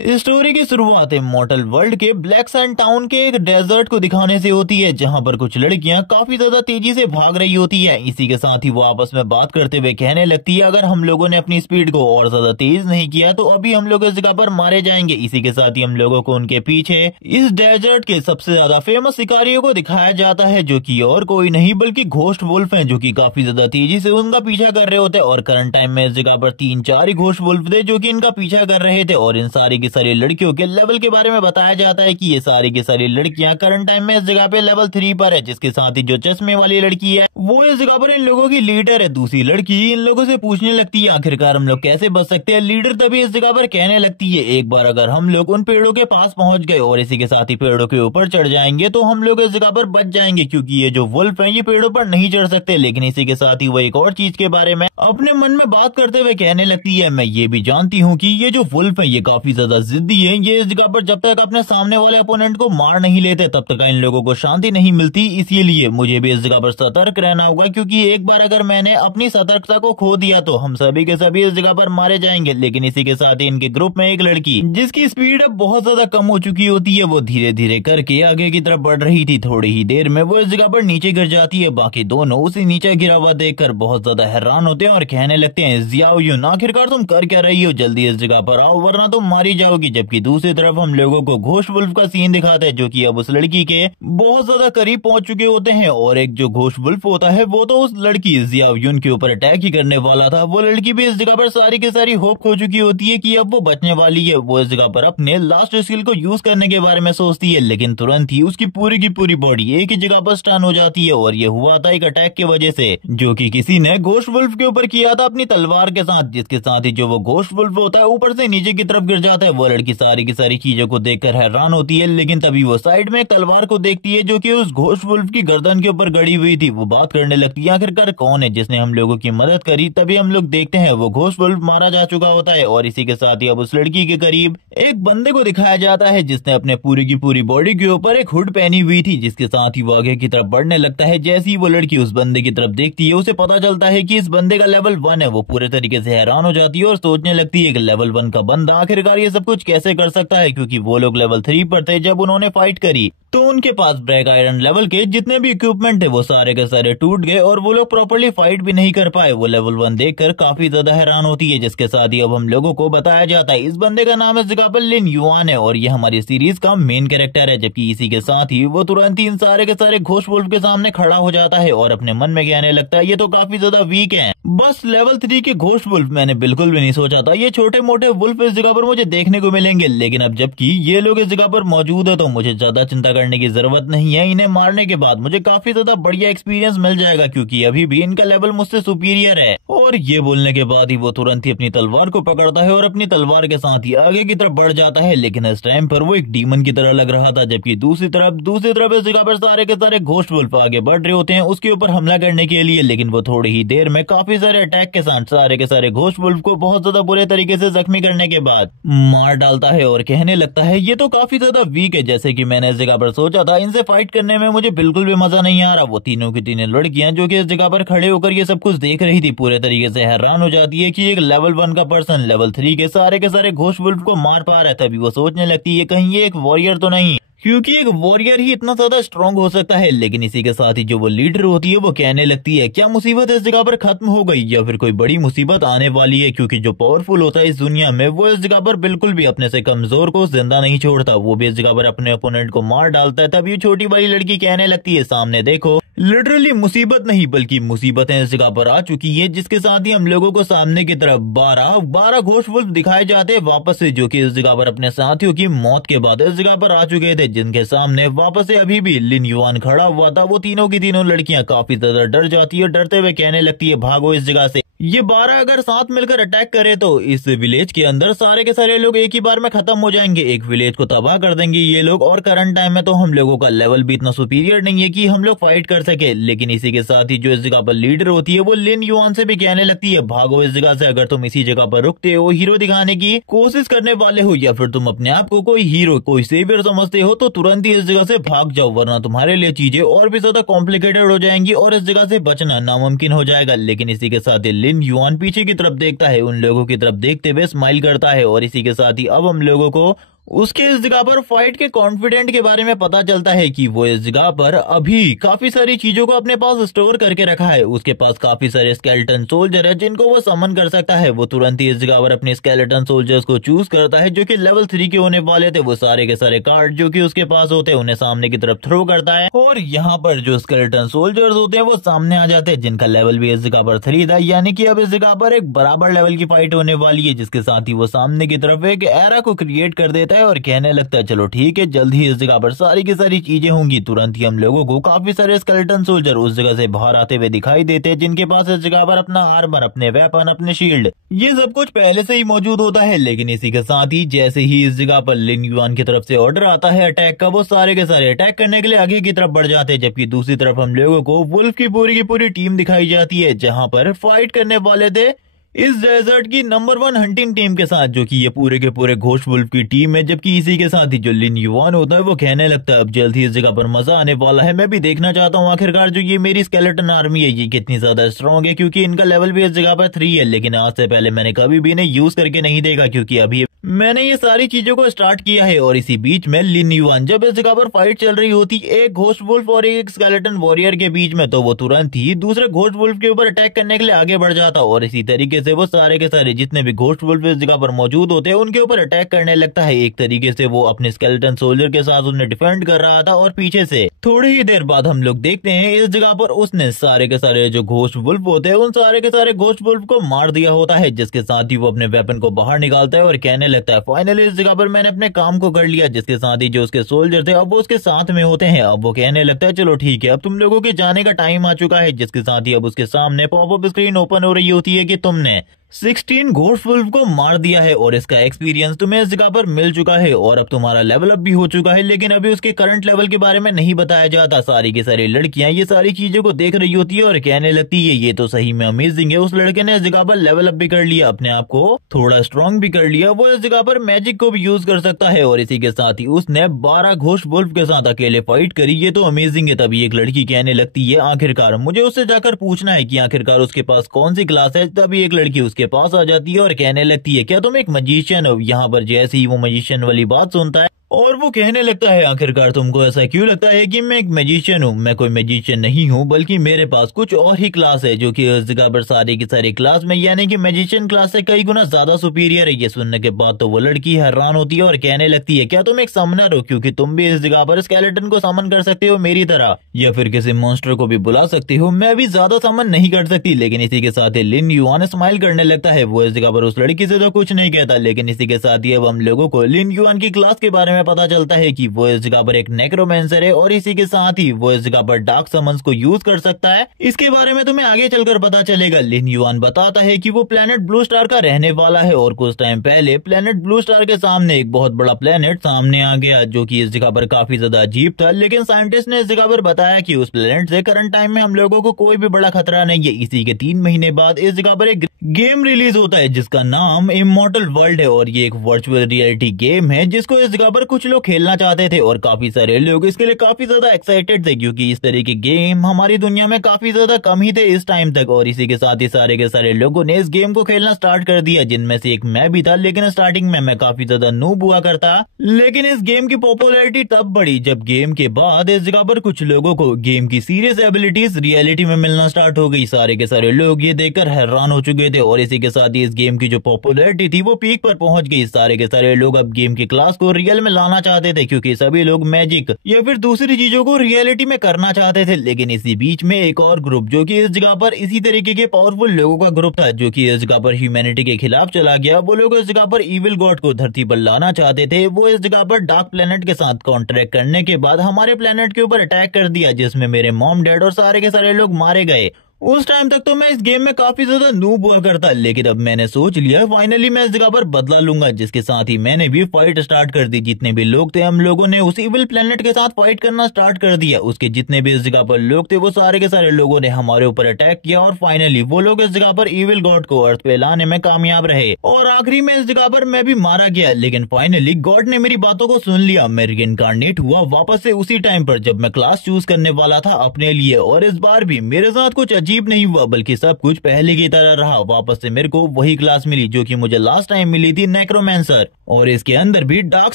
इस स्टोरी की शुरुआत इमॉर्टल वर्ल्ड के ब्लैक सैंड टाउन के एक डेजर्ट को दिखाने से होती है, जहां पर कुछ लड़कियां काफी ज्यादा तेजी से भाग रही होती है। इसी के साथ ही वो आपस में बात करते हुए कहने लगती है, अगर हम लोगों ने अपनी स्पीड को और ज्यादा तेज नहीं किया तो अभी हम लोग इस जगह पर मारे जाएंगे। इसी के साथ ही हम लोगों को उनके पीछे इस डेजर्ट के सबसे ज्यादा फेमस शिकारियों को दिखाया जाता है, जो की और कोई नहीं बल्कि घोस्ट वुल्फ है, जो की काफी ज्यादा तेजी से उनका पीछा कर रहे होते हैं। और करंट टाइम में इस जगह पर 3-4 ही घोस्ट वुल्फ थे जो की इनका पीछा कर रहे थे। और इन सारी की सारी लड़कियों के लेवल के बारे में बताया जाता है कि ये सारी की सारी लड़कियां करंट टाइम में इस जगह पे लेवल 3 पर है, जिसके साथ ही जो चश्मे वाली लड़की है वो इस जगह पर इन लोगों की लीडर है। दूसरी लड़की इन लोगों से पूछने लगती है, आखिरकार हम लोग कैसे बच सकते हैं। लीडर तभी इस जगह पर कहने लगती है, एक बार अगर हम लोग उन पेड़ों के पास पहुंच गए और इसी के साथ ही पेड़ों के ऊपर चढ़ जाएंगे तो हम लोग इस जगह पर बच जाएंगे, क्योंकि ये जो वुल्फ है ये पेड़ों पर नहीं चढ़ सकते। लेकिन इसी के साथ ही वो एक और चीज के बारे में अपने मन में बात करते हुए कहने लगती है, मैं ये भी जानती हूँ कि ये जो वुल्फ है ये काफी ज्यादा जिद्दी है। ये इस जगह पर जब तक अपने सामने वाले अपोनेंट को मार नहीं लेते तब तक इन लोगों को शांति नहीं मिलती। इसीलिए मुझे भी इस जगह पर सतर्क रहना होगा, क्योंकि एक बार अगर मैंने अपनी सतर्कता को खो दिया तो हम सभी के सभी इस जगह पर मारे जाएंगे। लेकिन इसी के साथ ही इनके ग्रुप में एक लड़की जिसकी स्पीड अब बहुत ज्यादा कम हो चुकी होती है, वो धीरे धीरे करके आगे की तरफ बढ़ रही थी। थोड़ी ही देर में वो इस जगह पर नीचे गिर जाती है। बाकी दोनों उसी नीचे गिरा हुआ देखकर बहुत ज्यादा हैरान होते हैं और कहने लगते हैं, जियाओ यून, आखिरकार तुम कर क्या रही हो, जल्दी इस जगह पर आओ वरना तुम मारी जाओगी। जबकि दूसरी तरफ हम लोगों को घोस्ट वुल्फ का सीन दिखाता है, जो कि अब उस लड़की के बहुत ज्यादा करीब पहुंच चुके होते हैं। और एक जो घोस्ट वुल्फ होता है वो तो उस लड़की जियाओ यून के ऊपर अटैक ही करने वाला था। वो लड़की भी इस जगह पर सारी की सारी होप खो चुकी होती है कि अब वो बचने वाली है। वो इस जगह पर अपने लास्ट स्किल को यूज करने के बारे में सोचती है, लेकिन तुरंत ही उसकी पूरी की पूरी बॉडी एक ही जगह पर स्टन हो जाती है। और ये हुआ था एक अटैक की वजह से, जो कि किसी ने घोस्ट वुल्फ के ऊपर किया था अपनी तलवार के साथ, जिसके साथ ही जो वो घोस्ट वुल्फ होता है ऊपर से नीचे की तरफ गिर जाता है। वो लड़की सारी की सारी चीजों को देखकर हैरान होती है, लेकिन तभी वो साइड में एक तलवार को देखती है जो कि उस घोस्ट वुल्फ की गर्दन के ऊपर गड़ी हुई थी। वो बात करने लगती है, आखिरकार कौन है जिसने हम लोगों की मदद करी। तभी हम लोग देखते हैं वो घोस्ट वुल्फ मारा जा चुका होता है। और इसी के साथ ही अब उस लड़की के करीब एक बंदे को दिखाया जाता है जिसने अपने पूरी की पूरी बॉडी के ऊपर एक हुड पहनी हुई थी, जिसके साथ ही वो आगे की तरफ बढ़ने लगता है। जैसे ही वो लड़की उस बंदे की तरफ देखती है उसे पता चलता है कि इस बंदे का लेवल 1 है। वो पूरे तरीके से हैरान हो जाती है और सोचने लगती है कि लेवल 1 का बंदा आखिरकार ये सब कुछ कैसे कर सकता है, क्योंकि वो लोग लेवल 3 पर थे जब उन्होंने फाइट करी तो उनके पास ब्लैक आयरन लेवल के जितने भी इक्विपमेंट थे वो सारे के सारे टूट गए और वो लोग प्रॉपर्ली फाइट भी नहीं कर पाए। वो लेवल 1 देखकर काफी ज्यादा हैरान होती है, जिसके साथ ही अब हम लोगों को बताया जाता है इस बंदे का नाम है जगह पर लिन युआन है और ये हमारी सीरीज का मेन कैरेक्टर है। जबकि इसी के साथ ही वो तुरंत ही इन सारे के सारे घोस्ट वुल्फ के सामने खड़ा हो जाता है और अपने मन में कहने लगता है, ये तो काफी ज्यादा वीक है, बस लेवल 3 के घोस्ट वुल्फ मैंने बिल्कुल भी नहीं सोचा था ये छोटे मोटे वुल्फ इस जगह पर मुझे देखने को मिलेंगे। लेकिन अब जबकि ये लोग इस जगह पर मौजूद है तो मुझे ज्यादा चिंता करने की जरूरत नहीं है। इन्हें मारने के बाद मुझे काफी ज्यादा बढ़िया एक्सपीरियंस मिल जाएगा, क्योंकि अभी भी इनका लेवल मुझसे सुपीरियर है। और ये बोलने के बाद ही वो तुरंत ही अपनी तलवार को पकड़ता है और अपनी तलवार के साथ ही आगे की तरफ बढ़ जाता है। लेकिन इस टाइम पर वो एक डीमन की तरह लग रहा था, जबकि दूसरी तरफ इस जगह पर सारे के सारे घोस्ट वुल्फ आगे बढ़ रहे होते हैं उसके ऊपर हमला करने के लिए। लेकिन वो थोड़ी ही देर में काफी सारे अटैक के साथ सारे के सारे घोस्ट वुल्फ को बहुत ज्यादा बुरे तरीके से जख्मी करने के बाद मार डालता है और कहने लगता है, ये तो काफी ज्यादा वीक है जैसे कि मैंने इस जगह पर सोचा था। इनसे फाइट करने में मुझे बिल्कुल भी मजा नहीं आ रहा। वो तीनों की तीनों लड़कियां जो कि इस जगह पर खड़े होकर ये सब कुछ देख रही थी पूरे तरीके से हैरान हो जाती है कि एक लेवल 1 का पर्सन लेवल 3 के सारे घोस्ट वुल्फ को मार पा रहा है। तभी वो सोचने लगती है कहीं ये एक वॉरियर तो नहीं, क्योंकि एक वॉरियर ही इतना ज्यादा स्ट्रांग हो सकता है। लेकिन इसी के साथ ही जो वो लीडर होती है वो कहने लगती है, क्या मुसीबत इस जगह पर खत्म हो गई या फिर कोई बड़ी मुसीबत आने वाली है, क्योंकि जो पावरफुल होता है इस दुनिया में वो इस जगह पर बिल्कुल भी अपने से कमजोर को जिंदा नहीं छोड़ता, वो भी इस जगह पर अपने ओपोनेंट को मार डालता है। तभी छोटी वाली लड़की कहने लगती है, सामने देखो, लिटरली मुसीबत नहीं बल्कि मुसीबतें इस जगह पर आ चुकी है। जिसके साथ ही हम लोगों को सामने की तरफ 12 घोस्ट वुल्फ दिखाए जाते हैं वापस से, जो कि इस जगह पर अपने साथियों की मौत के बाद इस जगह पर आ चुके थे, जिनके सामने वापस से अभी भी लिन युआन खड़ा हुआ था। वो तीनों की तीनों लड़कियां काफी ज्यादा डर जाती है, डरते हुए कहने लगती है, भागो इस जगह से। ये 12 अगर साथ मिलकर अटैक करे तो इस विलेज के अंदर सारे के सारे लोग एक ही बार में खत्म हो जाएंगे, एक विलेज को तबाह कर देंगे ये लोग। और करंट टाइम में तो हम लोगों का लेवल भी इतना सुपीरियर नहीं है कि हम लोग फाइट कर सके। लेकिन इसी के साथ ही जो इस जगह पर लीडर होती है वो लिन युआन से भी कहने लगती है, भागो इस जगह से, अगर तुम इसी जगह पर रुकते हो, हीरो दिखाने की कोशिश करने वाले हो या फिर तुम अपने आप को कोई हीरो कोई सेवियर समझते हो तो तुरंत ही इस जगह से भाग जाओ, वरना तुम्हारे लिए चीजें और भी ज्यादा कॉम्प्लिकेटेड हो जाएंगी और इस जगह से बचना नामुमकिन हो जाएगा। लेकिन इसी के साथ ही लिन लिन युआन पीछे की तरफ देखता है, उन लोगों की तरफ देखते हुए स्माइल करता है और इसी के साथ ही अब हम लोगों को उसके इस जगह पर फाइट के कॉन्फिडेंट के बारे में पता चलता है कि वो इस जगह पर अभी काफी सारी चीजों को अपने पास स्टोर करके रखा है। उसके पास काफी सारे स्केलेटन सोल्जर है जिनको वो समन कर सकता है। वो तुरंत ही इस जगह पर अपने स्केलेटन सोल्जर्स को चूज करता है जो कि लेवल 3 के होने वाले थे। वो सारे के सारे कार्ड जो कि उसके पास होते हैं उन्हें सामने की तरफ थ्रो करता है और यहाँ पर जो स्केलेटन सोल्जर्स होते हैं वो सामने आ जाते हैं जिनका लेवल भी इस जगह पर 3 था, यानी कि अब इस जगह पर एक बराबर लेवल की फाइट होने वाली है। जिसके साथ ही वो सामने की तरफ एक एरा को क्रिएट कर देता है और कहने लगता है चलो ठीक है, जल्द ही इस जगह पर सारी की सारी चीजें होंगी। तुरंत ही हम लोगों को काफी सारे स्केलेटन सोल्जर उस जगह से बाहर आते हुए दिखाई देते हैं जिनके पास इस जगह पर अपना आर्मर, अपने वेपन, अपने शील्ड, ये सब कुछ पहले से ही मौजूद होता है। लेकिन इसी के साथ ही जैसे ही इस जगह पर लिन युआन की तरफ से ऑर्डर आता है अटैक का, वो सारे के सारे अटैक करने के लिए आगे की तरफ बढ़ जाते हैं। जबकि दूसरी तरफ हम लोगों को वुल्फ की पूरी टीम दिखाई जाती है जहां पर फाइट करने वाले थे इस डेजर्ट की नंबर 1 हंटिंग टीम के साथ, जो कि ये पूरे के पूरे घोस्ट वुल्फ की टीम है। जबकि इसी के साथ ही जो लिन युआन होता है वो कहने लगता है अब जल्द ही इस जगह पर मजा आने वाला है। मैं भी देखना चाहता हूँ आखिरकार जो ये मेरी स्केलेटन आर्मी है ये कितनी ज्यादा स्ट्रॉन्ग है, क्योंकि इनका लेवल भी इस जगह पर 3 है। लेकिन आज से पहले मैंने कभी भी इन्हें यूज करके नहीं देखा क्योंकि अभी मैंने ये सारी चीजों को स्टार्ट किया है। और इसी बीच में लिन युआन जब इस जगह पर फाइट चल रही होती एक घोस्ट वुल्फ और एक स्केलेटन वॉरियर के बीच में, तो वो तुरंत ही दूसरे घोस्ट वुल्फ के ऊपर अटैक करने के लिए आगे बढ़ जाता और इसी तरीके से वो सारे के सारे जितने भी घोस्ट वुल्फ इस जगह पर मौजूद होते हैं उनके ऊपर अटैक करने लगता है। एक तरीके से वो अपने स्केलेटन सोल्जर के साथ उन्हें डिफेंड कर रहा था और पीछे से थोड़ी ही देर बाद हम लोग देखते हैं इस जगह पर उसने सारे के सारे जो घोस्ट वुल्फ होते हैं उन सारे के सारे घोस्ट वुल्फ को मार दिया होता है। जिसके साथ ही वो अपने वेपन को बाहर निकालता है और कहने लगता है फाइनली इस जगह पर मैंने अपने काम को कर लिया। जिसके साथ ही जो उसके सोल्जर थे अब वो उसके साथ में होते हैं। अब वो कहने लगता है चलो ठीक है, अब तुम लोगों के जाने का टाइम आ चुका है। जिसके साथ ही अब उसके सामने पॉपअप स्क्रीन ओपन हो रही होती है कि तुमने 16 घोस्ट वुल्फ को मार दिया है और इसका एक्सपीरियंस तुम्हें इस जगह पर मिल चुका है और अब तुम्हारा लेवल अप भी हो चुका है। लेकिन अभी उसके करंट लेवल के बारे में नहीं बताया जाता। सारी की सारी लड़कियां ये सारी चीजों को देख रही होती है और कहने लगती है ये तो सही में अमेजिंग है, उस लड़के ने इस जगह पर लेवल अप भी कर लिया, अपने आप को थोड़ा स्ट्रॉन्ग भी कर लिया, वो इस जगह पर मैजिक को भी यूज कर सकता है। और इसी के साथ ही उसने 12 घोस्ट वुल्फ के साथ अकेले फाइट करी, ये तो अमेजिंग है। तभी एक लड़की कहने लगती है आखिरकार मुझे उससे जाकर पूछना है कि आखिरकार उसके पास कौन सी क्लास है। तभी एक लड़की उसके पास आ जाती है और कहने लगती है क्या तुम एक मजिशियन हो। यहाँ पर जैसे ही वो मजिशियन वाली बात सुनता है और वो कहने लगता है आखिरकार तुमको ऐसा क्यों लगता है कि मैं एक मैजिशियन हूँ। मैं कोई मैजिशियन नहीं हूँ, बल्कि मेरे पास कुछ और ही क्लास है जो कि इस जगह पर सारी की सारी क्लास में यानी कि मैजिशियन क्लास से कई गुना ज्यादा सुपीरियर है। ये सुनने के बाद तो वो लड़की हैरान होती है और कहने लगती है क्या तुम एक समनर हो, क्योंकि तुम भी इस जगह पर स्केलेटन को समन कर सकते हो मेरी तरह, या फिर किसी मॉन्स्टर को भी बुला सकती हो। मैं भी ज्यादा समन नहीं कर सकती। लेकिन इसी के साथ ही लिन युआन स्माइल करने लगता है। वो इस जगह पर उस लड़की से तो कुछ नहीं कहता। लेकिन इसी के साथ ही अब हम लोगों को लिन युआन की क्लास के बारे में पता चलता है कि वो इस जगह पर एक नेक्रोमेंसर है और इसी के साथ ही वो इस जगह पर डार्क समन्स को यूज कर सकता है। इसके बारे में तुम्हें आगे चलकर पता चलेगा। लिन युआन बताता है कि वो प्लेनेट ब्लू स्टार का रहने वाला है और कुछ टाइम पहले प्लेनेट ब्लू स्टार के सामने एक बहुत बड़ा प्लेनेट सामने आ गया जो कि इस जगह पर काफी ज्यादा अजीब था। लेकिन साइंटिस्ट ने इस जगह पर बताया कि उस प्लेनेट से करंट टाइम में हम लोगों को कोई भी बड़ा खतरा नहीं है। इसी के 3 महीने बाद इस जगह पर एक गेम रिलीज होता है जिसका नाम इमॉर्टल वर्ल्ड है और ये एक वर्चुअल रियलिटी गेम है जिसको इस जगह पर कुछ लोग खेलना चाहते थे और काफी सारे लोग इसके लिए काफी ज्यादा एक्साइटेड थे क्योंकि इस तरह के गेम हमारी दुनिया में काफी ज्यादा कम ही थे इस टाइम तक। और इसी के साथ ही सारे के सारे लोगों ने इस गेम को खेलना स्टार्ट कर दिया, जिनमें से एक मैं भी था। लेकिन स्टार्टिंग में मैं काफी ज्यादा नूब हुआ करता। लेकिन इस गेम की पॉपुलैरिटी तब बढ़ी जब गेम के बाद इस जगह पर कुछ लोगों को गेम की सीरियस एबिलिटीज रियलिटी में मिलना स्टार्ट हो गई। सारे के सारे लोग ये देखकर हैरान हो चुके थे और इसी के साथ ही इस गेम की जो पॉपुलैरिटी थी वो पीक पर पहुंच गई। सारे के सारे लोग अब गेम की क्लास को रियल में लाना चाहते थे क्योंकि सभी लोग मैजिक या फिर दूसरी चीजों को रियलिटी में करना चाहते थे। लेकिन इसी बीच में एक और ग्रुप जो कि इस जगह पर इसी तरीके के पावरफुल लोगों का ग्रुप था जो कि इस जगह पर ह्यूमैनिटी के खिलाफ चला गया। वो लोग इस जगह पर इविल गॉड को धरती पर लाना चाहते थे। वो इस जगह पर डार्क प्लेनेट के साथ कॉन्ट्रैक्ट करने के बाद हमारे प्लेनेट के ऊपर अटैक कर दिया जिसमें मेरे मॉम डैड और सारे के सारे लोग मारे गए। उस टाइम तक तो मैं इस गेम में काफी ज्यादा नूब हुआ करता, लेकिन अब मैंने सोच लिया फाइनली मैं इस जगह पर बदला लूंगा। जिसके साथ ही मैंने भी फाइट स्टार्ट कर दी। जितने भी लोग थे हम लोगों ने उस इविल प्लेनेट के साथ फाइट करना स्टार्ट कर दिया। उसके जितने भी इस जगह पर लोग थे वो सारे के सारे लोगों ने हमारे ऊपर अटैक किया और फाइनली वो लोग इस जगह पर इविल गॉड को अर्थ पे लाने में कामयाब रहे और आखिरी में इस जगह पर मैं भी मारा गया। लेकिन फाइनली गॉड ने मेरी बातों को सुन लिया। मैं रीइंकार्नेट हुआ वापस से उसी टाइम पर जब मैं क्लास चूज करने वाला था अपने लिए। और इस बार भी मेरे साथ कुछ अजीब चीप नहीं हुआ, बल्कि सब कुछ पहले की तरह रहा। वापस से मेरे को वही क्लास मिली जो कि मुझे लास्ट टाइम मिली थी, नेक्रोमेंसर, और इसके अंदर भी डार्क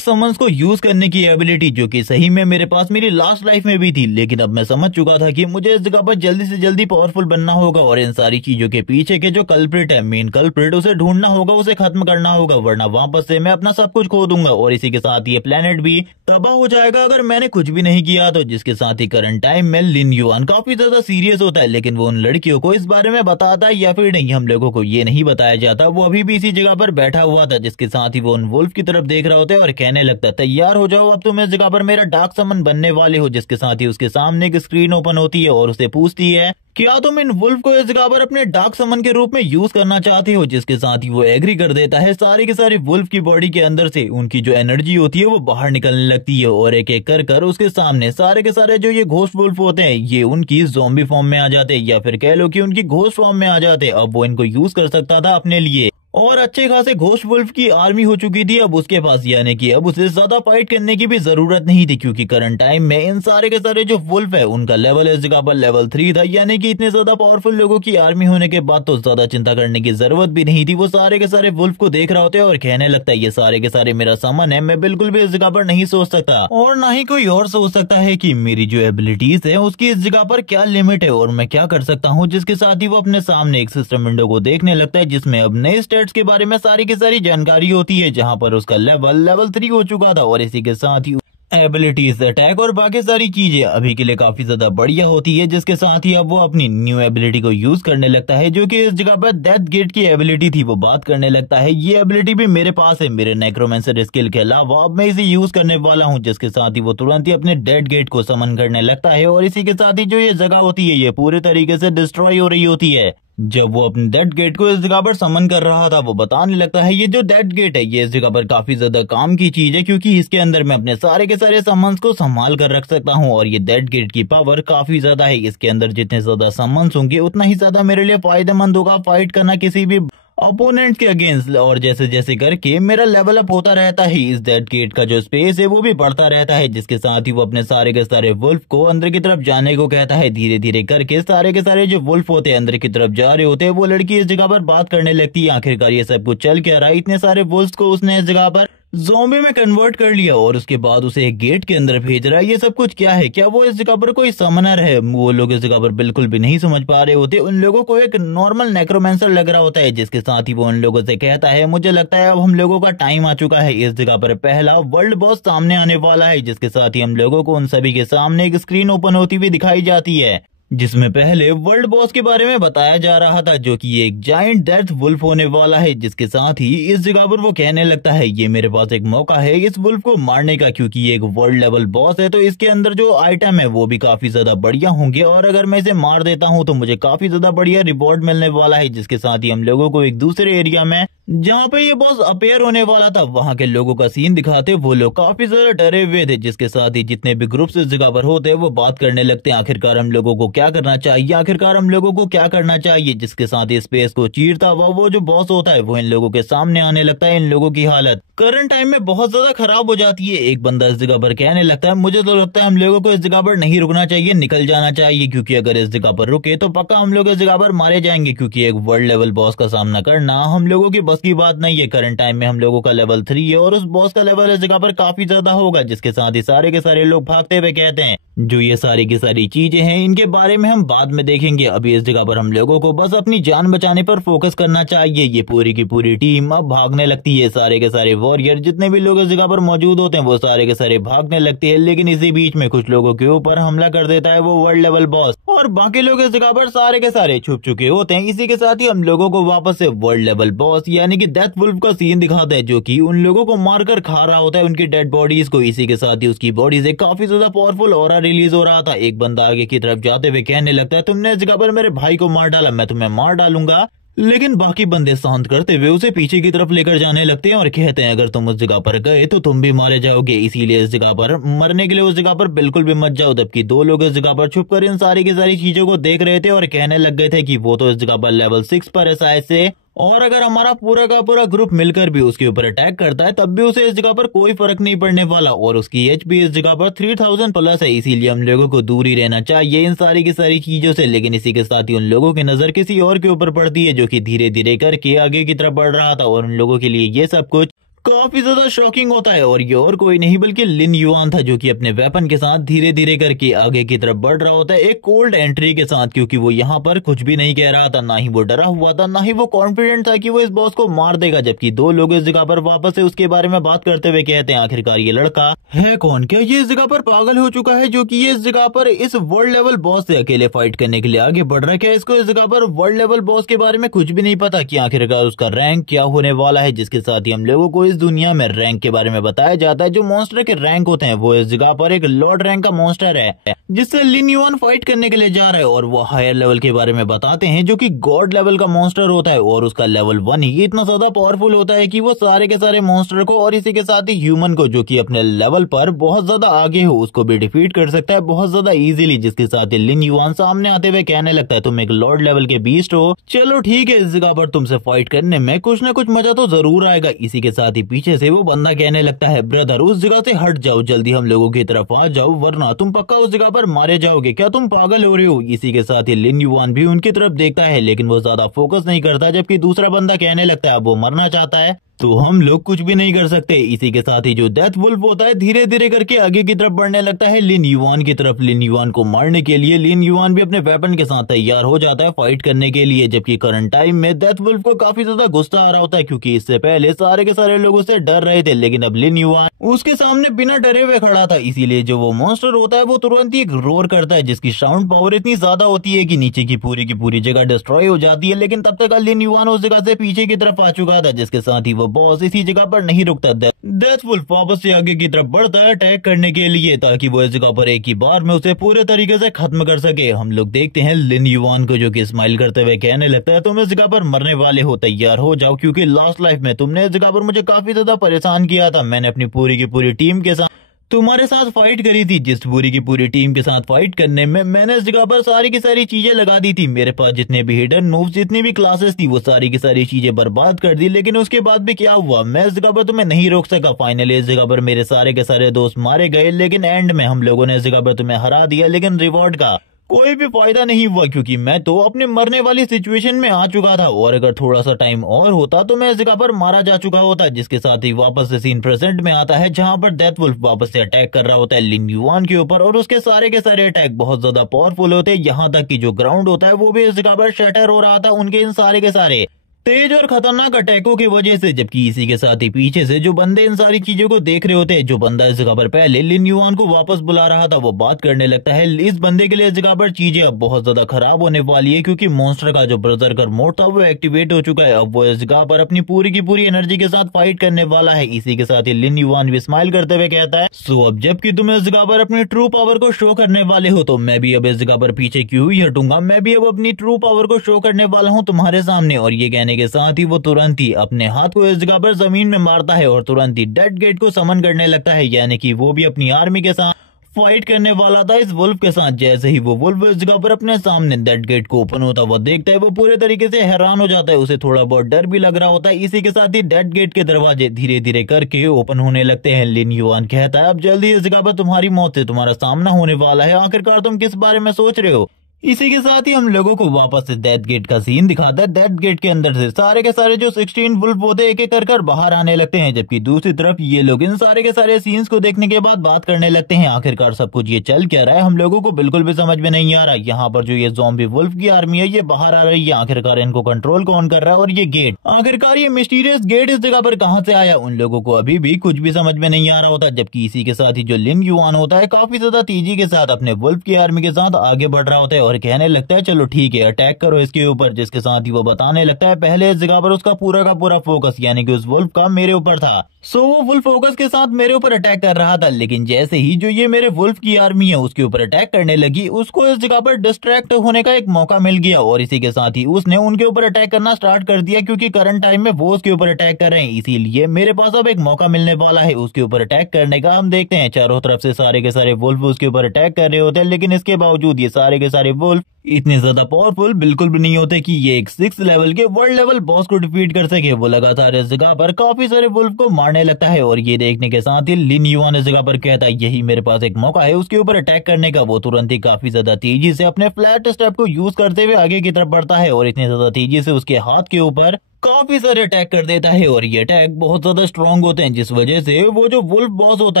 समन्स को यूज करने की एबिलिटी, जो कि सही में मेरे पास मेरी लास्ट लाइफ में भी थी। लेकिन अब मैं समझ चुका था कि मुझे इस जगह पर जल्दी से जल्दी पावरफुल बनना होगा और इन सारी चीजों के पीछे के जो कल्प्रिट है, मेन कल्प्रिट, उसे ढूंढना होगा, उसे खत्म करना होगा, वरना वापस से मैं अपना सब कुछ खो दूंगा और इसी के साथ ये प्लेनेट भी तबाह हो जाएगा अगर मैंने कुछ भी नहीं किया तो। जिसके साथ ही करंट टाइम में लिन युआन काफी ज्यादा सीरियस होता है, लेकिन वो उन लड़कियों को इस बारे में बताता है या फिर नहीं, हम लोगों को ये नहीं बताया जाता। वो अभी भी इसी जगह पर बैठा हुआ था, जिसके साथ ही वो उन वुल्फ की तरफ देख रहा होता है और कहने लगता है, तैयार हो जाओ, अब तुम इस जगह पर मेरा डार्क समन बनने वाले हो। जिसके साथ ही उसके सामने एक स्क्रीन ओपन होती है और उसे पूछती है, क्या तुम इन वुल्फ को इस जगह पर अपने डार्क समन के रूप में यूज करना चाहते हो? जिसके साथ ही वो एग्री कर देता है। सारी के सारी वुल्फ की बॉडी के अंदर से उनकी जो एनर्जी होती है वो बाहर निकलने लगती है और एक एक कर उसके सामने सारे के सारे जो ये घोस्ट वुल्फ होते हैं ये उनकी ज़ॉम्बी फॉर्म में आ जाते हैं, या फिर कह लो कि उनकी घोस्ट फॉर्म में आ जाते हैं। अब वो इनको यूज कर सकता था अपने लिए और अच्छे खासे घोस्ट वुल्फ की आर्मी हो चुकी थी अब उसके पास, यानी कि अब उसे ज्यादा फाइट करने की भी जरूरत नहीं थी, क्योंकि करंट टाइम में इन सारे के सारे जो वुल्फ है उनका लेवल इस जगह पर लेवल 3 था, यानी कि इतने ज्यादा पावरफुल लोगों की आर्मी होने के बाद तो ज्यादा चिंता करने की जरूरत भी नहीं थी। वो सारे के सारे वुल्फ को देख रहा होता है और कहने लगता है, ये सारे के सारे मेरा सामान है, मैं बिल्कुल भी इस जगह पर नहीं सोच सकता और ना ही कोई और सोच सकता है कि मेरी जो एबिलिटीज है उसकी इस जगह पर क्या लिमिट है और मैं क्या कर सकता हूँ। जिसके साथ ही वो अपने सामने एक सिस्टम विंडो को देखने लगता है, जिसमें अब नए स्टेट्स के बारे में सारी की सारी जानकारी होती है, जहां पर उसका लेवल 3 हो चुका था और इसी के साथ ही एबिलिटीज, अटैक और बाकी सारी चीजें अभी के लिए काफी ज्यादा बढ़िया होती है। जिसके साथ ही अब वो अपनी न्यू एबिलिटी को यूज करने लगता है, जो कि इस जगह पर डेथ गेट की एबिलिटी थी। वो बात करने लगता है, ये एबिलिटी भी मेरे पास है मेरे नेक्रोमेंसर स्किल के अलावा, अब मैं इसे यूज करने वाला हूँ। जिसके साथ ही वो तुरंत ही अपने डेड गेट को समन करने लगता है और इसी के साथ ही जो ये जगह होती है ये पूरे तरीके से डिस्ट्रॉय हो रही होती है। जब वो अपने डेड गेट को इस जगह पर समन कर रहा था वो बताने लगता है, ये जो डेड गेट है ये इस जगह पर काफी ज्यादा काम की चीज है, क्योंकि इसके अंदर मैं अपने सारे के सारे समन्स को संभाल कर रख सकता हूँ और ये डेड गेट की पावर काफी ज्यादा है। इसके अंदर जितने ज्यादा समन्स होंगे उतना ही ज्यादा मेरे लिए फायदेमंद होगा फाइट करना किसी भी अपोनेंट के अगेंस्ट। और जैसे जैसे करके मेरा लेवल अप होता रहता है, इस डेड गेट का जो स्पेस है वो भी बढ़ता रहता है। जिसके साथ ही वो अपने सारे के सारे वुल्फ को अंदर की तरफ जाने को कहता है। धीरे धीरे करके सारे के सारे जो वुल्फ होते हैं अंदर की तरफ जा रहे होते हैं। वो लड़की इस जगह पर बात करने लगती है, आखिरकार ये सब कुछ चल क्या रहा है, इतने सारे वुल्फ को उसने इस जगह पर ज़ॉम्बी में कन्वर्ट कर लिया और उसके बाद उसे एक गेट के अंदर भेज रहा है, ये सब कुछ क्या है, क्या वो इस जगह पर कोई समनर है? वो लोग इस जगह पर बिल्कुल भी नहीं समझ पा रहे होते, उन लोगों को एक नॉर्मल नेक्रोमेंसर लग रहा होता है। जिसके साथ ही वो उन लोगों से कहता है, मुझे लगता है अब हम लोगों का टाइम आ चुका है, इस जगह पर पहला वर्ल्ड बॉस सामने आने वाला है। जिसके साथ ही हम लोगों को उन सभी के सामने एक स्क्रीन ओपन होती हुई दिखाई जाती है, जिसमें पहले वर्ल्ड बॉस के बारे में बताया जा रहा था, जो कि एक जायंट डेथ वुल्फ होने वाला है। जिसके साथ ही इस जगह पर वो कहने लगता है, ये मेरे पास एक मौका है इस वुल्फ को मारने का, क्योंकि ये एक वर्ल्ड लेवल बॉस है तो इसके अंदर जो आइटम है वो भी काफी ज्यादा बढ़िया होंगे और अगर मैं इसे मार देता हूँ तो मुझे काफी ज्यादा बढ़िया रिवॉर्ड मिलने वाला है। जिसके साथ ही हम लोगों को एक दूसरे एरिया में जहाँ पे ये बॉस अपेयर होने वाला था वहाँ के लोगों का सीन दिखाते, वो लोग काफी ज्यादा डरे हुए थे। जिसके साथ ही जितने भी ग्रुप्स इस जगह पर होते हैं वो बात करने लगते हैं, आखिरकार हम लोगों को क्या करना चाहिए, आखिरकार हम लोगों को क्या करना चाहिए। जिसके साथ ही स्पेस को चीरता हुआ वो जो बॉस होता है वो इन लोगों के सामने आने लगता है। इन लोगों की हालत करंट टाइम में बहुत ज्यादा खराब हो जाती है। एक बंदा इस जगह पर कहने लगता है, मुझे तो लगता है हम लोगों को इस जगह पर नहीं रुकना चाहिए, निकल जाना चाहिए, क्योंकि अगर इस जगह पर रुके तो पक्का हम लोग इस जगह पर मारे जाएंगे, क्योंकि एक वर्ल्ड लेवल बॉस का सामना करना हम लोगों की बस की बात नहीं है। करंट टाइम में हम लोगों का लेवल 3 है और उस बॉस का लेवल इस जगह पर काफी ज्यादा होगा। जिसके साथ ही सारे के सारे लोग भागते हुए कहते हैं, जो ये सारी की सारी चीजें हैं इनके बारे में हम बाद में देखेंगे, अभी इस जगह पर हम लोगों को बस अपनी जान बचाने पर फोकस करना चाहिए। ये पूरी की पूरी टीम अब भागने लगती है, सारे के सारे वॉरियर जितने भी लोग इस जगह पर मौजूद होते हैं वो सारे के सारे भागने लगते हैं। लेकिन इसी बीच में कुछ लोगों के ऊपर हमला कर देता है वो वर्ल्ड लेवल बॉस और बाकी लोग इस जगह पर सारे के सारे छुप चुके होते हैं। इसी के साथ ही हम लोगों को वापस से वर्ल्ड लेवल बॉस यानी कि डेथ वुल्फ का सीन दिखाता है, जो कि उन लोगों को मारकर खा रहा होता है उनकी डेड बॉडीज को। इसी के साथ ही उसकी बॉडी से काफी ज्यादा पावरफुल ऑरा रिलीज हो रहा था। एक बंदा आगे की तरफ जाते हुए कहने लगता है, तुमने इस जगह पर मेरे भाई को मार डाला, मैं तुम्हें मार डालूंगा। लेकिन बाकी बंदे शांत करते हुए उसे पीछे की तरफ लेकर जाने लगते हैं और कहते हैं, अगर तुम उस जगह पर गए तो तुम भी मारे जाओगे, इसीलिए इस जगह पर मरने के लिए उस जगह पर बिल्कुल भी मत जाओ। जबकि दो लोग इस जगह पर छुपकर इन सारी की सारी चीजों को देख रहे थे और कहने लग गए थे कि वो तो इस जगह पर लेवल 6 पर है शायद से और अगर हमारा पूरा का पूरा ग्रुप मिलकर भी उसके ऊपर अटैक करता है तब भी उसे इस जगह पर कोई फर्क नहीं पड़ने वाला और उसकी एचपी इस जगह पर 3000 प्लस है। इसीलिए हम लोगों को दूर ही रहना चाहिए इन सारी की सारी चीजों से। लेकिन इसी के साथ ही उन लोगों की नजर किसी और के ऊपर पड़ती है जो कि धीरे धीरे करके आगे की तरफ बढ़ रहा था और उन लोगों के लिए ये सब कुछ काफी ज्यादा शॉकिंग होता है। और ये और कोई नहीं बल्कि लिन युआन था जो कि अपने वेपन के साथ धीरे धीरे करके आगे की तरफ बढ़ रहा होता है एक कोल्ड एंट्री के साथ, क्योंकि वो यहाँ पर कुछ भी नहीं कह रहा था, ना ही वो डरा हुआ था, ना ही वो कॉन्फिडेंट था कि वो इस बॉस को मार देगा। जबकि दो लोग इस जगह पर वापस से उसके बारे में बात करते हुए कहते हैं आखिरकार ये लड़का है कौन, क्या ये इस जगह पर पागल हो चुका है जो कि ये इस जगह पर इस वर्ल्ड लेवल बॉस से अकेले फाइट करने के लिए आगे बढ़ रहा है? क्या इसको इस जगह पर वर्ल्ड लेवल बॉस के बारे में कुछ भी नहीं पता कि आखिरकार उसका रैंक क्या होने वाला है? जिसके साथ ही हम लोगों को इस दुनिया में रैंक के बारे में बताया जाता है। जो मॉन्स्टर के रैंक होते हैं वो इस जगह पर एक लॉर्ड रैंक का मॉन्स्टर है जिससे लिन युआन फाइट करने के लिए जा रहा है। और वो हायर लेवल के बारे में बताते हैं जो कि गॉड लेवल का मॉन्स्टर होता है और उसका लेवल 1 ही इतना ज्यादा पावरफुल होता है कि वो सारे के सारे मॉन्स्टर को और इसी के साथ ही ह्यूमन को जो कि अपने लेवल पर बहुत ज्यादा आगे हो उसको भी डिफीट कर सकता है बहुत ज्यादा इजीली। जिसके साथ ही लिन युआन सामने आते हुए कहने लगता है तुम एक लॉर्ड लेवल के बीस्ट हो, चलो ठीक है इस जगह पर तुमसे फाइट करने में कुछ न कुछ मजा तो जरूर आएगा। इसी के साथ ही पीछे से वो बंदा कहने लगता है ब्रदर उस जगह से हट जाओ, जल्दी हम लोगों की तरफ आ जाओ वरना तुम पक्का उस जगह पर मारे जाओगे, क्या तुम पागल हो रहे हो? इसी के साथ ही लिन युआन भी उनकी तरफ देखता है लेकिन वो ज्यादा फोकस नहीं करता। जबकि दूसरा बंदा कहने लगता है अब वो मरना चाहता है तो हम लोग कुछ भी नहीं कर सकते। इसी के साथ ही जो डेथ वुल्फ होता है धीरे धीरे करके आगे की तरफ बढ़ने लगता है लिन युआन की तरफ। लिन युआन को मारने के लिए लिन युआन भी अपने वेपन के साथ तैयार हो जाता है फाइट करने के लिए। जबकि करंट टाइम में डेथ वुल्फ को काफी ज्यादा गुस्सा आ रहा होता है क्योंकि इससे पहले सारे के सारे लोग उससे डर रहे थे लेकिन अब लिन युआन उसके सामने बिना डरे हुए खड़ा था। इसीलिए जो वो मॉन्स्टर होता है वो तुरंत ही एक रोर करता है जिसकी साउंड पावर इतनी ज्यादा होती है कि नीचे की पूरी जगह डिस्ट्रॉय हो जाती है। लेकिन तब तक लिन युआन उस जगह से पीछे की तरफ आ चुका था जिसके साथ ही वो बॉस इसी जगह पर नहीं रुकता। डेथ वुल्फ वापस से आगे की तरफ बढ़ता है अटैक करने के लिए ताकि वो इस जगह पर एक ही बार में उसे पूरे तरीके से खत्म कर सके। हम लोग देखते हैं लिन युआन को जो कि स्माइल करते हुए कहने लगता है तुम इस जगह पर मरने वाले हो, तैयार हो जाओ क्योंकि लास्ट लाइफ में तुमने इस जगह पर मुझे काफी ज्यादा परेशान किया था। मैंने अपनी पूरी की पूरी टीम के साथ तुम्हारे साथ फाइट करी थी, जिस पूरी की पूरी टीम के साथ फाइट करने में मैंने इस जगह पर सारी की सारी चीजें लगा दी थी। मेरे पास जितने भी हिडन मूव्स जितनी भी क्लासेस थी वो सारी की सारी चीजें बर्बाद कर दी। लेकिन उसके बाद भी क्या हुआ, मैं इस जगह पर तुम्हें नहीं रोक सका। फाइनली इस जगह पर मेरे सारे के सारे दोस्त मारे गए लेकिन एंड में हम लोगों ने इस जगह पर तुम्हें हरा दिया। लेकिन रिवॉर्ड का कोई भी फायदा नहीं हुआ क्योंकि मैं तो अपने मरने वाली सिचुएशन में आ चुका था और अगर थोड़ा सा टाइम और होता तो मैं इस जगह पर मारा जा चुका होता। जिसके साथ ही वापस से सीन प्रेजेंट में आता है जहां पर डेथ वुल्फ वापस से अटैक कर रहा होता है लिन युआन के ऊपर और उसके सारे के सारे अटैक बहुत ज्यादा पावरफुल होते हैं। यहाँ तक कि जो ग्राउंड होता है वो भी इस जगह पर शटर हो रहा था उनके इन सारे के सारे तेज और खतरनाक अटैकों की वजह से। जबकि इसी के साथ ही पीछे से जो बंदे इन सारी चीजों को देख रहे होते हैं, जो बंदा इस जगह पर पहले लिन युआन को वापस बुला रहा था वो बात करने लगता है इस बंदे के लिए इस जगह पर चीजें अब बहुत ज्यादा खराब होने वाली है क्योंकि मॉन्स्टर का जो बर्जरकर मोड था वो एक्टिवेट हो चुका है। अब वो इस जगह पर अपनी पूरी की पूरी एनर्जी के साथ फाइट करने वाला है। इसी के साथ ही लिन युआन भी स्माइल करते हुए कहता है सो अब जबकि तुम इस जगह पर अपनी ट्रू पावर को शो करने वाले हो तो मैं भी अब इस जगह पर पीछे क्यों ही हटूंगा, मैं भी अब अपनी ट्रू पावर को शो करने वाला हूँ तुम्हारे सामने। और ये कहने के साथ ही वो तुरंत ही अपने हाथ को इस जगह पर जमीन में मारता है और तुरंत ही डेड गेट को समन करने लगता है, यानी कि वो भी अपनी आर्मी के साथ फाइट करने वाला था इस वुल्फ के साथ। जैसे ही वो वुल्फ इस जगह पर अपने सामने डेड गेट को ओपन होता वो देखता है वो पूरे तरीके से हैरान हो जाता है, उसे थोड़ा बहुत डर भी लग रहा होता है। इसी के साथ ही डेड गेट के दरवाजे धीरे धीरे करके ओपन होने लगते हैं। लिन युआन कहता है अब जल्दी इस जगह पर तुम्हारी मौत से तुम्हारा सामना होने वाला है, आखिरकार तुम किस बारे में सोच रहे हो। इसी के साथ ही हम लोगों को वापस से डेथ गेट का सीन दिखाता है। डेथ गेट के अंदर से सारे के सारे जो 16 वुल्फ होते एक एक कर बाहर आने लगते हैं। जबकि दूसरी तरफ ये लोग इन सारे के सारे सीन्स को देखने के बाद बात करने लगते हैं आखिरकार सब कुछ ये चल क्या रहा है, हम लोगों को बिल्कुल भी समझ में नहीं आ रहा। यहाँ पर जो ये ज़ॉम्बी वुल्फ की आर्मी है ये बाहर आ रही है, आखिरकार इनको कंट्रोल कौन कर रहा है और ये गेट आखिरकार ये मिस्टीरियस गेट इस जगह पर कहाँ से आया, उन लोगों को अभी भी कुछ भी समझ में नहीं आ रहा होता। जबकि इसी के साथ ही जो लिन युआन होता है काफी ज्यादा तेजी के साथ अपने वुल्फ की आर्मी के साथ आगे बढ़ रहा होता है और कहने लगता है चलो ठीक है अटैक करो इसके ऊपर। जिसके साथ ही वो बताने लगता है पहले इस जगह पर उसका पूरा का पूरा फोकस यानी कि उस वुल्फ का मेरे ऊपर था वो वुल्फ फोकस के साथ मेरे ऊपर अटैक कर रहा था, लेकिन जैसे ही जो ये मेरे वुल्फ की आर्मी है उसके ऊपर अटैक करने लगी, उसको इस जगह पर डिस्ट्रैक्ट होने का एक मौका मिल गया और इसी के साथ ही उसने उनके ऊपर अटैक करना स्टार्ट कर दिया, क्योंकि करंट टाइम में वो उसके ऊपर अटैक कर रहे हैं। इसीलिए मेरे पास अब एक मौका मिलने वाला है उसके ऊपर अटैक करने का। हम देखते हैं चारों तरफ से सारे के सारे वुल्फ उसके ऊपर अटैक कर रहे होते हैं, लेकिन इसके बावजूद ये सारे के सारे वुल्फ इतने ज्यादा पावरफुल बिल्कुल भी नहीं होते कि ये एक 6 लेवल के वर्ल्ड लेवल बॉस को डिफीट कर सके। वो लगातार इस जगह पर काफी सारे वुल्फ को मारने लगता है और ये देखने के साथ ही लिन युआन इस जगह पर कहता है यही मेरे पास एक मौका है उसके ऊपर अटैक करने का। वो तुरंत ही काफी ज्यादा तेजी से अपने फ्लैट स्टेप को यूज करते हुए आगे की तरफ बढ़ता है और इतनी ज्यादा तेजी से उसके हाथ के ऊपर काफी सारे अटैक कर देता है और ये अटैक बहुत ज्यादा स्ट्रांग होते हैं, जिस वजह से वो जो वुल्फ बॉस होता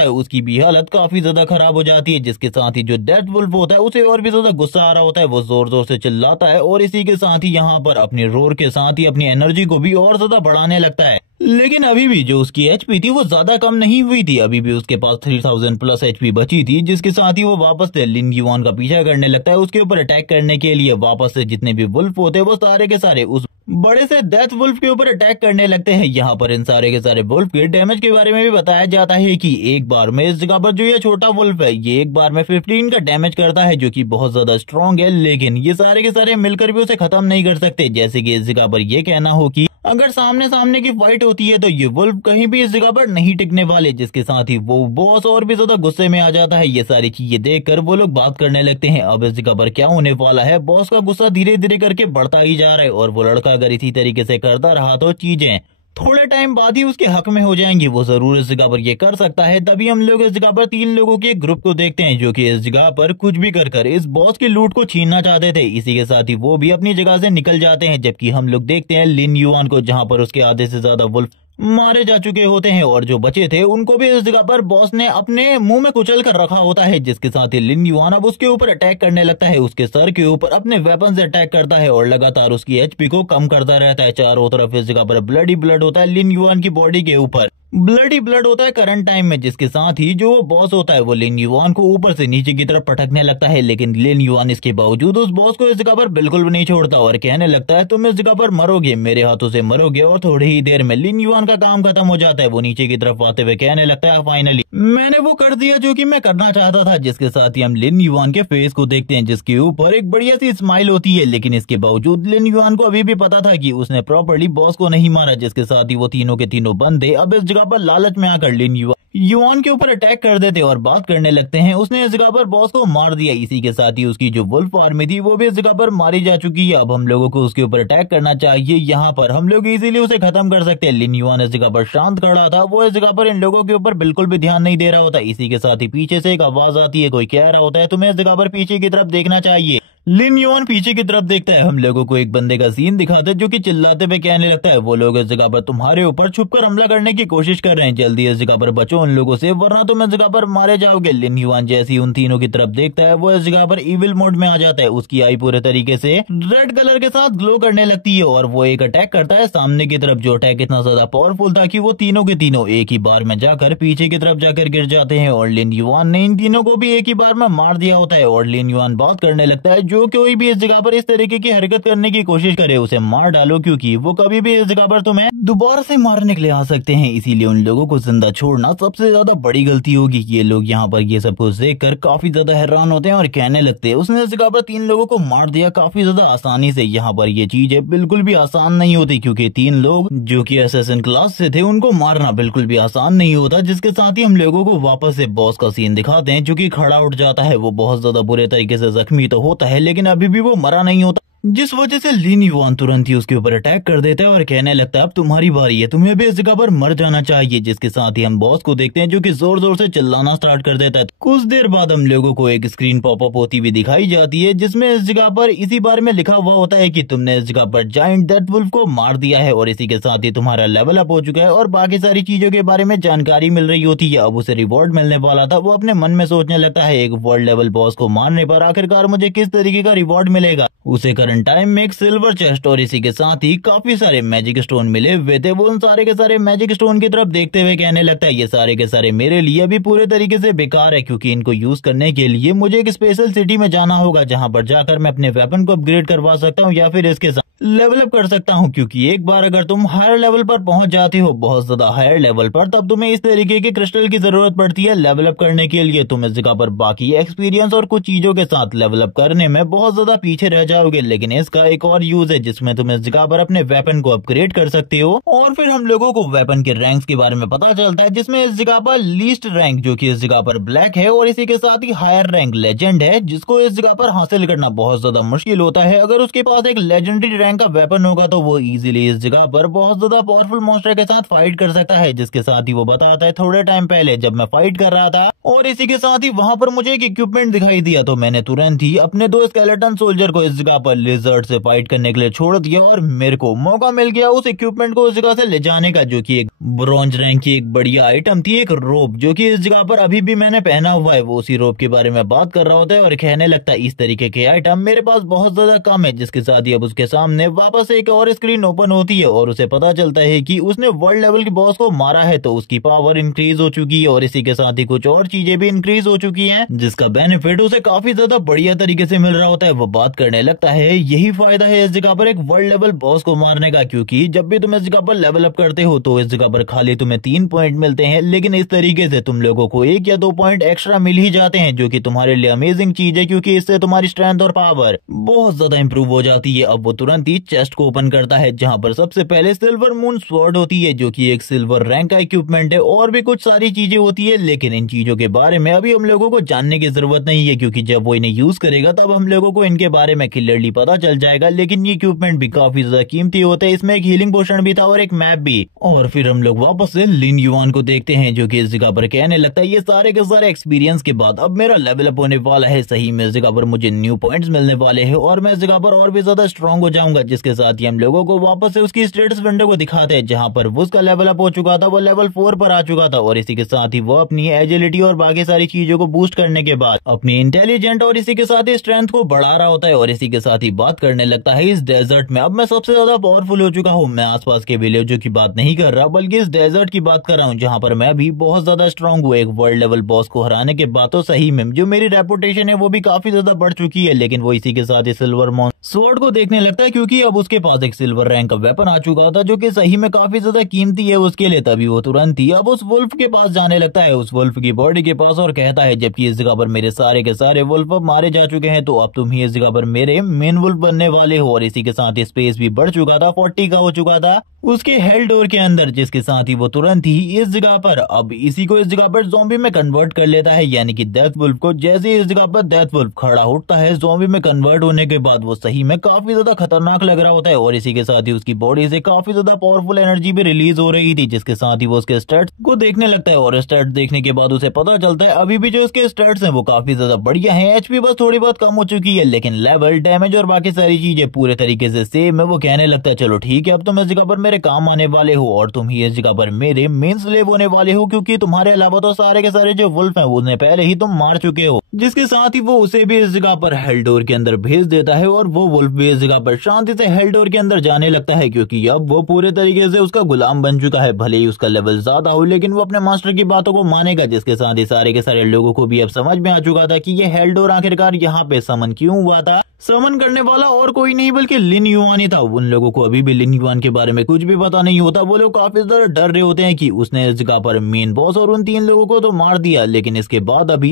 है उसकी भी हालत काफी ज्यादा खराब हो जाती है। जिसके साथ ही जो डेथ वुल्फ होता है उसे और भी ज्यादा गुस्सा आ रहा होता है, वो जोर जोर से चिल्लाता है और इसी के साथ ही यहाँ पर अपनी रोर के साथ ही अपनी एनर्जी को भी और ज्यादा बढ़ाने लगता है। लेकिन अभी भी जो उसकी एचपी थी वो ज्यादा कम नहीं हुई थी, अभी भी उसके पास 3000 प्लस एचपी बची थी। जिसके साथ ही वो वापस से लिन युआन का पीछा करने लगता है उसके ऊपर अटैक करने के लिए। वापस से जितने भी वुल्फ होते हैं वो सारे के सारे उस बड़े से डेथ वुल्फ के ऊपर अटैक करने लगते हैं। यहाँ पर इन सारे के सारे वुल्फ के डैमेज के बारे में भी बताया जाता है कि एक बार में इस जगह पर जो ये छोटा वुल्फ है ये एक बार में 15 का डैमेज करता है, जो कि बहुत ज्यादा स्ट्रॉन्ग है। लेकिन ये सारे के सारे मिलकर भी उसे खत्म नहीं कर सकते। जैसे कि इस जगह पर ये कहना हो कि अगर सामने सामने की फाइट होती है तो ये वुल्फ कहीं भी इस जगह पर नहीं टिकने वाले। जिसके साथ ही वो बॉस और भी ज्यादा गुस्से में आ जाता है। ये सारी चीजें देखकर वो लोग बात करने लगते हैं अब इस जगह पर क्या होने वाला है। बॉस का गुस्सा धीरे धीरे करके बढ़ता ही जा रहा है और वो लड़का अगर इसी तरीके से करता रहा तो चीजें थोड़े टाइम बाद ही उसके हक में हो जाएंगी। वो जरूर इस जगह पर ये कर सकता है। तभी हम लोग इस जगह पर 3 लोगों के एक ग्रुप को देखते हैं जो कि इस जगह पर कुछ भी कर इस बॉस की लूट को छीनना चाहते थे। इसी के साथ ही वो भी अपनी जगह से निकल जाते हैं, जबकि हम लोग देखते हैं लिन युआन को जहां पर उसके आधे से ज्यादा वुल्फ मारे जा चुके होते हैं और जो बचे थे उनको भी इस जगह पर बॉस ने अपने मुंह में कुचल कर रखा होता है। जिसके साथ ही लिन युआन अब उसके ऊपर अटैक करने लगता है, उसके सर के ऊपर अपने वेपन से अटैक करता है और लगातार उसकी एचपी को कम करता रहता है। चारों तरफ इस जगह पर ब्लड ही ब्लड होता है लिन युआन की बॉडी के ऊपर, ब्लड ही ब्लड होता है करंट टाइम में। जिसके साथ ही जो बॉस होता है वो लिन युआन को ऊपर से नीचे की तरफ पटकने लगता है, लेकिन लिन युआन इसके बावजूद उस बॉस को इस जगह पर बिल्कुल भी नहीं छोड़ता और कहने लगता है तुम इस जगह पर मरोगे, मेरे हाथों से मरोगे। और थोड़ी ही देर में लिन युआन का काम खत्म हो जाता है। वो नीचे की तरफ आते हुए कहने लगता है फाइनली मैंने वो कर दिया जो कि मैं करना चाहता था। जिसके साथ ही हम लिन युआन के फेस को देखते हैं जिसके ऊपर एक बढ़िया सी स्माइल होती है, लेकिन इसके बावजूद लिन युआन को अभी भी पता था कि उसने प्रॉपर्ली बॉस को नहीं मारा। जिसके साथ ही वो तीनों के तीनों बंदे अब इस जगह पर लालच में आकर लिन युआन के ऊपर अटैक कर देते और बात करने लगते हैं उसने इस जगह पर बॉस को मार दिया। इसी के साथ ही उसकी जो वुल्फ आर्मी थी वो भी इस जगह पर मारी जा चुकी है। अब हम लोगों को उसके ऊपर अटैक करना चाहिए, यहाँ पर हम लोग इजीली उसे खत्म कर सकते हैं। लिन युआन इस जगह पर शांत खड़ा था, वो इस जगह पर इन लोगों के ऊपर बिल्कुल भी ध्यान नहीं दे रहा होता। इसी के साथ ही पीछे से एक आवाज आती है, कोई कह रहा होता है तुम्हें इस जगह पर पीछे की तरफ देखना चाहिए। लिन युआन पीछे की तरफ देखता है, हम लोगों को एक बंदे का सीन दिखाते हैं जो कि चिल्लाते हुए कहने लगता है वो लोग इस जगह पर तुम्हारे ऊपर छुपकर हमला करने की कोशिश कर रहे हैं, जल्दी इस जगह पर बचो उन लोगों से वरना तुम इस जगह पर मारे जाओगे। लिन युआन जैसे ही उन तीनों की तरफ देखता है वो इस जगह पर इविल मोड में आ जाता है, उसकी आई पूरे तरीके से रेड कलर के साथ ग्लो करने लगती है और वो एक अटैक करता है सामने की तरफ। जो अटैक इतना ज्यादा पावरफुल था कि वो तीनों के तीनों एक ही बार में जाकर पीछे की तरफ जाकर गिर जाते हैं और लिन युआन ने इन तीनों को भी एक ही बार में मार दिया होता है। और लिन युआन बात करने लगता है जो कोई भी इस जगह पर इस तरीके की हरकत करने की कोशिश करे उसे मार डालो, क्योंकि वो कभी भी इस जगह पर तुम्हें दोबारा से मारने के लिए आ सकते हैं। इसीलिए उन लोगों को जिंदा छोड़ना सबसे ज्यादा बड़ी गलती होगी। ये लोग यहाँ पर ये सब कुछ देखकर काफी ज्यादा हैरान होते हैं और कहने लगते हैं उसने इस जगह पर 3 लोगों को मार दिया काफी ज्यादा आसानी से। यहाँ पर ये चीज है बिल्कुल भी आसान नहीं होती, क्योंकि 3 लोग जो कि असैसिन क्लास से थे उनको मारना बिल्कुल भी आसान नहीं होता। जिसके साथ ही हम लोगों को वापस से बॉस का सीन दिखाते हैं जो कि खड़ा उठ जाता है। वो बहुत ज्यादा बुरे तरीके से जख्मी तो होता है लेकिन अभी भी वो मरा नहीं होता, जिस वजह से लिन युआन तुरंत ही उसके ऊपर अटैक कर देता है और कहने लगता है अब तुम्हारी बारी है, तुम्हें भी इस जगह पर मर जाना चाहिए। जिसके साथ ही हम बॉस को देखते हैं जो कि जोर जोर से चिल्लाना स्टार्ट कर देता है। कुछ देर बाद हम लोगों को एक स्क्रीन पॉपअप होती हुई दिखाई जाती है जिसमें इस जगह पर इसी बारे में लिखा हुआ होता है कि तुमने इस जगह पर जायंट डेथ वुल्फ को मार दिया है और इसी के साथ ही तुम्हारा लेवल अप हो चुका है और बाकी सारी चीजों के बारे में जानकारी मिल रही होती है। अब उसे रिवॉर्ड मिलने वाला था, वो अपने मन में सोचने लगता है एक वर्ल्ड लेवल बॉस को मारने पर आखिरकार मुझे किस तरीके का रिवॉर्ड मिलेगा। उसे करंट करंट टाइम में एक सिल्वर चेस्ट और इसी के साथ ही काफी सारे मैजिक स्टोन मिले हुए थे। वो उन सारे के सारे मैजिक स्टोन की तरफ देखते हुए कहने लगता है ये सारे के सारे मेरे लिए अभी पूरे तरीके से बेकार है, क्योंकि इनको यूज करने के लिए मुझे एक स्पेशल सिटी में जाना होगा जहां पर जाकर मैं अपने वेपन को अपग्रेड करवा सकता हूं या फिर इसके साथ लेवल अप कर सकता हूं। क्योंकि एक बार अगर तुम हायर लेवल पर पहुंच जाते हो, बहुत ज्यादा हायर लेवल पर, तब तुम्हें इस तरीके के क्रिस्टल की जरूरत पड़ती है लेवल अप करने के लिए। तुम इस जगह पर बाकी एक्सपीरियंस और कुछ चीजों के साथ लेवल अप करने में बहुत ज्यादा पीछे रह जाओगे, लेकिन इसका एक और यूज है जिसमें तुम इस जगह पर अपने वेपन को अपग्रेड कर सकते हो। और फिर हम लोगों को वेपन के रैंक्स के बारे में पता चलता है, जिसमें इस जगह पर लीस्ट रैंक जो कि इस जगह पर ब्लैक है और इसी के साथ ही हायर रैंक लेजेंड है, जिसको इस जगह पर हासिल करना बहुत ज्यादा मुश्किल होता है। अगर उसके पास एक लेजेंडरी रैंक का वेपन होगा तो वो इजीली इस जगह पर बहुत ज्यादा पावरफुल मॉन्स्टर के साथ फाइट कर सकता है। जिसके साथ ही वो बताता है थोड़े टाइम पहले जब मैं फाइट कर रहा था और इसी के साथ ही वहां पर मुझे एक इक्विपमेंट दिखाई दिया, तो मैंने तुरंत ही अपने 2 स्केलेटन सोल्जर को इस जगह पर लिजर्ड से फाइट करने के लिए छोड़ दिया और मेरे को मौका मिल गया उस इक्विपमेंट को उस जगह से ले जाने का, जो कि एक ब्रॉन्ज रैंक की एक बढ़िया आइटम थी, एक रोप, जो कि इस जगह पर अभी भी मैंने पहना हुआ है। वो उसी रोप के बारे में बात कर रहा होता है और कहने लगता है इस तरीके के आइटम मेरे पास बहुत ज्यादा कम है। जिसके साथ ही अब उसके सामने वापस एक और स्क्रीन ओपन होती है और उसे पता चलता है कि उसने वर्ल्ड लेवल के बॉस को मारा है, तो उसकी पावर इंक्रीज हो चुकी है और इसी के साथ ही कुछ और चीजें भी इंक्रीज हो चुकी हैं, जिसका बेनिफिट उसे काफी ज्यादा बढ़िया तरीके से मिल रहा होता है। वो बात करने लगता है यही फायदा है इस जगह पर एक वर्ल्ड लेवल बॉस को मारने का, क्योंकि जब भी तुम इस जगह पर लेवल अप करते हो तो इस जगह पर खाली तुम्हें 3 पॉइंट मिलते हैं, लेकिन इस तरीके से तुम लोगों को 1 या 2 पॉइंट एक्स्ट्रा मिल ही जाते हैं, जो कि तुम्हारे लिए अमेजिंग चीज है, क्योंकि इससे तुम्हारी स्ट्रेंथ और पावर बहुत ज्यादा इंप्रूव हो जाती है। अब वो तुरंत ही चेस्ट को ओपन करता है, जहां पर सबसे पहले सिल्वर मून स्वॉर्ड होती है, जो कि एक सिल्वर रैंक का इक्विपमेंट है, और भी कुछ सारी चीजें होती है, लेकिन इन चीजों के बारे में अभी हम लोगों को जानने की जरूरत नहीं है, क्योंकि जब वो इन्हें यूज करेगा तब हम लोगों को इनके बारे में क्लियरली पता चल जाएगा। लेकिन ये इक्विपमेंट भी काफी ज्यादा कीमती होते हैं, इसमें एक हीलिंग पोशन भी था और एक मैप भी। और फिर हम लोग वापस से लिन युआन को देखते हैं, जो कि इस जगह पर कहने लगता है ये सारे के सारे एक्सपीरियंस के बाद अब मेरा लेवल अप होने वाला है। सही में इस जगह पर मुझे न्यू पॉइंट्स मिलने वाले हैं और मैं इस जगह पर और भी ज्यादा स्ट्रांग हो जाऊंगा। जिसके साथ ही हम लोगों को वापस से उसकी स्टेटस विंडो को दिखाते हैं, जहां पर उसका लेवल अप हो चुका था, वो लेवल 4 पर आ चुका था और इसी के साथ ही वो अपनी एजिलिटी और बाकी सारी चीजों को बूस्ट करने के बाद अपनी इंटेलिजेंट और इसी के साथ ही स्ट्रेंथ को बढ़ा रहा होता है और इसी के साथ ही बात करने लगता है इस डेजर्ट में अब मैं सबसे ज्यादा पावरफुल हो चुका हूँ। मैं आसपास के विलेजों की बात नहीं कर रहा, बल्कि इस डेजर्ट की बात कर रहा हूँ, जहाँ पर मैं भी बहुत ज्यादा स्ट्रांग हूँ। एक वर्ल्ड लेवल बॉस को हराने के बाद तो सही में जो मेरी रेपुटेशन है वो भी काफी ज्यादा बढ़ चुकी है। लेकिन वो इसी के साथ ही सिल्वर मॉन स्वॉर्ड को देखने लगता है, क्योंकि अब उसके पास एक सिल्वर रैंक का वेपन आ चुका था, जो कि सही में काफी ज्यादा कीमती है उसके लिए। तभी वो तुरंत ही अब उस वुल्फ के पास जाने लगता है, उस वुल्फ की बॉडी के पास, और कहता है जबकि इस जगह पर मेरे सारे के सारे वुल्फ अब मारे जा चुके हैं, तो अब तुम ही इस जगह पर मेरे मेन वुल्फ बनने वाले हो। और इसी के साथ ही स्पेस भी बढ़ चुका था, 40 का हो चुका था उसके हेल डोर के अंदर। जिसके साथ ही वो तुरंत ही इस जगह पर अब इसी को इस जगह पर ज़ॉम्बी में कन्वर्ट कर लेता है, यानी कि डेथ वुल्फ को। जैसे इस जगह पर डेथ वुल्फ खड़ा उठता है ज़ॉम्बी में कन्वर्ट होने के बाद, वो सही में काफी ज्यादा खतरनाक लग रहा होता है और इसी के साथ ही उसकी बॉडी से काफी ज्यादा पावरफुल एनर्जी भी रिलीज हो रही थी। जिसके साथ ही वो उसके स्टैट्स को देखने लगता है और स्टैट्स देखने के बाद उसे पता चलता है अभी भी जो उसके स्टैट्स हैं वो काफी ज्यादा बढ़िया हैं। एचपी बस थोड़ी बहुत कम हो चुकी है, लेकिन लेवल, डैमेज और बाकी सारी चीजें पूरे तरीके से सेम है। वो कहने लगता है चलो ठीक है, अब तुम इस जगह पर मेरे काम आने वाले हो और तुम ही इस जगह पर मेरे मेन स्लेव होने वाले हो, क्योंकि तुम्हारे अलावा तो सारे के सारे जो वुल्फ हैं उन्हें पहले ही तुम मार चुके हो। जिसके साथ ही वो उसे भी इस जगह पर हेल्डोर के अंदर भेज देता है और वो वुल्फ भी इस जगह पर शांति से हेल्डोर के अंदर जाने लगता है, क्योंकि अब वो पूरे तरीके से उसका गुलाम बन चुका है। भले ही उसका लेवल ज्यादा हो, लेकिन वो अपने मास्टर की बातों को मानेगा। जिसके साथ ही सारे के सारे लोगों को भी अब समझ में आ चुका था कि ये हेल्डोर आखिरकार यहाँ पे समन क्यों हुआ था। समन करने वाला और कोई नहीं बल्कि लिन युआन ही था। उन लोगों को अभी भी लिन युआन के बारे में कुछ भी पता नहीं होता। वो लोग काफी ज्यादा डर रहे होते हैं कि उसने इस जगह पर मेन बॉस और उन 3 लोगों को तो मार दिया, लेकिन इसके बाद अभी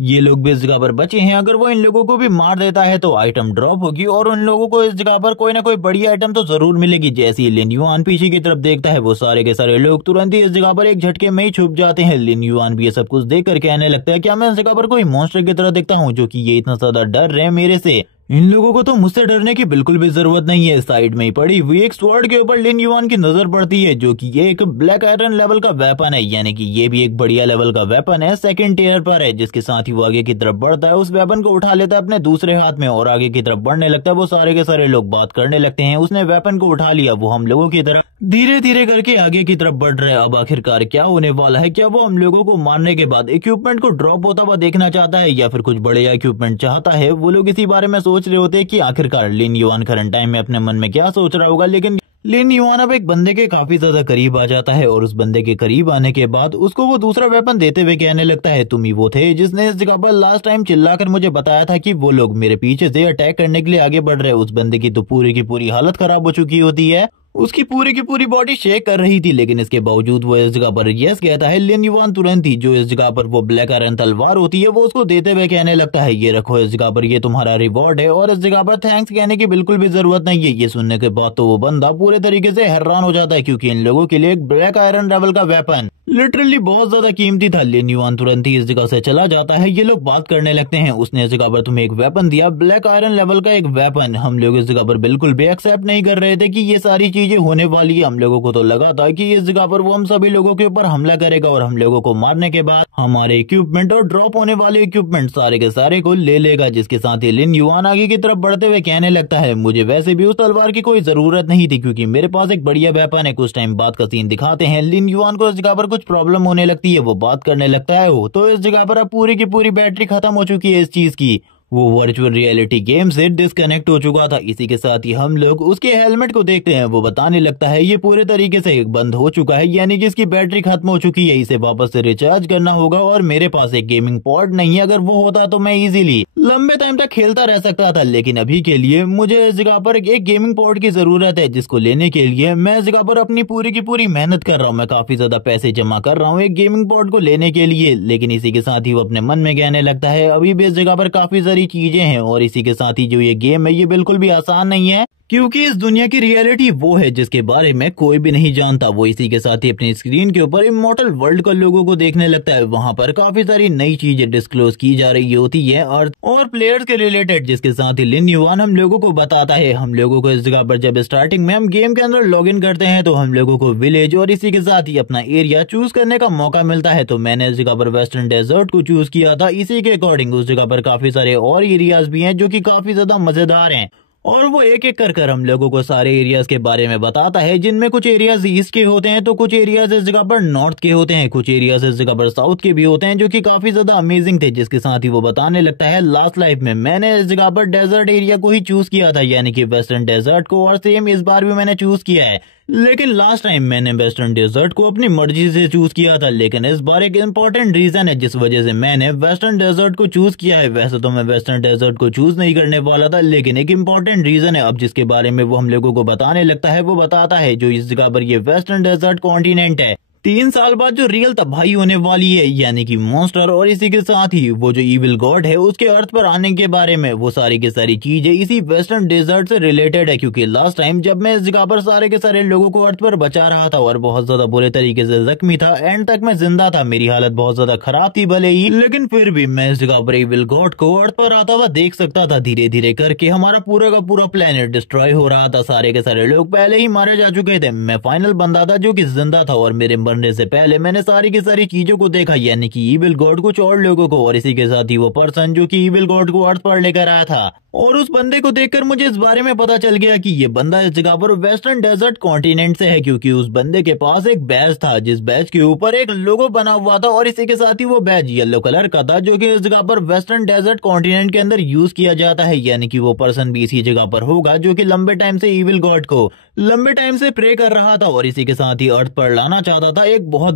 ये लोग भी इस जगह पर बचे हैं। अगर वो इन लोगों को भी मार देता है तो आइटम ड्रॉप होगी और उन लोगों को इस जगह पर कोई ना कोई बड़ी आइटम तो जरूर मिलेगी। जैसे ही लिन युआन पीछे की तरफ देखता है, वो सारे के सारे लोग तुरंत ही इस जगह पर एक झटके में ही छुप जाते हैं। लिन युआन भी ये सब कुछ देख कर कहने लगता है क्या मैं इस जगह पर कोई मॉन्स्टर की तरह दिखता हूँ, जो कि ये इतना ज्यादा डर रहे हैं मेरे से। इन लोगों को तो मुझसे डरने की बिल्कुल भी जरूरत नहीं है। साइड में ही पड़ी हुई एक स्वॉर्ड के ऊपर लिन युआन की नजर पड़ती है, जो कि ये एक ब्लैक आयरन लेवल का वेपन है, यानी कि ये भी एक बढ़िया लेवल का वेपन है, 2nd टियर पर है। जिसके साथ ही वो आगे की तरफ बढ़ता है, उस वेपन को उठा लेता है अपने दूसरे हाथ में और आगे की तरफ बढ़ने लगता है। वो सारे के सारे लोग बात करने लगते हैं, उसने वेपन को उठा लिया, वो हम लोगों की तरफ धीरे धीरे करके आगे की तरफ बढ़ रहा है। अब आखिरकार क्या होने वाला है? क्या वो हम लोगों को मारने के बाद इक्विपमेंट को ड्रॉप होता हुआ देखना चाहता है या फिर कुछ बढ़िया इक्विपमेंट चाहता है? वो लोग इसी बारे में सोच सोच रहे होते हैं कि आखिरकार लिन युआन करंट टाइम में अपने मन में क्या सोच रहा होगा, लेकिन लिन युआन अब एक बंदे के काफी ज्यादा करीब आ जाता है और उस बंदे के करीब आने के बाद उसको वो दूसरा वेपन देते हुए कहने लगता है, तुम ही वो थे जिसने इस जगह पर लास्ट टाइम चिल्लाकर मुझे बताया था कि वो लोग मेरे पीछे से अटैक करने के लिए आगे बढ़ रहे हैं। उस बंदे की तो पूरी की पूरी हालत खराब हो चुकी होती है, उसकी पूरी की पूरी बॉडी शेक कर रही थी, लेकिन इसके बावजूद वो इस जगह पर यस कहता है। लिन युआन तुरंत ही जो इस जगह पर वो ब्लैक आयरन तलवार होती है वो उसको देते हुए कहने लगता है, ये रखो इस जगह पर, ये तुम्हारा रिवॉर्ड है और इस जगह पर थैंक्स कहने की बिल्कुल भी जरूरत नहीं है। ये सुनने के बाद तो वो बंदा पूरे तरीके से हैरान हो जाता है, क्योंकि इन लोगों के लिए एक ब्लैक आयरन लेवल का वेपन लिटरली बहुत ज्यादा कीमती था। लिन युआन तुरंत ही इस जगह से चला जाता है। ये लोग बात करने लगते हैं, उसने इस जगह पर तुम्हें एक वेपन दिया, ब्लैक आयरन लेवल का एक वेपन। हम लोग इस जगह पर बिल्कुल भी एक्सेप्ट नहीं कर रहे थे कि ये सारी चीजें होने वाली है। हम लोगों को तो लगा था कि इस जगह पर वो हम सभी लोगों के ऊपर हमला करेगा और हम लोगों को मारने के बाद हमारे इक्विपमेंट और ड्रॉप होने वाले इक्विपमेंट सारे के सारे को ले लेगा। जिसके साथ ही लिन युआन आगे की तरफ बढ़ते हुए कहने लगता है, मुझे वैसे भी उस तलवार की कोई जरूरत नहीं थी क्योंकि मेरे पास एक बढ़िया वेपन है। कुछ टाइम बाद का सीन दिखाते हैं, लिन युआन को इस जगह पर कुछ प्रॉब्लम होने लगती है, वो बात करने लगता है, तो इस जगह पर अब पूरी की पूरी बैटरी खत्म हो चुकी है इस चीज की, वो वर्चुअल रियलिटी गेम से डिस्कनेक्ट हो चुका था। इसी के साथ ही हम लोग उसके हेलमेट को देखते हैं, वो बताने लगता है ये पूरे तरीके से बंद हो चुका है, यानी कि इसकी बैटरी खत्म हो चुकी है, इसे वापस से रिचार्ज करना होगा और मेरे पास एक गेमिंग पॉड नहीं है। अगर वो होता तो मैं इजीली लंबे टाइम तक खेलता रह सकता था, लेकिन अभी के लिए मुझे इस जगह पर एक गेमिंग पॉड की जरूरत है, जिसको लेने के लिए मैं इस जगह पर अपनी पूरी की पूरी मेहनत कर रहा हूँ। मैं काफी ज्यादा पैसे जमा कर रहा हूँ एक गेमिंग पॉड को लेने के लिए, लेकिन इसी के साथ ही वो अपने मन में कहने लगता है, अभी भी इस जगह पर काफी सारी चीजें हैं और इसी के साथ ही जो ये गेम है ये बिल्कुल भी आसान नहीं है, क्योंकि इस दुनिया की रियलिटी वो है जिसके बारे में कोई भी नहीं जानता। वो इसी के साथ ही अपनी स्क्रीन के ऊपर इमॉर्टल वर्ल्ड का लोगों को देखने लगता है, वहां पर काफी सारी नई चीजें डिस्क्लोज की जा रही होती है और प्लेयर्स के रिलेटेड, जिसके साथ ही लिन युआन हम लोगों को बताता है। हम लोगों को इस जगह पर जब स्टार्टिंग में हम गेम के अंदर लॉग इन करते हैं तो हम लोगों को विलेज और इसी के साथ ही अपना एरिया चूज करने का मौका मिलता है, तो मैंने इस जगह पर वेस्टर्न डेजर्ट को चूज किया था। इसी के अकॉर्डिंग उस जगह पर काफी सारे और एरियाज भी हैं जो कि काफी ज्यादा मजेदार हैं और वो एक एक कर हम लोगों को सारे एरियाज के बारे में बताता है, जिनमें कुछ एरियाज ईस्ट के होते हैं तो कुछ एरियाज इस जगह पर नॉर्थ के होते हैं, कुछ एरियाज इस जगह पर साउथ के भी होते हैं जो कि काफी ज्यादा अमेजिंग थे। जिसके साथ ही वो बताने लगता है, लास्ट लाइफ में मैंने इस जगह पर डेजर्ट एरिया को ही चूज किया था, यानी कि वेस्टर्न डेजर्ट को, और सेम इस बार भी मैंने चूज किया है, लेकिन लास्ट टाइम मैंने वेस्टर्न डेजर्ट को अपनी मर्जी से चूज किया था, लेकिन इस बार एक इम्पोर्टेंट रीजन है जिस वजह से मैंने वेस्टर्न डेजर्ट को चूज किया है। वैसे तो मैं वेस्टर्न डेजर्ट को चूज नहीं करने वाला था, लेकिन एक इम्पोर्टेंट रीजन है अब जिसके बारे में वो हम लोगों को बताने लगता है। वो बताता है जो इस जगह पर ये वेस्टर्न डेजर्ट कॉन्टिनेंट है, 3 साल बाद जो रियल तबाही होने वाली है, यानी कि मॉन्स्टर और इसी के साथ ही वो जो इविल गॉड है उसके अर्थ पर आने के बारे में, वो सारी की सारी चीजें इसी वेस्टर्न डेजर्ट से रिलेटेड है। क्योंकि लास्ट टाइम जब मैं इस जगह पर सारे के सारे लोगों को अर्थ पर बचा रहा था और बहुत ज्यादा बुरे तरीके से जख्मी था, एंड तक मैं जिंदा था, मेरी हालत बहुत ज्यादा खराब थी भले ही, लेकिन फिर भी मैं इस जगह पर इविल गॉड को अर्थ पर आता हुआ देख सकता था। धीरे धीरे करके हमारा पूरा का पूरा प्लेनेट डिस्ट्रॉय हो रहा था, सारे के सारे लोग पहले ही मारे जा चुके थे, मैं फाइनल बंदा था जो कि जिंदा था और मेरे मरने से पहले मैंने सारी की सारी चीजों को देखा, यानी कि इविल गॉड कुछ और लोगों को और इसी के साथ ही वो पर्सन जो कि इविल गॉड को अर्थ पर लेकर आया था। और उस बंदे को देखकर मुझे इस बारे में पता चल गया कि ये बंदा इस जगह पर वेस्टर्न डेजर्ट कॉन्टिनेंट से है, क्योंकि उस बंदे के पास एक बैज था जिस बैज के ऊपर एक लोगो बना हुआ था और इसी के साथ ही वो बैज येलो कलर का था, जो कि इस जगह पर वेस्टर्न डेजर्ट कॉन्टिनेंट के अंदर यूज किया जाता है, यानी कि वो पर्सन भी इसी जगह पर होगा जो कि लंबे टाइम से इविल गॉड को लंबे टाइम से प्रे कर रहा था और इसी के साथ ही अर्थ पर लाना चाहता था एक बहुत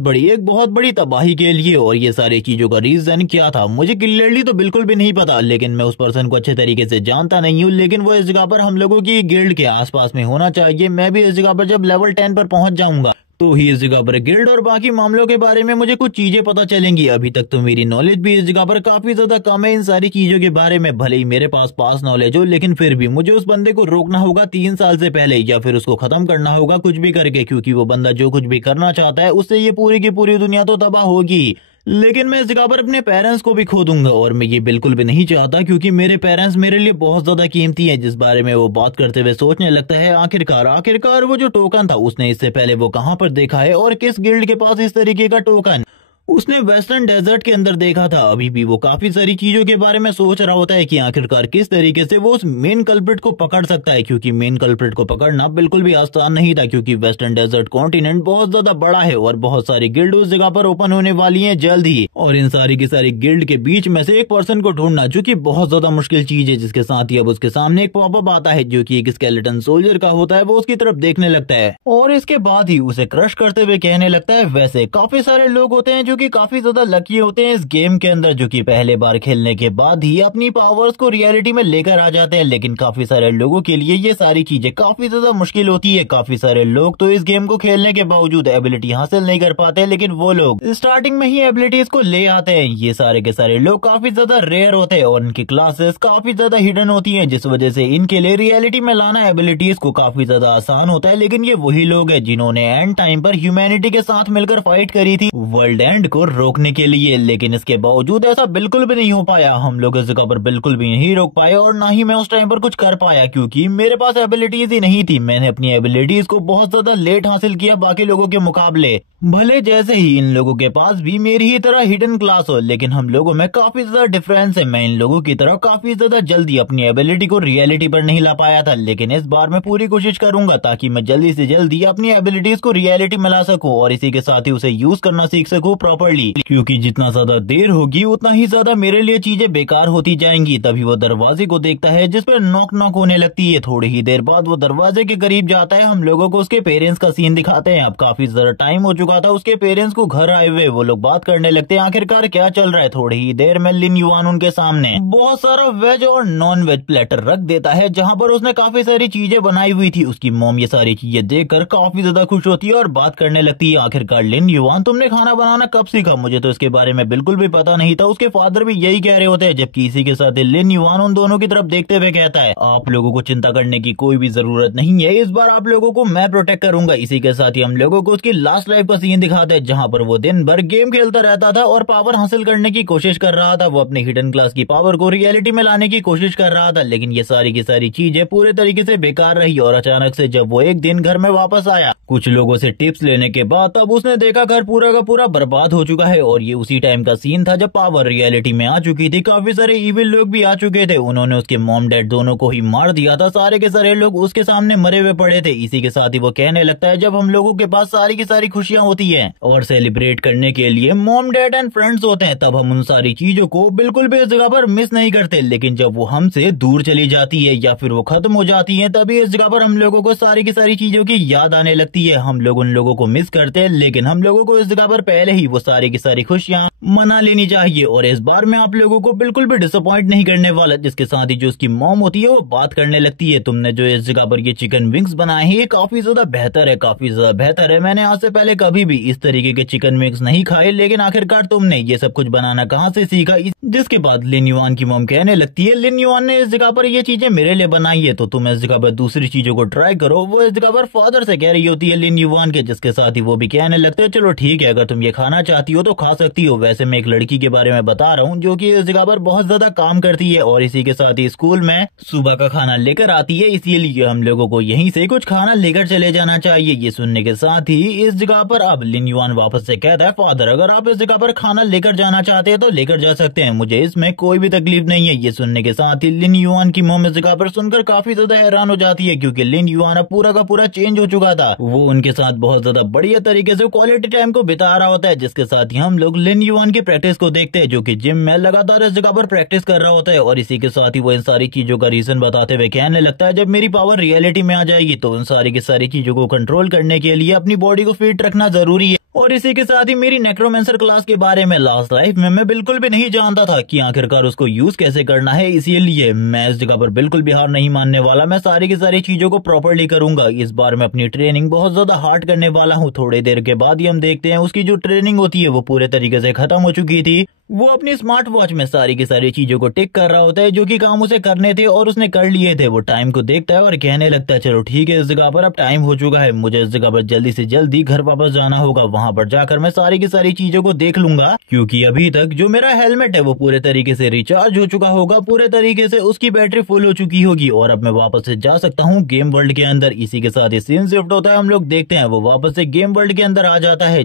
बड़ी तबाही के लिए। और ये सारी चीजों का रीजन क्या था मुझे क्लियरली तो बिल्कुल भी नहीं पता, लेकिन मैं उस पर्सन को अच्छे तरीके से जानता नहीं हूँ, लेकिन वो इस जगह पर हम लोगों की गिल्ड के आसपास में होना चाहिए। मैं भी इस जगह पर जब लेवल 10 पर पहुंच जाऊंगा तो ही इस जगह पर गिल्ड और बाकी मामलों के बारे में मुझे कुछ चीजें पता चलेंगी। अभी तक तो मेरी नॉलेज भी इस जगह पर काफी ज्यादा कम है इन सारी चीजों के बारे में, भले ही मेरे पास पास नॉलेज हो, लेकिन फिर भी मुझे उस बंदे को रोकना होगा 3 साल से पहले, या फिर उसको खत्म करना होगा कुछ भी करके, क्योंकि वो बंदा जो कुछ भी करना चाहता है उससे ये पूरी की पूरी दुनिया तो तबाह होगी, लेकिन मैं इस जगह पर अपने पेरेंट्स को भी खो दूंगा और मैं ये बिल्कुल भी नहीं चाहता, क्योंकि मेरे पेरेंट्स मेरे लिए बहुत ज्यादा कीमती हैं। जिस बारे में वो बात करते हुए सोचने लगता है, आखिरकार वो जो टोकन था उसने इससे पहले वो कहां पर देखा है और किस गिल्ड के पास इस तरीके का टोकन उसने वेस्टर्न डेजर्ट के अंदर देखा था। अभी भी वो काफी सारी चीजों के बारे में सोच रहा होता है कि आखिरकार किस तरीके से वो उस मेन कल्प्रिट को पकड़ सकता है, क्योंकि मेन कल्प्रिट को पकड़ना बिल्कुल भी आसान नहीं था, क्योंकि वेस्टर्न डेजर्ट कॉन्टिनेंट बहुत ज्यादा बड़ा है और बहुत सारी गिल्ड उस जगह पर ओपन होने वाली है जल्द ही। और इन सारी की सारी गिल्ड के बीच में से एक पर्सन को ढूंढना जो कि बहुत ज्यादा मुश्किल चीज है, जिसके साथ ही अब उसके सामने एक पॉपअप आता है जो कि एक स्केलेटन सोल्जर का होता है। वो उसकी तरफ देखने लगता है और इसके बाद ही उसे क्रश करते हुए कहने लगता है, वैसे काफी सारे लोग होते हैं जो कि काफी ज्यादा लकी होते हैं इस गेम के अंदर, जो कि पहले बार खेलने के बाद ही अपनी पावर्स को रियलिटी में लेकर आ जाते हैं। लेकिन काफी सारे लोगों के लिए ये सारी चीजें काफी ज्यादा मुश्किल होती है। काफी सारे लोग तो इस गेम को खेलने के बावजूद एबिलिटी हासिल नहीं कर पाते, लेकिन वो लोग स्टार्टिंग में ही एबिलिटीज को ले आते हैं। ये सारे के सारे लोग काफी ज्यादा रेयर होते हैं और इनकी क्लासेस काफी ज्यादा हिडन होती हैं, जिस वजह से इनके लिए रियलिटी में लाना एबिलिटीज को काफी ज्यादा आसान होता है। लेकिन ये वही लोग हैं जिन्होंने एंड टाइम पर ह्यूमैनिटी के साथ मिलकर फाइट करी थी वर्ल्ड एंड को रोकने के लिए, लेकिन इसके बावजूद ऐसा बिल्कुल भी नहीं हो पाया। हम लोग इस जगह पर बिल्कुल भी नहीं रोक पाए और ना ही मैं उस टाइम पर कुछ कर पाया, क्योंकि मेरे पास एबिलिटीज ही नहीं थी। मैंने अपनी एबिलिटीज को बहुत ज्यादा लेट हासिल किया बाकी लोगों के मुकाबले। भले जैसे ही इन लोगों के पास भी मेरी ही तरह हिडन क्लास हो, लेकिन हम लोगों में काफी ज्यादा डिफरेंस है। मैं इन लोगों की तरह काफी ज्यादा जल्दी अपनी एबिलिटी को रियलिटी पर नहीं ला पाया था, लेकिन इस बार मैं पूरी कोशिश करूंगा ताकि मैं जल्दी से जल्दी अपनी एबिलिटीज को रियलिटी में ला सकूं और इसी के साथ ही उसे यूज करना सीख सकूं प्रॉपर्ली, क्योंकि जितना ज्यादा देर होगी उतना ही ज्यादा मेरे लिए चीजें बेकार होती जाएंगी। तभी वो दरवाजे को देखता है जिस पर नॉक नॉक होने लगती है। थोड़ी ही देर बाद वो दरवाजे के करीब जाता है। हम लोगों को उसके पेरेंट्स का सीन दिखाते हैं। अब काफी ज्यादा टाइम हो चुका था उसके पेरेंट्स को घर आए हुए। वो लोग बात करने लगते हैं आखिरकार क्या चल रहा है। थोड़ी ही देर में लिन युआन उनके सामने बहुत सारा वेज और नॉन वेज प्लेटर रख देता है, जहाँ पर उसने काफी सारी चीजें बनाई हुई थी। उसकी मॉम ये सारी चीजें देखकर काफी ज्यादा खुश होती है और बात करने लगती है, आखिरकार लिन युआन तुमने खाना बनाना कब सीखा? मुझे तो इसके बारे में बिल्कुल भी पता नहीं था। उसके फादर भी यही कह रहे होते हैं, जबकि इसी के साथ लिन युआन उन दोनों की तरफ देखते हुए कहता है, आप लोगों को चिंता करने की कोई भी जरूरत नहीं है, इस बार आप लोगों को मैं प्रोटेक्ट करूंगा। इसी के साथ ही हम लोगों को उसकी लास्ट लाइफ का सीन दिखाते हैं, जहाँ पर वो दिन भर गेम खेलता रहता था और पावर हासिल करने की कोशिश कर रहा था। वो अपनी हिडन क्लास की पावर को रियलिटी में लाने की कोशिश कर रहा था, लेकिन ये सारी की सारी चीजें पूरे तरीके से बेकार रही। और अचानक से जब वो एक दिन घर में वापस आया कुछ लोगों से टिप्स लेने के बाद, तब उसने देखा घर पूरा का पूरा बर्बाद हो चुका है। और ये उसी टाइम का सीन था जब पावर रियलिटी में आ चुकी थी। काफी सारे इविल लोग भी आ चुके थे। उन्होंने उसके मॉम डैड दोनों को ही मार दिया था। सारे के सारे लोग उसके सामने मरे हुए पड़े थे। इसी के साथ ही वो कहने लगता है, जब हम लोगों के पास सारी की सारी खुशियां होती है और सेलिब्रेट करने के लिए मॉम डैड एंड फ्रेंड्स होते हैं, तब हम उन सारी चीजों को बिल्कुल भी इस जगह पर मिस नहीं करते। लेकिन जब वो हमसे दूर चली जाती है या फिर वो खत्म हो जाती है, तभी इस जगह पर हम लोगों को सारी की सारी चीजों की याद आने लगती है। हम लोग उन लोगों को मिस करते हैं, लेकिन हम लोगों को इस जगह पर पहले ही वो सारी की सारी खुशियां मना लेनी चाहिए। और इस बार मैं आप लोगों को बिल्कुल भी डिसअपॉइंट नहीं करने वाला। जिसके साथ ही जो उसकी मॉम होती है वो बात करने लगती है, तुमने जो इस जगह पर ये चिकन विंग्स बनाए हैं ये काफी ज्यादा बेहतर है, काफी ज्यादा बेहतर है। मैंने आज से पहले कभी भी इस तरीके के चिकन विंग्स नहीं खाए, लेकिन आखिरकार तुमने ये सब कुछ बनाना कहाँ से सीखा? जिसके बाद लिन युआन की मॉम कहने लगती है, लिन युआन ने इस जगह पर ये चीजें मेरे लिए बनाई है, तो तुम इस जगह पर दूसरी चीजों को ट्राई करो। वो इस जगह पर फादर से कह रही होती है लिन युआन के, जिसके साथ ही वो भी कहने लगते हैं, चलो ठीक है, अगर तुम ये खाना चाहती हो तो खा सकती हो। वैसे मैं एक लड़की के बारे में बता रहा हूँ जो कि इस जगह पर बहुत ज्यादा काम करती है और इसी के साथ ही स्कूल में सुबह का खाना लेकर आती है, इसीलिए हम लोगों को यहीं से कुछ खाना लेकर चले जाना चाहिए। ये सुनने के साथ ही इस जगह पर अब लिन युआन वापस से कहता है, फादर अगर आप इस जगह पर खाना लेकर जाना चाहते हैं तो लेकर जा सकते हैं, मुझे इसमें कोई भी तकलीफ नहीं है। ये सुनने के साथ ही लिन युआन की मॉम इस जगह पर सुनकर काफी ज्यादा हैरान हो जाती है, क्योंकि लिन युआन अब पूरा का पूरा चेंज हो चुका था। वो उनके साथ बहुत ज्यादा बढ़िया तरीके से क्वालिटी टाइम को बिता रहा होता है। जिसके साथ ही हम लोग लिन युआन की प्रैक्टिस को देखते हैं, जो कि जिम में लगातार इस जगह पर प्रैक्टिस कर रहा होता है। और इसी के साथ ही वो इन सारी चीजों का रीजन बताते हुए कहने लगता है, जब मेरी पावर रियलिटी में आ जाएगी तो उन सारी की सारी चीजों को कंट्रोल करने के लिए अपनी बॉडी को फिट रखना जरूरी है। और इसी के साथ ही मेरी नेक्रोमेंसर क्लास के बारे में लास्ट लाइफ में मैं बिल्कुल भी नहीं जानता था कि आखिरकार उसको यूज कैसे करना है, इसीलिए मैं इस जगह पर बिल्कुल भी हार नहीं मानने वाला। मैं सारी की सारी चीजों को प्रॉपर्ली करूंगा। इस बार मैं अपनी ट्रेनिंग बहुत ज्यादा हार्ड करने वाला हूँ। थोड़ी देर के बाद ही हम देखते हैं उसकी जो ट्रेनिंग होती है वो पूरे तरीके से खत्म हो चुकी थी। वो अपनी स्मार्ट वॉच में सारी की सारी चीजों को टिक कर रहा होता है जो कि काम उसे करने थे और उसने कर लिए थे। वो टाइम को देखता है और कहने लगता है, चलो ठीक है, इस जगह पर अब टाइम हो चुका है, मुझे इस जगह पर जल्दी से जल्दी घर वापस जाना होगा। वहां पर जाकर मैं सारी की सारी चीजों को देख लूंगा, क्योंकि अभी तक जो मेरा हेलमेट है वो पूरे तरीके से रिचार्ज हो चुका होगा, पूरे तरीके से उसकी बैटरी फुल हो चुकी होगी और अब मैं वापस से जा सकता हूँ गेम वर्ल्ड के अंदर। इसी के साथ ही सीन शिफ्ट होता है, हम लोग देखते हैं वो वापस से गेम वर्ल्ड के अंदर आ जाता है,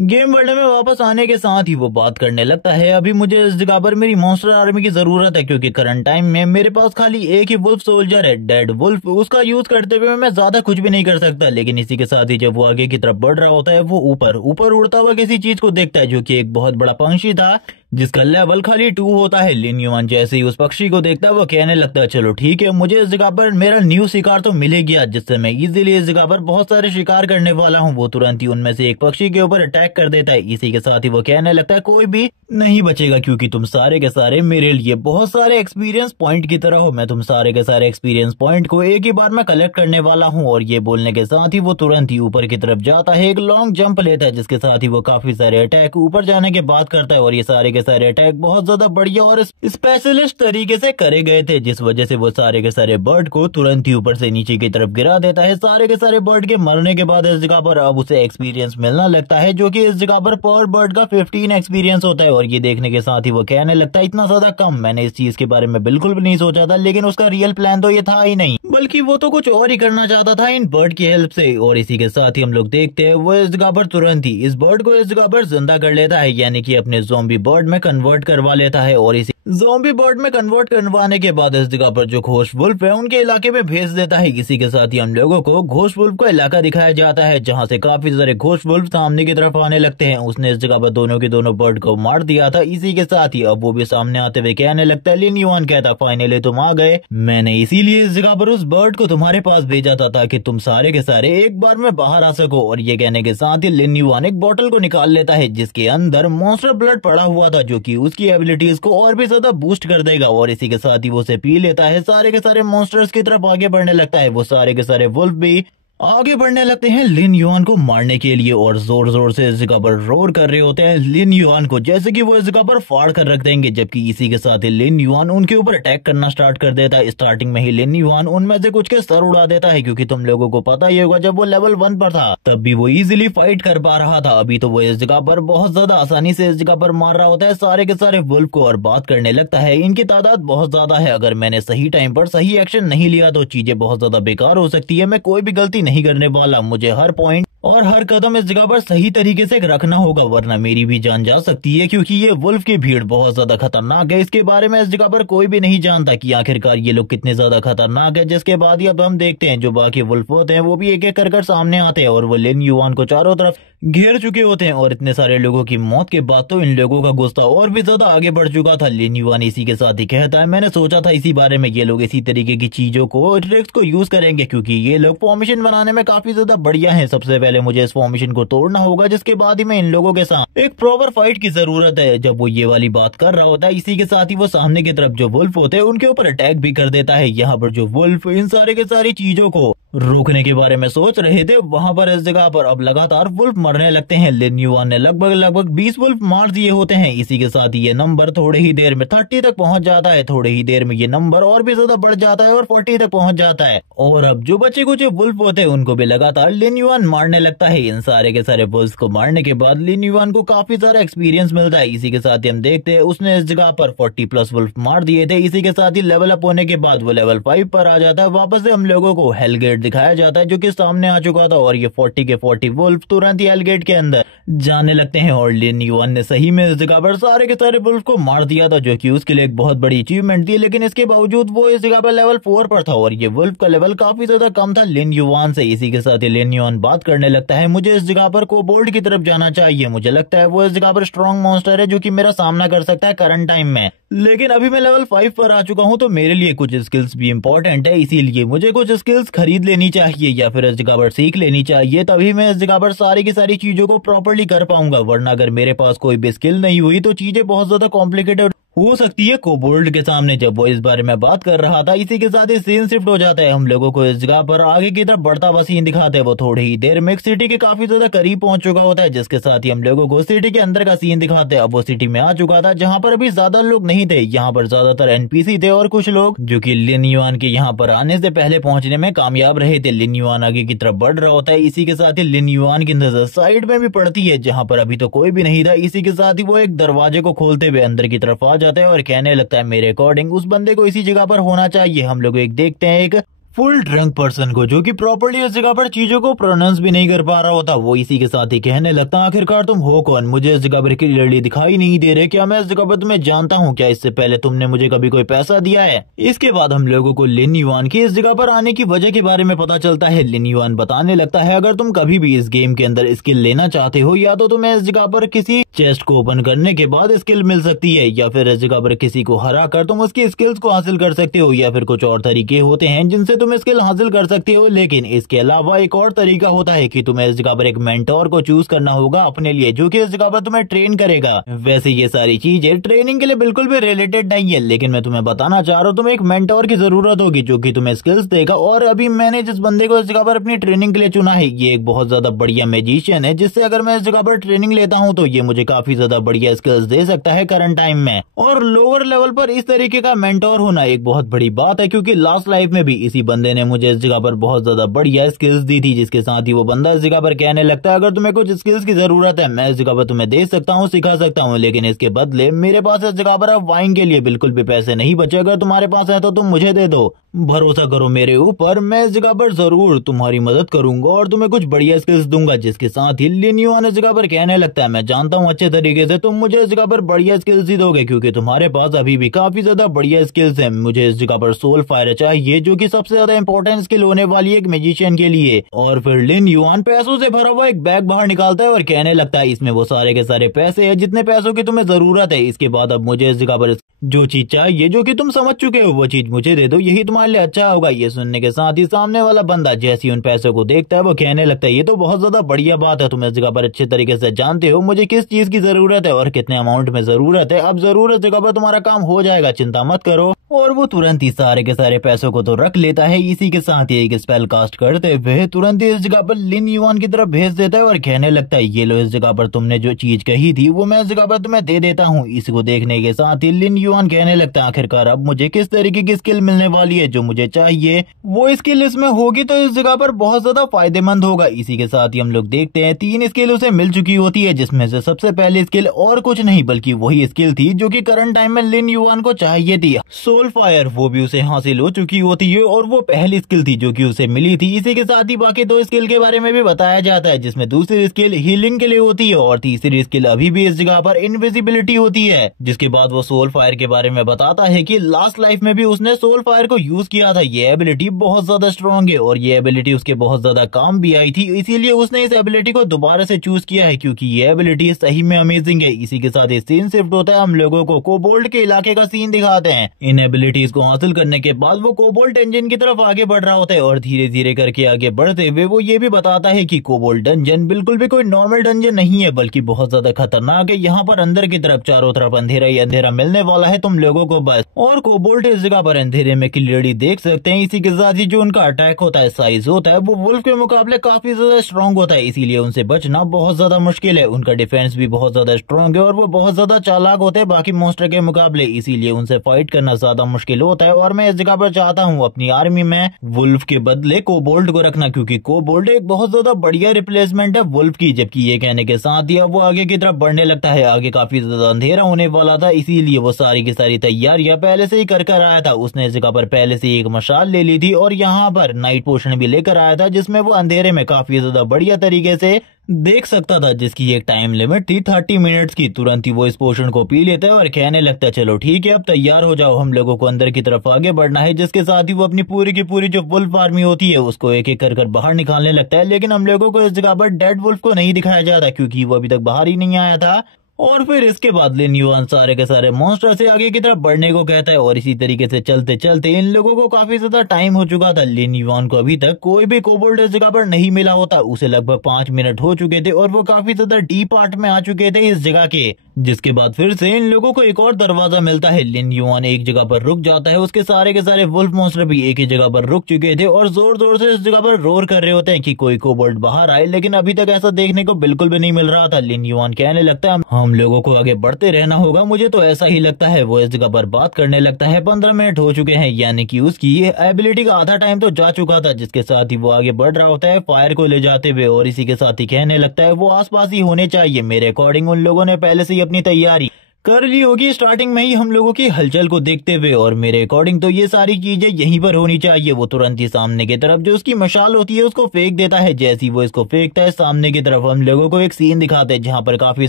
गेम वर्ल्ड में वापस आने के साथ ही वो बात करने लगता है, अभी मुझे इस जगह पर मेरी मॉन्स्टर आर्मी की जरूरत है क्योंकि करंट टाइम में मेरे पास खाली एक ही वुल्फ सोल्जर है, डेड वुल्फ। उसका यूज करते हुए मैं ज्यादा कुछ भी नहीं कर सकता। लेकिन इसी के साथ ही जब वो आगे की तरफ बढ़ रहा होता है, वो ऊपर ऊपर उड़ता हुआ किसी चीज को देखता है जो कि एक बहुत बड़ा पंछी था जिसका लेवल खाली 2 होता है। लिन युआन जैसे ही उस पक्षी को देखता है वो कहने लगता है, चलो ठीक है, मुझे इस जगह पर मेरा न्यू शिकार तो मिल गया जिससे मैं इजीली इस जगह पर बहुत सारे शिकार करने वाला हूँ। वो तुरंत ही उनमें से एक पक्षी के ऊपर अटैक कर देता है। इसी के साथ ही वो कहने लगता है, कोई भी नहीं बचेगा क्योंकि तुम सारे के सारे मेरे लिए बहुत सारे एक्सपीरियंस पॉइंट की तरह हो। मैं तुम सारे के सारे एक्सपीरियंस पॉइंट को एक ही बार में कलेक्ट करने वाला हूँ। और ये बोलने के साथ ही वो तुरंत ही ऊपर की तरफ जाता है, एक लॉन्ग जंप लेता है जिसके साथ ही वो काफी सारे अटैक ऊपर जाने के बाद करता है। और ये सारे के सारे अटैक बहुत ज्यादा बढ़िया और स्पेशलिस्ट तरीके से करे गए थे, जिस वजह से वो सारे के सारे बर्ड को तुरंत ही ऊपर से नीचे की तरफ गिरा देता है। सारे के सारे बर्ड के मरने के बाद इस जगह पर अब उसे एक्सपीरियंस मिलना लगता है जो कि इस जगह पर बर्ड का 15 एक्सपीरियंस होता है। और ये देखने के साथ ही वो कहने लगता है, इतना ज्यादा कम, मैंने इस चीज के बारे में बिल्कुल भी नहीं सोचा था। लेकिन उसका रियल प्लान तो ये था ही नहीं, बल्कि वो तो कुछ और ही करना चाहता था इन बर्ड की हेल्प से। और इसी के साथ ही हम लोग देखते हैं वो इस जगह पर तुरंत ही इस बर्ड को इस जगह पर जिंदा कर लेता है, यानी कि अपने ज़ॉम्बी बर्ड में कन्वर्ट करवा लेता है। और इसी ज़ॉम्बी बर्ड में कन्वर्ट करवाने के बाद इस जगह पर जो घोष वुल्फ है उनके इलाके में भेज देता है। इसी के साथ ही हम लोगों को घोष वुल्फ का इलाका दिखाया जाता है जहां से काफी सारे घोष वुल्फ सामने की तरफ आने लगते हैं। उसने इस जगह पर दोनों के दोनों बर्ड को मार दिया था। इसी के साथ ही अब वो भी सामने आते हुए कहने लगता है, लिन युआन कहता, फाइनली तुम आ गए, मैंने इसीलिए इस जगह पर उस बर्ड को तुम्हारे पास भेजा था ताकि तुम सारे के सारे एक बार में बाहर आ सको। और ये कहने के साथ ही लिन युआन एक बोतल को निकाल लेता है जिसके अंदर मॉन्स्टर ब्लड पड़ा हुआ था जो कि उसकी एबिलिटीज को और भी ज्यादा बूस्ट कर देगा। और इसी के साथ ही वो उसे पी लेता है, सारे के सारे मॉन्स्टर्स की तरफ आगे बढ़ने लगता है। वो सारे के सारे वुल्फ भी आगे बढ़ने लगते हैं लिन युआन को मारने के लिए और जोर जोर से इस जगह पर रोर कर रहे होते हैं लिन युआन को, जैसे कि वो इस जगह पर फाड़ कर रख देंगे। जबकि इसी के साथ ही लिन युआन उनके ऊपर अटैक करना स्टार्ट कर देता है। स्टार्टिंग में ही लिन युआन उनमें से कुछ के सर उड़ा देता है क्योंकि तुम लोगों को पता ही होगा जब वो लेवल 1 पर था तब भी वो इजीली फाइट कर पा रहा था। अभी तो वो इस जगह पर बहुत ज्यादा आसानी से इस जगह पर मार रहा होता है सारे के सारे वुल्फ को और बात करने लगता है, इनकी तादाद बहुत ज्यादा है, अगर मैंने सही टाइम पर सही एक्शन नहीं लिया तो चीजें बहुत ज्यादा बेकार हो सकती है। मैं कोई भी गलती नहीं करने वाला, मुझे हर पॉइंट और हर कदम इस जगह पर सही तरीके से रखना होगा वरना मेरी भी जान जा सकती है क्योंकि ये वुल्फ की भीड़ बहुत ज्यादा खतरनाक है। इसके बारे में इस जगह पर कोई भी नहीं जानता कि आखिरकार ये लोग कितने ज्यादा खतरनाक है। जिसके बाद ही अब हम देखते हैं जो बाकी वुल्फ होते हैं वो भी एक एक कर सामने आते हैं और वो लिन युआन को चारों तरफ घेर चुके होते हैं। और इतने सारे लोगों की मौत के बाद तो इन लोगों का गुस्सा और भी ज्यादा आगे बढ़ चुका था। लिन युआन इसी के साथ ही कहता है, मैंने सोचा था इसी बारे में ये लोग इसी तरीके की चीजों को ट्रिक्स को यूज करेंगे क्योंकि ये लोग फॉर्मेशन बनाने में काफी ज्यादा बढ़िया है। सबसे पहले मुझे इस फॉर्मेशन को तोड़ना होगा जिसके बाद ही मैं इन लोगों के साथ एक प्रॉपर फाइट की जरूरत है। जब वो ये वाली बात कर रहा होता है इसी के साथ ही वो सामने की तरफ जो वुल्फ होते हैं उनके ऊपर अटैक भी कर देता है। यहाँ पर जो वुल्फ इन सारे के सारी चीजों को रोकने के बारे में सोच रहे थे वहां पर इस जगह पर अब लगातार वुल्फ मरने लगते हैं। लिन युआन ने लगभग 20 वुल्फ मार दिए होते हैं। इसी के साथ ही ये नंबर थोड़े ही देर में 30 तक पहुंच जाता है। थोड़े ही देर में ये नंबर और भी ज्यादा बढ़ जाता है और 40 तक पहुंच जाता है। और अब जो बचे कुछ वुल्फ होते हैं उनको भी लगातार लिन युआन मारने लगता है। इन सारे के सारे वुल्फ को मारने के बाद लिन युआन को काफी सारा एक्सपीरियंस मिलता है। इसी के साथ ही हम देखते हैं उसने इस जगह पर 40+ वुल्फ मार दिए थे। इसी के साथ ही लेवल अप होने के बाद वो लेवल 5 पर आ जाता है। वापस से हम लोगों को हेल गेट दिखाया जाता है जो कि सामने आ चुका था और ये 40 के 40 वुल्फ तुरंत ही हेल गेट के अंदर जाने लगते हैं। और लिन युआन ने सही में इस जगह पर सारे के सारे वुल्फ को मार दिया था जो कि उसके लिए एक बहुत बड़ी अचीवमेंट थी। लेकिन इसके बावजूद वो इस जगह पर लेवल 4 पर था और ये वुल्फ का लेवल काफी ज्यादा कम था लिन युआन से। इसी के साथ ही लिन युआन बात करने लगता है, मुझे इस जगह पर कोबोल्ड की तरफ जाना चाहिए, मुझे लगता है वो इस जगह पर स्ट्रॉन्ग मॉन्स्टर है जो कि मेरा सामना कर सकता है करंट टाइम में। लेकिन अभी मैं लेवल 5 पर आ चुका हूं तो मेरे लिए कुछ स्किल्स भी इंपॉर्टेंट है, इसीलिए मुझे कुछ स्किल्स खरीद लेनी चाहिए या फिर इस जगह पर सीख लेनी चाहिए, तभी मैं इस जगह पर सारी की सारी चीजों को प्रॉपर्ली कर पाऊंगा। वरना अगर मेरे पास कोई भी स्किल नहीं हुई तो चीजें बहुत ज्यादा कॉम्प्लिकेटेड हो सकती है कोबोल्ड के सामने। जब वो इस बारे में बात कर रहा था इसी के साथ ही सीन शिफ्ट हो जाता है। हम लोगों को इस जगह पर आगे की तरफ बढ़ता हुआ सीन दिखाते हैं। वो थोड़ी ही देर में एक सिटी के काफी ज्यादा करीब पहुंच चुका होता है जिसके साथ ही हम लोगों को सिटी के अंदर का सीन दिखाते हैं। अब वो सिटी में आ चुका था जहां पर अभी ज्यादा लोग नहीं थे, यहाँ पर ज्यादातर एनपीसी थे और कुछ लोग जो कि लिन युआन के यहाँ पर आने से पहले पहुंचने में कामयाब रहे थे। लिन युआन आगे की तरफ बढ़ रहा होता है। इसी के साथ ही लिन युआन की नजर साइड में भी पड़ती है जहाँ पर अभी तो कोई भी नहीं था। इसी के साथ ही वो एक दरवाजे को खोलते हुए अंदर की तरफ आ जाता है और कहने लगता है, मेरे अकॉर्डिंग उस बंदे को इसी जगह पर होना चाहिए। हम लोग एक देखते हैं एक फुल ड्रंक पर्सन को, जो कि प्रॉपर्ली इस जगह पर चीजों को प्रोनाउंस भी नहीं कर पा रहा होता, वो इसी के साथ ही कहने लगता, आखिरकार तुम हो कौन, मुझे इस जगह पर क्लियरली दिखाई नहीं दे रहे, क्या मैं इस जगह पर तुम्हें जानता हूँ, क्या इससे पहले तुमने मुझे कभी कोई पैसा दिया है। इसके बाद हम लोगों को लिन युआन की इस जगह पर आने की वजह के बारे में पता चलता है। लिन युआन बताने लगता है, अगर तुम कभी भी इस गेम के अंदर स्किल लेना चाहते हो, या तो तुम्हें इस जगह पर किसी चेस्ट को ओपन करने के बाद स्किल मिल सकती है, या फिर इस जगह पर किसी को हरा कर तुम उसकी स्किल्स को हासिल कर सकते हो, या फिर कुछ और तरीके होते हैं जिनसे तुम स्किल हासिल कर सकते हो। लेकिन इसके अलावा एक और तरीका होता है कि तुम्हें इस जगह पर एक मेंटोर को चूज करना होगा अपने लिए, जो कि इस जगह पर तुम्हें ट्रेन करेगा। वैसे ये सारी चीजें ट्रेनिंग के लिए बिल्कुल भी रिलेटेड नहीं है, लेकिन मैं तुम्हें बताना चाह रहा हूँ, तुम्हें एक मेंटोर की जरूरत होगी जो कि तुम्हें स्किल्स देगा। और अभी मैंने जिस बंदे को इस जगह पर अपनी ट्रेनिंग के लिए चुना है, ये एक बहुत ज्यादा बढ़िया मैजिशियन है, जिससे अगर मैं इस जगह पर ट्रेनिंग लेता हूँ तो ये मुझे काफी ज्यादा बढ़िया स्किल्स दे सकता है करंट टाइम में। और लोअर लेवल पर इस तरीके का मेंटोर होना एक बहुत बड़ी बात है, क्योंकि लास्ट लाइफ में भी इसी बंदे ने मुझे इस जगह पर बहुत ज्यादा बढ़िया स्किल्स दी थी, जिसके साथ ही वो बंदा इस जगह पर कहने लगता है, अगर तुम्हें कुछ स्किल्स की जरूरत है, मैं इस जगह पर तुम्हें दे सकता हूँ, सिखा सकता हूँ, लेकिन इसके बदले मेरे पास इस जगह पर अब वाइन के लिए बिल्कुल भी पैसे नहीं बचे। अगर तुम्हारे पास है तो तुम मुझे दे दो, भरोसा करो मेरे ऊपर, मैं इस जगह पर जरूर तुम्हारी मदद करूंगा और तुम्हें कुछ बढ़िया स्किल्स दूंगा। जिसके साथ ही लिन युआन इस जगह पर कहने लगता है, मैं जानता हूँ अच्छे तरीके से तुम मुझे इस जगह पर बढ़िया स्किल्स ही दोगे, क्योंकि तुम्हारे पास अभी भी काफी ज्यादा बढ़िया स्किल्स हैं। मुझे इस जगह पर सोल फायर चाहिए, जो कि सबसे ज्यादा इंपॉर्टेंट स्किल होने वाली है एक मैजिशियन के लिए। और फिर लिन युआन पैसों से भरा हुआ एक बैग बाहर निकालता है और कहने लगता है, इसमें वो सारे के सारे पैसे हैं जितने पैसों की तुम्हें जरूरत है। इसके बाद अब मुझे इस जगह पर जो चीज चाहिए, जो कि तुम समझ चुके हो, वो चीज मुझे दे दो, यही तुम्हारे लिए अच्छा होगा। ये सुनने के साथ ही सामने वाला बंदा जैसे ही उन पैसों को देखता है, वो कहने लगता है, ये तो बहुत ज्यादा बढ़िया बात है, तुम इस जगह पर अच्छे तरीके से जानते हो मुझे किस चीज की जरूरत है और कितने अमाउंट में जरूरत है। अब जरूर इस जगह पर तुम्हारा काम हो जाएगा, चिंता मत करो। और वो तुरंत ही सारे के सारे पैसों को तो रख लेता है। इसी के साथ ही एक स्पेल कास्ट करते हुए तुरंत ही इस जगह पर लिन युआन की तरफ भेज देता है और कहने लगता है, ये लो, इस जगह पर तुमने जो चीज कही थी वो मैं इस जगह पर तुम्हें दे देता हूँ। इसको देखने के साथ ही लिन युआन कहने लगता है, आखिरकार अब मुझे किस तरीके की स्किल मिलने वाली है जो मुझे चाहिए, वो स्किल इसमें होगी तो इस जगह पर बहुत ज्यादा फायदेमंद होगा। इसी के साथ ही हम लोग देखते हैं 3 स्किल उसे मिल चुकी होती है, जिसमें से सबसे पहली स्किल और कुछ नहीं बल्कि वही स्किल थी जो कि करंट टाइम में लिन युआन को चाहिए थी, सोल फायर, वो भी उसे हासिल हो चुकी होती है और वो पहली स्किल थी जो कि उसे मिली थी। इसी के साथ ही बाकी 2 स्किल के बारे में भी बताया जाता है, जिसमें दूसरी स्किल हीलिंग के लिए होती है और तीसरी स्किल अभी भी इस जगह पर इनविजिबिलिटी होती है। जिसके बाद वो सोल फायर के बारे में बताता है कि लास्ट लाइफ में भी उसने सोल फायर को यूज किया था। ये एबिलिटी बहुत ज्यादा स्ट्रॉन्ग है और ये एबिलिटी उसके बहुत ज्यादा काम भी आई थी, इसीलिए उसने इस एबिलिटी को दोबारा से चूज किया है, क्योंकि ये एबिलिटी सही में अमेजिंग है। इसी के साथ सीन शिफ्ट होता है, हम लोगों को कोबोल्ट के इलाके का सीन दिखाते हैं। इन एबिलिटीज को हासिल करने के बाद वो कोबोल्ट डंजन की तरफ आगे बढ़ रहा होता है और धीरे धीरे करके आगे बढ़ते हुए वो ये भी बताता है कि कोबोल्ट डंजन बिल्कुल भी कोई नॉर्मल डंजन नहीं है, बल्कि बहुत ज्यादा खतरनाक है। यहाँ पर अंदर की तरफ चारों तरफ अंधेरा ही अंधेरा मिलने वाला है तुम लोगों को बस। और कोबोल्ट इस जगह पर अंधेरे में क्लियरली देख सकते हैं। इसी के साथ ही जो उनका अटैक होता है, साइज होता है, वो वुल्फ के मुकाबले काफी ज्यादा स्ट्रॉन्ग होता है, इसीलिए उनसे बचना बहुत ज्यादा मुश्किल है। उनका डिफेंस भी बहुत ज्यादा स्ट्रॉन्ग है और वो बहुत ज्यादा चालाक होते हैं बाकी मॉन्स्टर के मुकाबले, इसीलिए उनसे फाइट करना ज्यादा मुश्किल होता है। और मैं इस जगह पर चाहता हूँ अपनी आर्मी में वुल्फ के बदले कोबोल्ट को रखना, क्योंकि कोबोल्ट एक बहुत ज्यादा बढ़िया रिप्लेसमेंट है वुल्फ की। जबकि ये कहने के साथ ही अब वो आगे की तरफ बढ़ने लगता है। आगे काफी ज्यादा अंधेरा होने वाला था, इसीलिए वो सारी की सारी तैयारियां पहले से ही कर आया था। उसने इस जगह पर पहले से एक मशाल ले ली थी और यहाँ पर नाइट पोशन भी लेकर आया था, जिसमें वो अंधेरे में काफी ज्यादा बढ़िया तरीके से देख सकता था, जिसकी एक टाइम लिमिट थी 30 मिनट्स की। तुरंत ही वो इस पोशन को पी लेता है और कहने लगता है, चलो ठीक है, अब तैयार हो जाओ, हम लोगों को अंदर की तरफ आगे बढ़ना है। जिसके साथ ही वो अपनी पूरी की पूरी जो वुल्फ आर्मी होती है उसको एक एक कर बाहर निकालने लगता है। लेकिन हम लोगों को इस जगह पर डेड वुल्फ को नहीं दिखाया जाता, क्योंकि वो अभी तक बाहर ही नहीं आया था। और फिर इसके बाद लिन युआन सारे के सारे मॉन्स्टर से आगे की तरफ बढ़ने को कहता है और इसी तरीके से चलते चलते इन लोगों को काफी ज्यादा टाइम हो चुका था। लिन युआन को अभी तक कोई भी कोबोल्ट इस जगह पर नहीं मिला होता। उसे लगभग 5 मिनट हो चुके थे और वो काफी ज्यादा डीप पार्ट में आ चुके थे इस जगह के। जिसके बाद फिर से इन लोगों को एक और दरवाजा मिलता है। लिन युआन एक जगह पर रुक जाता है, उसके सारे के सारे वुल्फ मॉन्स्टर भी एक ही जगह पर रुक चुके थे और जोर जोर से इस जगह पर रोर कर रहे होते हैं कि कोई कोबोल्ट बाहर आए, लेकिन अभी तक ऐसा देखने को बिल्कुल भी नहीं मिल रहा था। लिन युआन कहने लगता है, हम लोगों को आगे बढ़ते रहना होगा, मुझे तो ऐसा ही लगता है। वो इस जगह पर बात करने लगता है। 15 मिनट हो चुके हैं, यानी कि उसकी ये एबिलिटी का आधा टाइम तो जा चुका था। जिसके साथ ही वो आगे बढ़ रहा होता है फायर को ले जाते हुए और इसी के साथ ही कहने लगता है, वो आसपास ही होने चाहिए। मेरे अकॉर्डिंग उन लोगों ने पहले से ही अपनी तैयारी कर ली होगी स्टार्टिंग में ही हम लोगों की हलचल को देखते हुए। और मेरे अकॉर्डिंग तो ये सारी चीजें यहीं पर होनी चाहिए। वो तुरंत ही सामने की तरफ जो उसकी मशाल होती है उसको फेंक देता है। जैसे ही वो इसको फेंकता है सामने की तरफ हम लोगों को एक सीन दिखाते हैं जहाँ पर काफी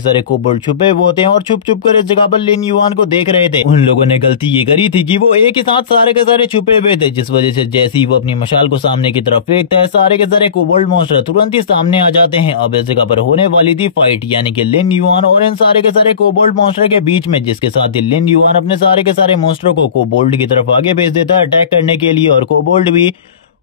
सारे कोबोल्ड छुपे हुए होते हैं और छुप छुप कर इस जगह पर लिन युआन को देख रहे थे। उन लोगों ने गलती ये करी थी कि वो एक ही साथ सारे के सारे छुपे हुए थे, जिस वजह से जैसे ही वो अपनी मशाल को सामने की तरफ फेंकता है सारे के सारे कोबोल्ड मॉन्स्टर तुरंत ही सामने आ जाते हैं। अब इस जगह पर होने वाली थी फाइट, यानी कि लिन युआन और इन सारे के सारे कोबोल्ड मॉन्स्टर के बीच में, जिसके साथ ही लिन युआन अपने सारे के सारे मॉन्स्टरों को कोबोल्ड की तरफ आगे भेज देता है अटैक करने के लिए और कोबोल्ड भी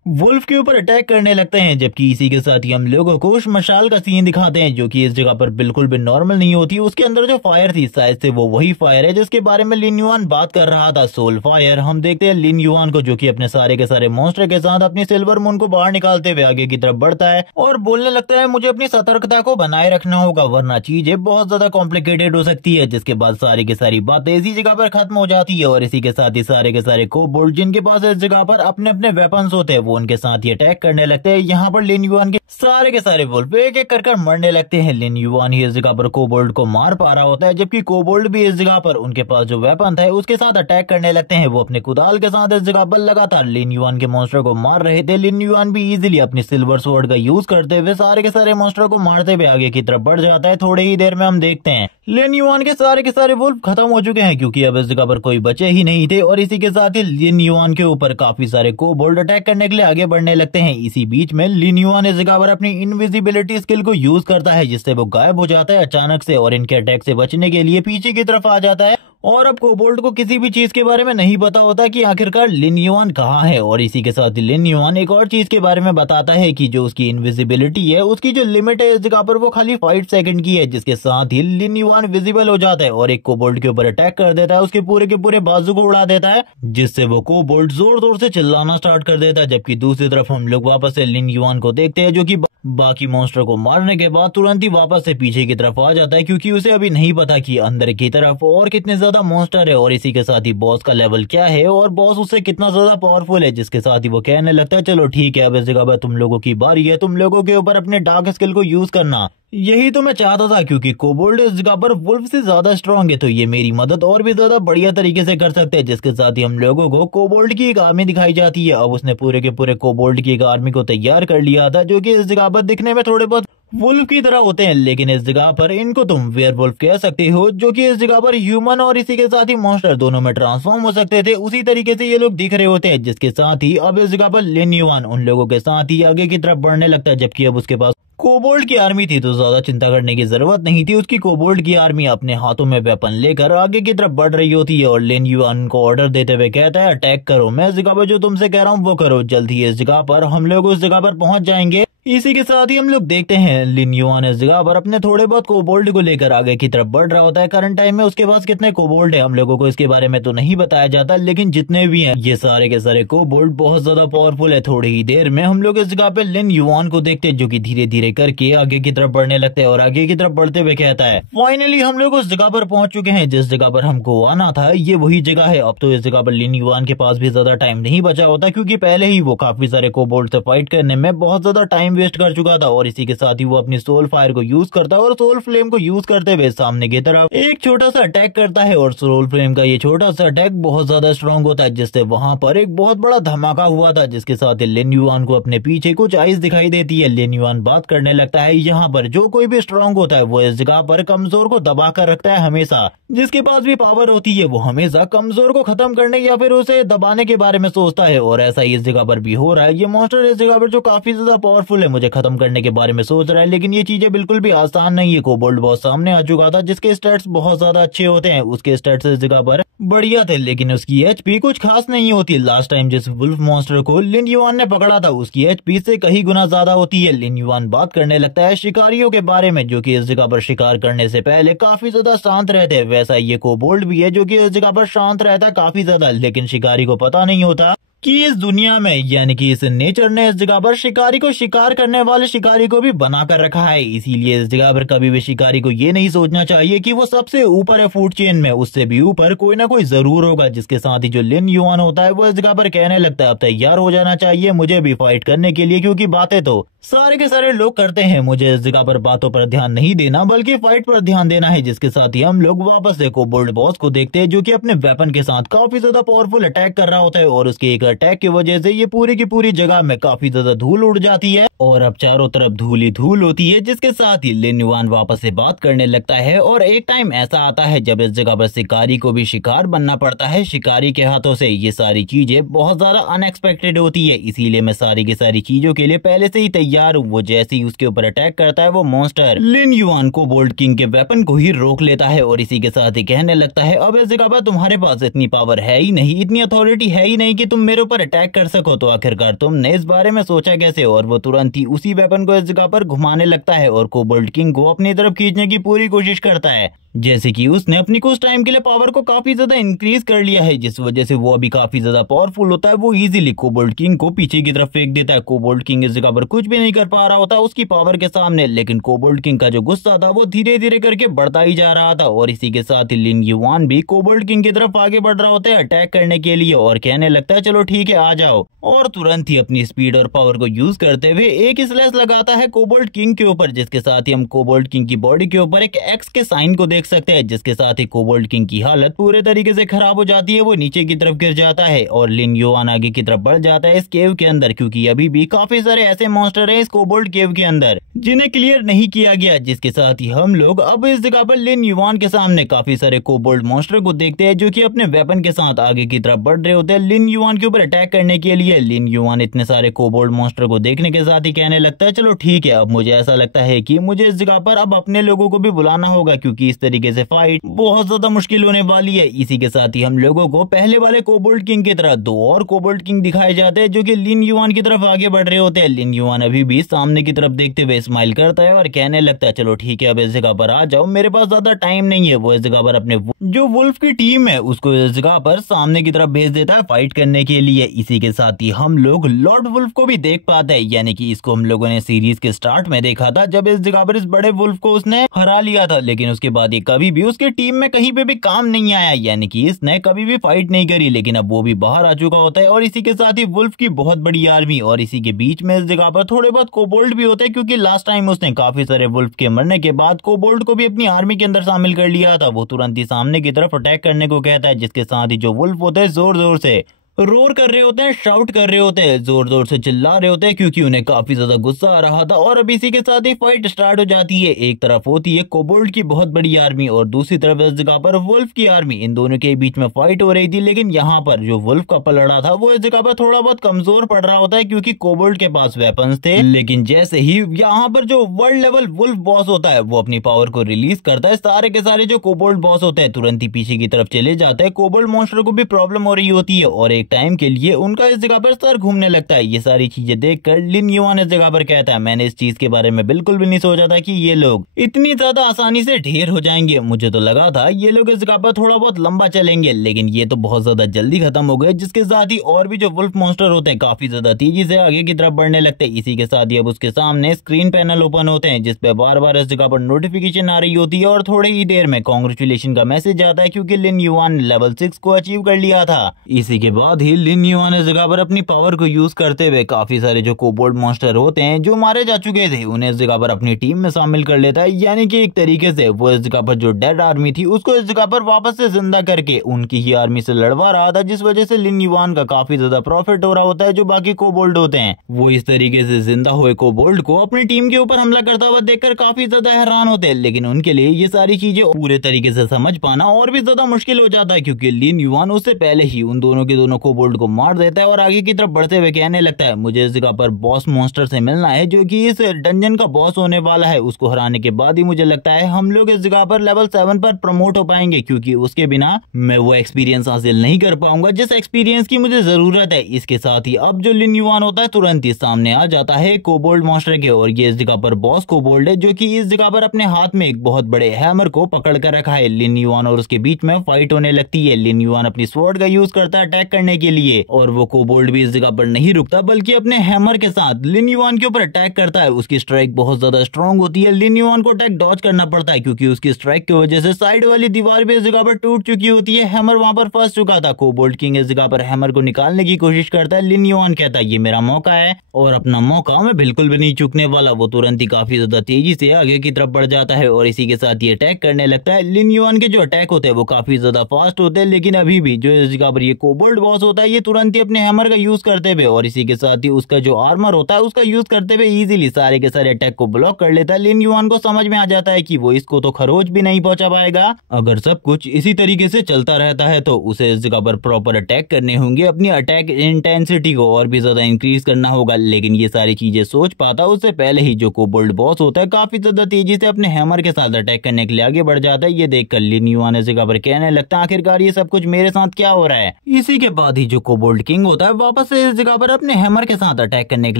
वुल्फ के ऊपर अटैक करने लगते हैं। जबकि इसी के साथ ही हम लोगों को उस मशाल का सीन दिखाते हैं जो कि इस जगह पर बिल्कुल भी नॉर्मल नहीं होती। उसके अंदर जो फायर थी शायद से वो वही फायर है जिसके बारे में लिन युआन बात कर रहा था, सोल फायर। हम देखते हैं लिन युआन को जो कि अपने सारे के सारे मॉन्स्टर के साथ अपनी सिल्वर मून को बाहर निकालते हुए आगे की तरफ बढ़ता है और बोलने लगता है मुझे अपनी सतर्कता को बनाए रखना होगा वरना चीजें बहुत ज्यादा कॉम्प्लिकेटेड हो सकती है। जिसके बाद सारी की सारी बातें इसी जगह पर खत्म हो जाती है और इसी के साथ ही सारे के सारे कोबोल्ड जिनके पास इस जगह पर अपने अपने वेपन्स होते हैं वो उनके साथ ही अटैक करने लगते हैं। यहाँ पर लिन युआन के सारे वुल्फ एक एक कर मरने लगते हैं। लिन युआन ही इस जगह पर कोबोल्ड को मार पा रहा होता है जबकि कोबोल्ड भी इस जगह पर उनके पास जो वेपन था उसके साथ अटैक करने लगते हैं। वो अपने कुदाल के साथ इस जगह पर लगातार लिन युआन के मॉन्स्टर को मार रहे थे। लिन युआन भी इजीली अपनी सिल्वर स्वॉर्ड का यूज करते हुए सारे के सारे मॉन्स्टर को मारते हुए आगे की तरफ बढ़ जाता है। थोड़ी ही देर में हम देखते हैं लिन युआन के सारे वुल्फ खत्म हो चुके हैं क्योंकि अब इस जगह पर कोई बचे ही नहीं थे और इसी के साथ ही लिन युआन के ऊपर काफी सारे कोबोल्ड अटैक करने के लिए आगे बढ़ने लगते हैं। इसी बीच में लिन युआन इस जगह पर अपनी इनविजिबिलिटी स्किल को यूज करता है जिससे वो गायब हो जाता है अचानक से और इनके अटैक से बचने के लिए पीछे की तरफ आ जाता है। और अब कोबोल्ड को किसी भी चीज के बारे में नहीं पता होता कि आखिरकार लिन युआन कहाँ है। और इसी के साथ ही लिन युआन एक और चीज के बारे में बताता है कि जो उसकी इनविजिबिलिटी है उसकी जो लिमिट है इस जगह पर वो खाली 5 सेकंड की है। जिसके साथ ही लिन युआन विजिबल हो जाता है और एक कोबोल्ड के ऊपर अटैक कर देता है, उसके पूरे के पूरे बाजू को उड़ा देता है जिससे वो कोबोल्ड जोर जोर से चिल्लाना स्टार्ट कर देता है। जबकि दूसरी तरफ हम लोग वापस से लिन युआन को देखते हैं जो कि बाकी मॉन्स्टर को मारने के बाद तुरंत ही वापस से पीछे की तरफ आ जाता है क्योंकि उसे अभी नहीं पता कि अंदर की तरफ और कितने ज्यादा मॉन्स्टर है और इसी के साथ ही बॉस का लेवल क्या है और बॉस उससे कितना ज्यादा पावरफुल है। जिसके साथ ही वो कहने लगता है चलो ठीक है अब इस जगह पर तुम लोगों की बारी है, तुम लोगों के ऊपर अपने डार्क स्किल को यूज करना। यही तो मैं चाहता था क्योंकि कोबोल्ड इस जगह पर वुल्फ से ज्यादा स्ट्रांग है तो ये मेरी मदद और भी ज्यादा बढ़िया तरीके से कर सकते हैं। जिसके साथ ही हम लोगों को कोबोल्ड की एक आर्मी दिखाई जाती है। अब उसने पूरे के पूरे कोबोल्ड की एक आर्मी को तैयार कर लिया था जो कि इस जगह पर दिखने में थोड़े बहुत वुल्फ की तरह होते हैं लेकिन इस जगह पर इनको तुम वेयरवुल्फ कह सकते हो जो कि इस जगह पर ह्यूमन और इसी के साथ ही मॉन्स्टर दोनों में ट्रांसफॉर्म हो सकते थे। उसी तरीके से ये लोग दिख रहे होते हैं। जिसके साथ ही अब इस जगह पर लिन युआन उन लोगों के साथ ही आगे की तरफ बढ़ने लगता है जबकि अब उसके पास कोबोल्ड की आर्मी थी तो ज्यादा चिंता करने की जरूरत नहीं थी। उसकी कोबोल्ड की आर्मी अपने हाथों में वेपन लेकर आगे की तरफ बढ़ रही होती है और लिन युआन को ऑर्डर देते हुए कहता है अटैक करो, मैं इस जगह पर जो तुमसे कह रहा हूँ वो करो, जल्द ही इस जगह पर हम लोग उस जगह पर पहुंच जाएंगे। इसी के साथ ही हम लोग देखते हैं लिन युआन इस जगह पर अपने थोड़े बहुत कोबोल्ड को लेकर आगे की तरफ बढ़ रहा होता है। करंट टाइम में उसके पास कितने कोबोल्ड है हम लोगों को इसके बारे में तो नहीं बताया जाता लेकिन जितने भी हैं ये सारे के सारे कोबोल्ड बहुत ज्यादा पावरफुल है। थोड़ी ही देर में हम लोग इस जगह पे लिन युआन को देखते हैं जो कि धीरे धीरे करके आगे की तरफ बढ़ने लगते हैं और आगे की तरफ बढ़ते हुए कहता है फाइनली हम लोग उस जगह पर पहुंच चुके हैं जिस जगह पर हमको आना था, ये वही जगह है। अब तो इस जगह पर लिन युआन के पास भी ज्यादा टाइम नहीं बचा होता क्योंकि पहले ही वो काफी सारे कोबोल्ड से फाइट करने में बहुत ज्यादा टाइम वेस्ट कर चुका था और इसी के साथ ही वो अपनी सोल फायर को यूज करता है और सोल फ्लेम को यूज करते हुए सामने की तरफ एक छोटा सा अटैक करता है और सोल फ्लेम का ये छोटा सा अटैक बहुत ज्यादा स्ट्रांग होता है जिससे वहां पर एक बहुत बड़ा धमाका हुआ था। जिसके साथ ही लिन युआन को अपने पीछे कुछ आइस दिखाई देती है। लिन युआन बात करने लगता है यहाँ पर जो कोई भी स्ट्रांग होता है वो इस जगह पर कमजोर को दबा कर रखता है हमेशा। जिसके पास भी पावर होती है वो हमेशा कमजोर को खत्म करने या फिर उसे दबाने के बारे में सोचता है और ऐसा ही इस जगह पर भी हो रहा है। ये मॉन्स्टर इस जगह पर जो काफी ज्यादा पावरफुल है मुझे खत्म करने के बारे में सोच रहा है लेकिन ये चीजें बिल्कुल भी आसान नहीं है। कोबोल्ड बहुत सामने आ चुका था जिसके स्टैट्स बहुत ज्यादा अच्छे होते हैं, उसके स्टैट्स इस जगह पर बढ़िया थे लेकिन उसकी एचपी कुछ खास नहीं होती। लास्ट टाइम जिस वुल्फ मॉन्स्टर को लिन युआन ने पकड़ा था उसकी एचपी से कई गुना ज्यादा होती है। लिन युआन बात करने लगता है शिकारियों के बारे में जो कि इस जगह पर शिकार करने से पहले काफी ज्यादा शांत रहते हैं। वैसा ये कोबोल्ड भी है जो कि इस जगह पर शांत रहता है काफी ज्यादा लेकिन शिकारी को पता नहीं होता कि इस दुनिया में यानी कि इस नेचर ने इस जगह पर शिकारी को शिकार करने वाले शिकारी को भी बना कर रखा है। इसीलिए इस जगह पर कभी भी शिकारी को ये नहीं सोचना चाहिए कि वो सबसे ऊपर है फूड चेन में, उससे भी ऊपर कोई ना कोई जरूर होगा। जिसके साथ ही जो लिन युआन होता है वो इस जगह पर कहने लगता है अब तैयार हो जाना चाहिए मुझे भी फाइट करने के लिए, क्योंकि बातें तो सारे के सारे लोग करते हैं, मुझे इस जगह पर बातों पर ध्यान नहीं देना बल्कि फाइट पर ध्यान देना है। जिसके साथ ही हम लोग वापस से कोबोल्ड बॉस को देखते हैं जो कि अपने वेपन के साथ काफी ज्यादा पावरफुल अटैक कर रहा होता है और उसके एक अटैक की वजह से ये पूरी की पूरी जगह में काफी ज्यादा धूल उड़ जाती है और अब चारों तरफ धूल ही धूल होती है। जिसके साथ ही लिन युआन वापस से बात करने लगता है और एक टाइम ऐसा आता है जब इस जगह पर शिकारी को भी शिकार बनना पड़ता है शिकारी के हाथों से। ये सारी चीजें बहुत ज्यादा अनएक्सपेक्टेड होती है, इसीलिए मैं सारी की सारी चीजों के लिए पहले से ही तैयार हूँ। वो जैसे ही उसके ऊपर अटैक करता है वो मॉन्स्टर लिन युआन को कोबोल्ड किंग के वेपन को ही रोक लेता है और इसी के साथ ही कहने लगता है अब इस जगह पर तुम्हारे पास इतनी पावर है ही नहीं, इतनी अथॉरिटी है ही नहीं कि तुम मेरे ऊपर अटैक कर सको, तो आखिरकार तुमने इस बारे में सोचा कैसे। और वो तुरंत ही उसी वेपन को इस जगह पर घुमाने लगता है और कोबोल्ड किंग को अपनी तरफ खींचने की पूरी कोशिश करता है, जैसे कि उसने अपनी कुछ टाइम के लिए पावर को काफी ज्यादा इंक्रीज कर लिया है, जिस वजह से वो अभी काफी ज्यादा पावरफुल होता है। वो इजीली कोबोल्ड किंग को पीछे की तरफ फेंक देता है। कोबोल्ड किंग इस जगह पर कुछ भी नहीं कर पा रहा होता उसकी पावर के सामने, लेकिन कोबोल्ड किंग का जो गुस्सा था वो धीरे धीरे करके बढ़ता ही जा रहा था और इसी के साथ ही लिन युआन भी कोबोल्ड किंग की तरफ आगे बढ़ रहा होता है अटैक करने के लिए और कहने लगता है चलो ठीक है आ जाओ, और तुरंत ही अपनी स्पीड और पावर को यूज करते हुए एक स्लैश लगाता है कोबोल्ड किंग के ऊपर, जिसके साथ ही हम कोबोल्ड किंग की बॉडी के ऊपर एक एक्स के साइन को देख सकते हैं। जिसके साथ ही कोबोल्ड किंग की हालत पूरे तरीके से खराब हो जाती है, वो नीचे की तरफ गिर जाता है और लिन युआन आगे की तरफ बढ़ जाता है इस केव के अंदर, क्योंकि अभी भी काफी सारे ऐसे मॉन्स्टर हैं इस कोबोल्ड केव के अंदर जिन्हें क्लियर नहीं किया गया। जिसके साथ ही हम लोग अब इस जगह पर लिन युआन के सामने काफी सारे कोबोल्ड मॉन्स्टर को देखते हैं जो कि अपने वेपन के साथ आगे की तरफ बढ़ रहे होते हैं लिन युआन के ऊपर अटैक करने के लिए। लिन युआन इतने सारे कोबोल्ड मॉन्स्टर को देखने के साथ ही कहने लगता है चलो ठीक है, अब मुझे ऐसा लगता है कि मुझे इस जगह पर अब अपने लोगों को भी बुलाना होगा, क्योंकि इस तरीके से फाइट बहुत ज्यादा मुश्किल होने वाली है। इसी के साथ ही हम लोगों को पहले वाले कोबोल्ड किंग की तरह दो और कोबोल्ड किंग दिखाए जाते हैं जो कि लिन युआन की तरफ आगे बढ़ रहे होते हैं। लिन युआन अभी भी सामने की तरफ देखते हुए स्माइल करता है और कहने लगता है चलो ठीक है अब इस जगह पर आ जाओ, मेरे पास ज्यादा टाइम नहीं है। वो इस जगह पर अपने जो वुल्फ की टीम है उसको इस जगह पर सामने की तरफ भेज देता है फाइट करने के लिए। इसी के साथ ही हम लोग लॉर्ड वुल्फ को भी देख पाते हैं, यानी कि इसको हम लोगों ने सीरीज के स्टार्ट में देखा था जब इस जगह पर इस बड़े वुल्फ को उसने हरा लिया था, लेकिन उसके बाद ये कभी भी उसके टीम में कहीं पे भी काम नहीं आया, यानी कि इसने कभी भी फाइट नहीं करी। लेकिन अब वो भी बाहर आ चुका होता है और इसी के साथ ही वुल्फ की बहुत बड़ी आर्मी और इसी के बीच में इस जगह पर थोड़े बहुत कोबोल्ड भी होते हैं, क्योंकि लास्ट टाइम उसने काफी सारे वुल्फ के मरने के बाद कोबोल्ड को भी अपनी आर्मी के अंदर शामिल कर लिया था। वो तुरंत ही सामने की तरफ अटैक करने को कहता है, जिसके साथ ही जो वुल्फ होते हैं जोर जोर से रोर कर रहे होते हैं, शाउट कर रहे होते हैं, जोर जोर से चिल्ला रहे होते हैं, क्योंकि उन्हें काफी ज्यादा गुस्सा आ रहा था। और अब इसी के साथ ही फाइट स्टार्ट हो जाती है। एक तरफ होती है कोबोल्ड की बहुत बड़ी आर्मी और दूसरी तरफ इस जगह पर वुल्फ की आर्मी। इन दोनों के बीच में फाइट हो रही थी, लेकिन यहाँ पर जो वुल्फ का पलड़ा था वो इस जगह पर थोड़ा बहुत कमजोर पड़ रहा होता है, क्योंकि कोबोल्ड के पास वेपन्स थे। लेकिन जैसे ही यहाँ पर जो वर्ल्ड लेवल वुल्फ बॉस होता है वो अपनी पावर को रिलीज करता है, सारे के सारे जो कोबोल्ड बॉस होते हैं तुरंत ही पीछे की तरफ चले जाते हैं। कोबोल्ड मॉन्स्टर को भी प्रॉब्लम हो रही होती है और एक टाइम के लिए उनका इस जगह पर सर घूमने लगता है। ये सारी चीजें देखकर लिन युआन इस जगह पर कहता है मैंने इस चीज के बारे में बिल्कुल भी नहीं सोचा था कि ये लोग इतनी ज्यादा आसानी से ढेर हो जाएंगे। मुझे तो लगा था ये लोग इस जगह पर थोड़ा बहुत लंबा चलेंगे, लेकिन ये तो बहुत ज्यादा जल्दी खत्म हो गए। जिसके साथ ही और भी जो वुल्फ मॉन्स्टर होते हैं काफी ज्यादा तेजी से आगे की तरफ बढ़ने लगते हैं। इसी के साथ ही अब उसके सामने स्क्रीन पैनल ओपन होते हैं, जिसपे बार बार इस जगह पर नोटिफिकेशन आ रही होती है और थोड़ी ही देर में कांग्रेचुलेशन का मैसेज आता है, क्योंकि लिन युआन ने लेवल 6 को अचीव कर लिया था। इसी के बाद ही लिन युआन इस जगह पर अपनी पावर को यूज करते हुए काफी सारे जो कोबोल्ड मॉन्स्टर होते हैं जो मारे जा चुके थे उन्हें इस जगह पर अपनी टीम में शामिल कर लेता है, यानी कि एक तरीके से वो इस जगह पर जो डेड आर्मी थी उसको इस जगह पर वापस से जिंदा करके उनकी ही आर्मी से लड़वा रहा था, जिस वजह से लिन युआन का काफी ज्यादा प्रॉफिट हो रहा होता है। जो बाकी कोबोल्ड होते हैं वो इस तरीके से जिंदा हुए कोबोल्ड को अपनी टीम के ऊपर हमला करता हुआ देखकर काफी ज्यादा हैरान होते हैं, लेकिन उनके लिए ये सारी चीजें पूरे तरीके से समझ पाना और भी ज्यादा मुश्किल हो जाता है, क्योंकि लिन युआन उससे पहले ही उन दोनों के दोनों कोबोल्ड को मार देता है और आगे की तरफ बढ़ते हुए कहने लगता है मुझे इस जगह पर बॉस मॉन्स्टर से मिलना है जो कि इस डंजन का बॉस होने वाला है। उसको हराने के बाद ही मुझे लगता है हम लोग इस जगह पर लेवल 7 पर प्रमोट हो पाएंगे, क्योंकि उसके बिना मैं वो एक्सपीरियंस हासिल नहीं कर पाऊंगा जिस एक्सपीरियंस की मुझे जरूरत है। इसके साथ ही अब जो लिन युआन होता है तुरंत ही सामने आ जाता है कोबोल्ड मॉन्स्टर के, और ये इस जगह पर बॉस कोबोल्ड है जो कि इस जगह पर अपने हाथ में एक बहुत बड़े हैमर को पकड़ कर रखा है। लिन युआन और उसके बीच में फाइट होने लगती है। लिन युआन अपनी स्वॉर्ड का यूज करता है अटैक करने करने के लिए। और वो कोबोल्ड भी इस जगह पर नहीं रुकता बल्कि अपने हैमर के साथ लिन युआन के ऊपर अटैक करता है। उसकी स्ट्राइक बहुत ज्यादा स्ट्रॉन्ग होती है। लिन युआन को अटैक डॉज करना पड़ता है क्योंकि उसकी स्ट्राइक की वजह से साइड वाली दीवार भी इस जगह पर टूट चुकी होती है। हैमर वहां पर फंस चुका था। कोबोल्ड किंग इस जगह पर हैमर को निकालने की कोशिश करता है। लिन युआन कहता है ये मेरा मौका है और अपना मौका मैं बिल्कुल भी नहीं चूकने वाला। वो तुरंत ही काफी ज्यादा तेजी से आगे की तरफ बढ़ जाता है और इसी के साथ ये अटैक करने लगता है। लिन युआन के जो अटैक होते हैं वो काफी ज्यादा फास्ट होते हैं, लेकिन अभी भी जो इस जगह पर ये कोबोल्ड बॉस होता है ये तुरंत ही अपने हैमर का यूज करते हुए और इसी के साथ ही उसका जो आर्मर होता है उसका यूज करते हुए इजीली सारे के सारे अटैक को ब्लॉक कर लेता है। लिन युआन को समझ में आ जाता है कि वो इसको तो खरोच भी नहीं पहुंचा पाएगा। अगर सब कुछ इसी तरीके से चलता रहता है तो उसे इस जगह पर प्रॉपर अटैक करने होंगे, अपनी अटैक इंटेंसिटी को और भी ज्यादा इंक्रीज करना होगा। लेकिन ये सारी चीजें सोच पाता उससे पहले ही जो कोबोल्ड बॉस होता है काफी ज्यादा तेजी से अपने हैमर के साथ अटैक करने के लिए आगे बढ़ जाता है। ये देखकर लिन युआन इस जगह पर कहने लगता है आखिरकार ये सब कुछ मेरे साथ क्या हो रहा है। इसी के बाद ही जो कोबोल्ड किंग होता है वापस से इस जगह पर अपने हैमर के साथ अटैक करने के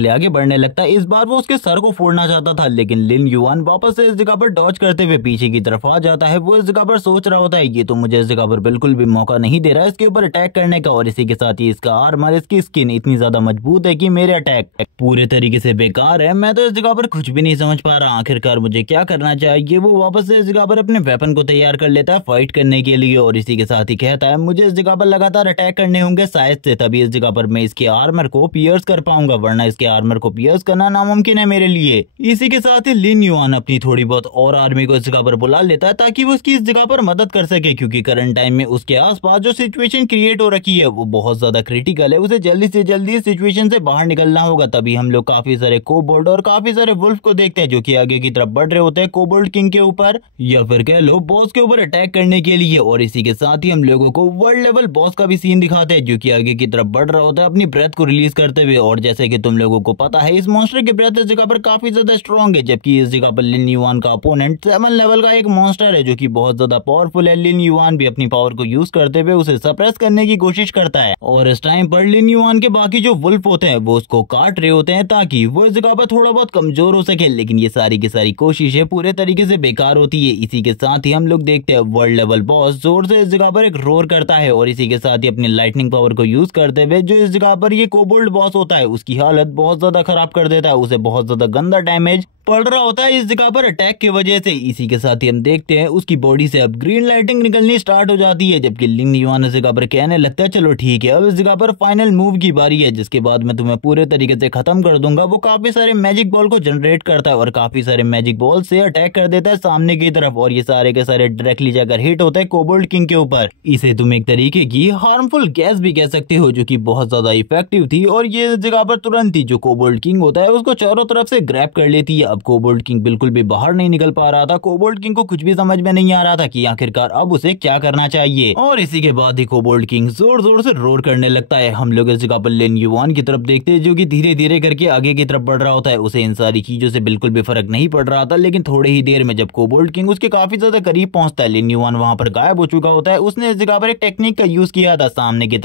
लिए आगे बढ़ने लगता है। इस बार वो उसके सर को फोड़ना चाहता था, लेकिन लिन युआन वापस से इस जगह पर डॉज करते हुए पीछे की तरफ आ जाता है। वो इस जगह पर सोच रहा होता है ये तो मुझे इस जगह पर बिल्कुल भी मौका नहीं दे रहा है इसके ऊपर अटैक करने का, और इसी के साथ ही इसका आर्मर, इसकी स्किन इतनी ज्यादा मजबूत है कि मेरे अटैक पूरे तरीके से बेकार है। मैं तो इस जगह पर कुछ भी नहीं समझ पा रहा आखिरकार मुझे क्या करना चाहिए। वो वापस से इस जगह पर अपने वेपन को तैयार कर लेता है फाइट करने के लिए और इसी के साथ ही कहता है मुझे इस जगह पर लगातार अटैक करने होंगे शायद से तभी इस जगह पर मैं इसके आर्मर को पियर्स कर पाऊंगा, वरना इसके आर्मर को पियर्स करना नामुमकिन है मेरे लिए। इसी के साथ ही लिन युआन अपनी थोड़ी बहुत और आर्मी को इस जगह पर बुला लेता है ताकि वो उसकी इस जगह पर मदद कर सके, क्योंकि करंट टाइम में उसके आसपास जो सिचुएशन क्रिएट हो रखी है वो बहुत ज्यादा क्रिटिकल है। उसे जल्दी से जल्दी इस सिचुएशन से बाहर निकलना होगा। तभी हम लोग काफी सारे कोबोल्ड और काफी सारे वुल्फ को देखते हैं जो कि आगे की तरफ बढ़ रहे होते हैं कोबोल्ड किंग के ऊपर या फिर कह लो बॉस के ऊपर अटैक करने के लिए। और इसी के साथ ही हम लोगों को वर्ल्ड लेवल बॉस का भी सीन दिखाते हैं जो कि आगे की तरफ बढ़ रहा होता है अपनी ब्रेथ को रिलीज करते हुए। और जैसे कि तुम लोगों को पता है इस मॉन्स्टर की ब्रेथ इस जगह पर काफी ज्यादा स्ट्रॉन्ग है, जबकि इस जगह पर लिन युआन का अपोनेंट 7 लेवल का एक मॉन्स्टर है जो कि बहुत ज्यादा पावरफुल है। लिन युआन भी अपनी पावर को यूज करते हुए उसे सप्रेस करने की कोशिश करता है और इस टाइम पर लिन युआन के बाकी जो वुल्फ होते हैं वो उसको काट रहे होते हैं ताकि वो इस जगह पर थोड़ा बहुत कमजोर हो सके, लेकिन ये सारी की सारी कोशिशें पूरे तरीके से बेकार होती है। इसी के साथ ही हम लोग देखते हैं वर्ल्ड लेवल बॉस जोर से इस जगह पर एक रोर करता है और इसी के साथ ही अपनी लाइटनिंग पावर को यूज करते हुए जो इस जगह पर ये कोबोल्ड बॉस होता है उसकी हालत बहुत ज्यादा खराब कर देता है। उसे बहुत ज्यादा गंदा डैमेज पड़ रहा होता है इस जगह पर अटैक की वजह से। इसी के साथ ही हम देखते हैं उसकी बॉडी से अब ग्रीन लाइटिंग निकलनी स्टार्ट हो जाती है, जबकि लिन युआन इस जगह पर कहने लगता है चलो ठीक है अब इस जगह पर फाइनल मूव की बारी है जिसके बाद मैं तुम्हें पूरे तरीके से खत्म कर दूंगा। वो काफी सारे मैजिक बॉल को जनरेट करता है और काफी सारे मैजिक बॉल से अटैक कर देता है सामने की तरफ और ये सारे के सारे डायरेक्टली जाकर हिट होता है कोबोल्ड किंग के ऊपर। इसे तुम एक तरीके की हार्मफुल गैस भी कह सकते हो जो कि बहुत ज्यादा इफेक्टिव थी और ये जगह पर तुरंत ही जो कोबोल्ड किंग होता है उसको चारों तरफ से ग्रैब कर लेती है। अब कोबोल्ड किंग बिल्कुल भी बाहर नहीं निकल पा रहा था। कोबोल्ड किंग को कुछ भी समझ में नहीं आ रहा था कि आखिरकार अब उसे क्या करना चाहिए और इसी के बाद ही कोबोल्ड किंग जोर जोर से रोर करने लगता है। हम लोग इस जगह पर लिन युआन की तरफ देखते हैं जो कि धीरे धीरे करके आगे की तरफ बढ़ रहा होता है। उसे इन सारी चीजों से बिल्कुल भी फर्क नहीं पड़ रहा था, लेकिन थोड़ी ही देर में जब कोबोल्ड किंग उसके काफी ज्यादा करीब पहुंचता है लिन युआन वहां पर गायब हो चुका होता है। उसने इस जगह पर एक टेक्निक का यूज किया था सामने की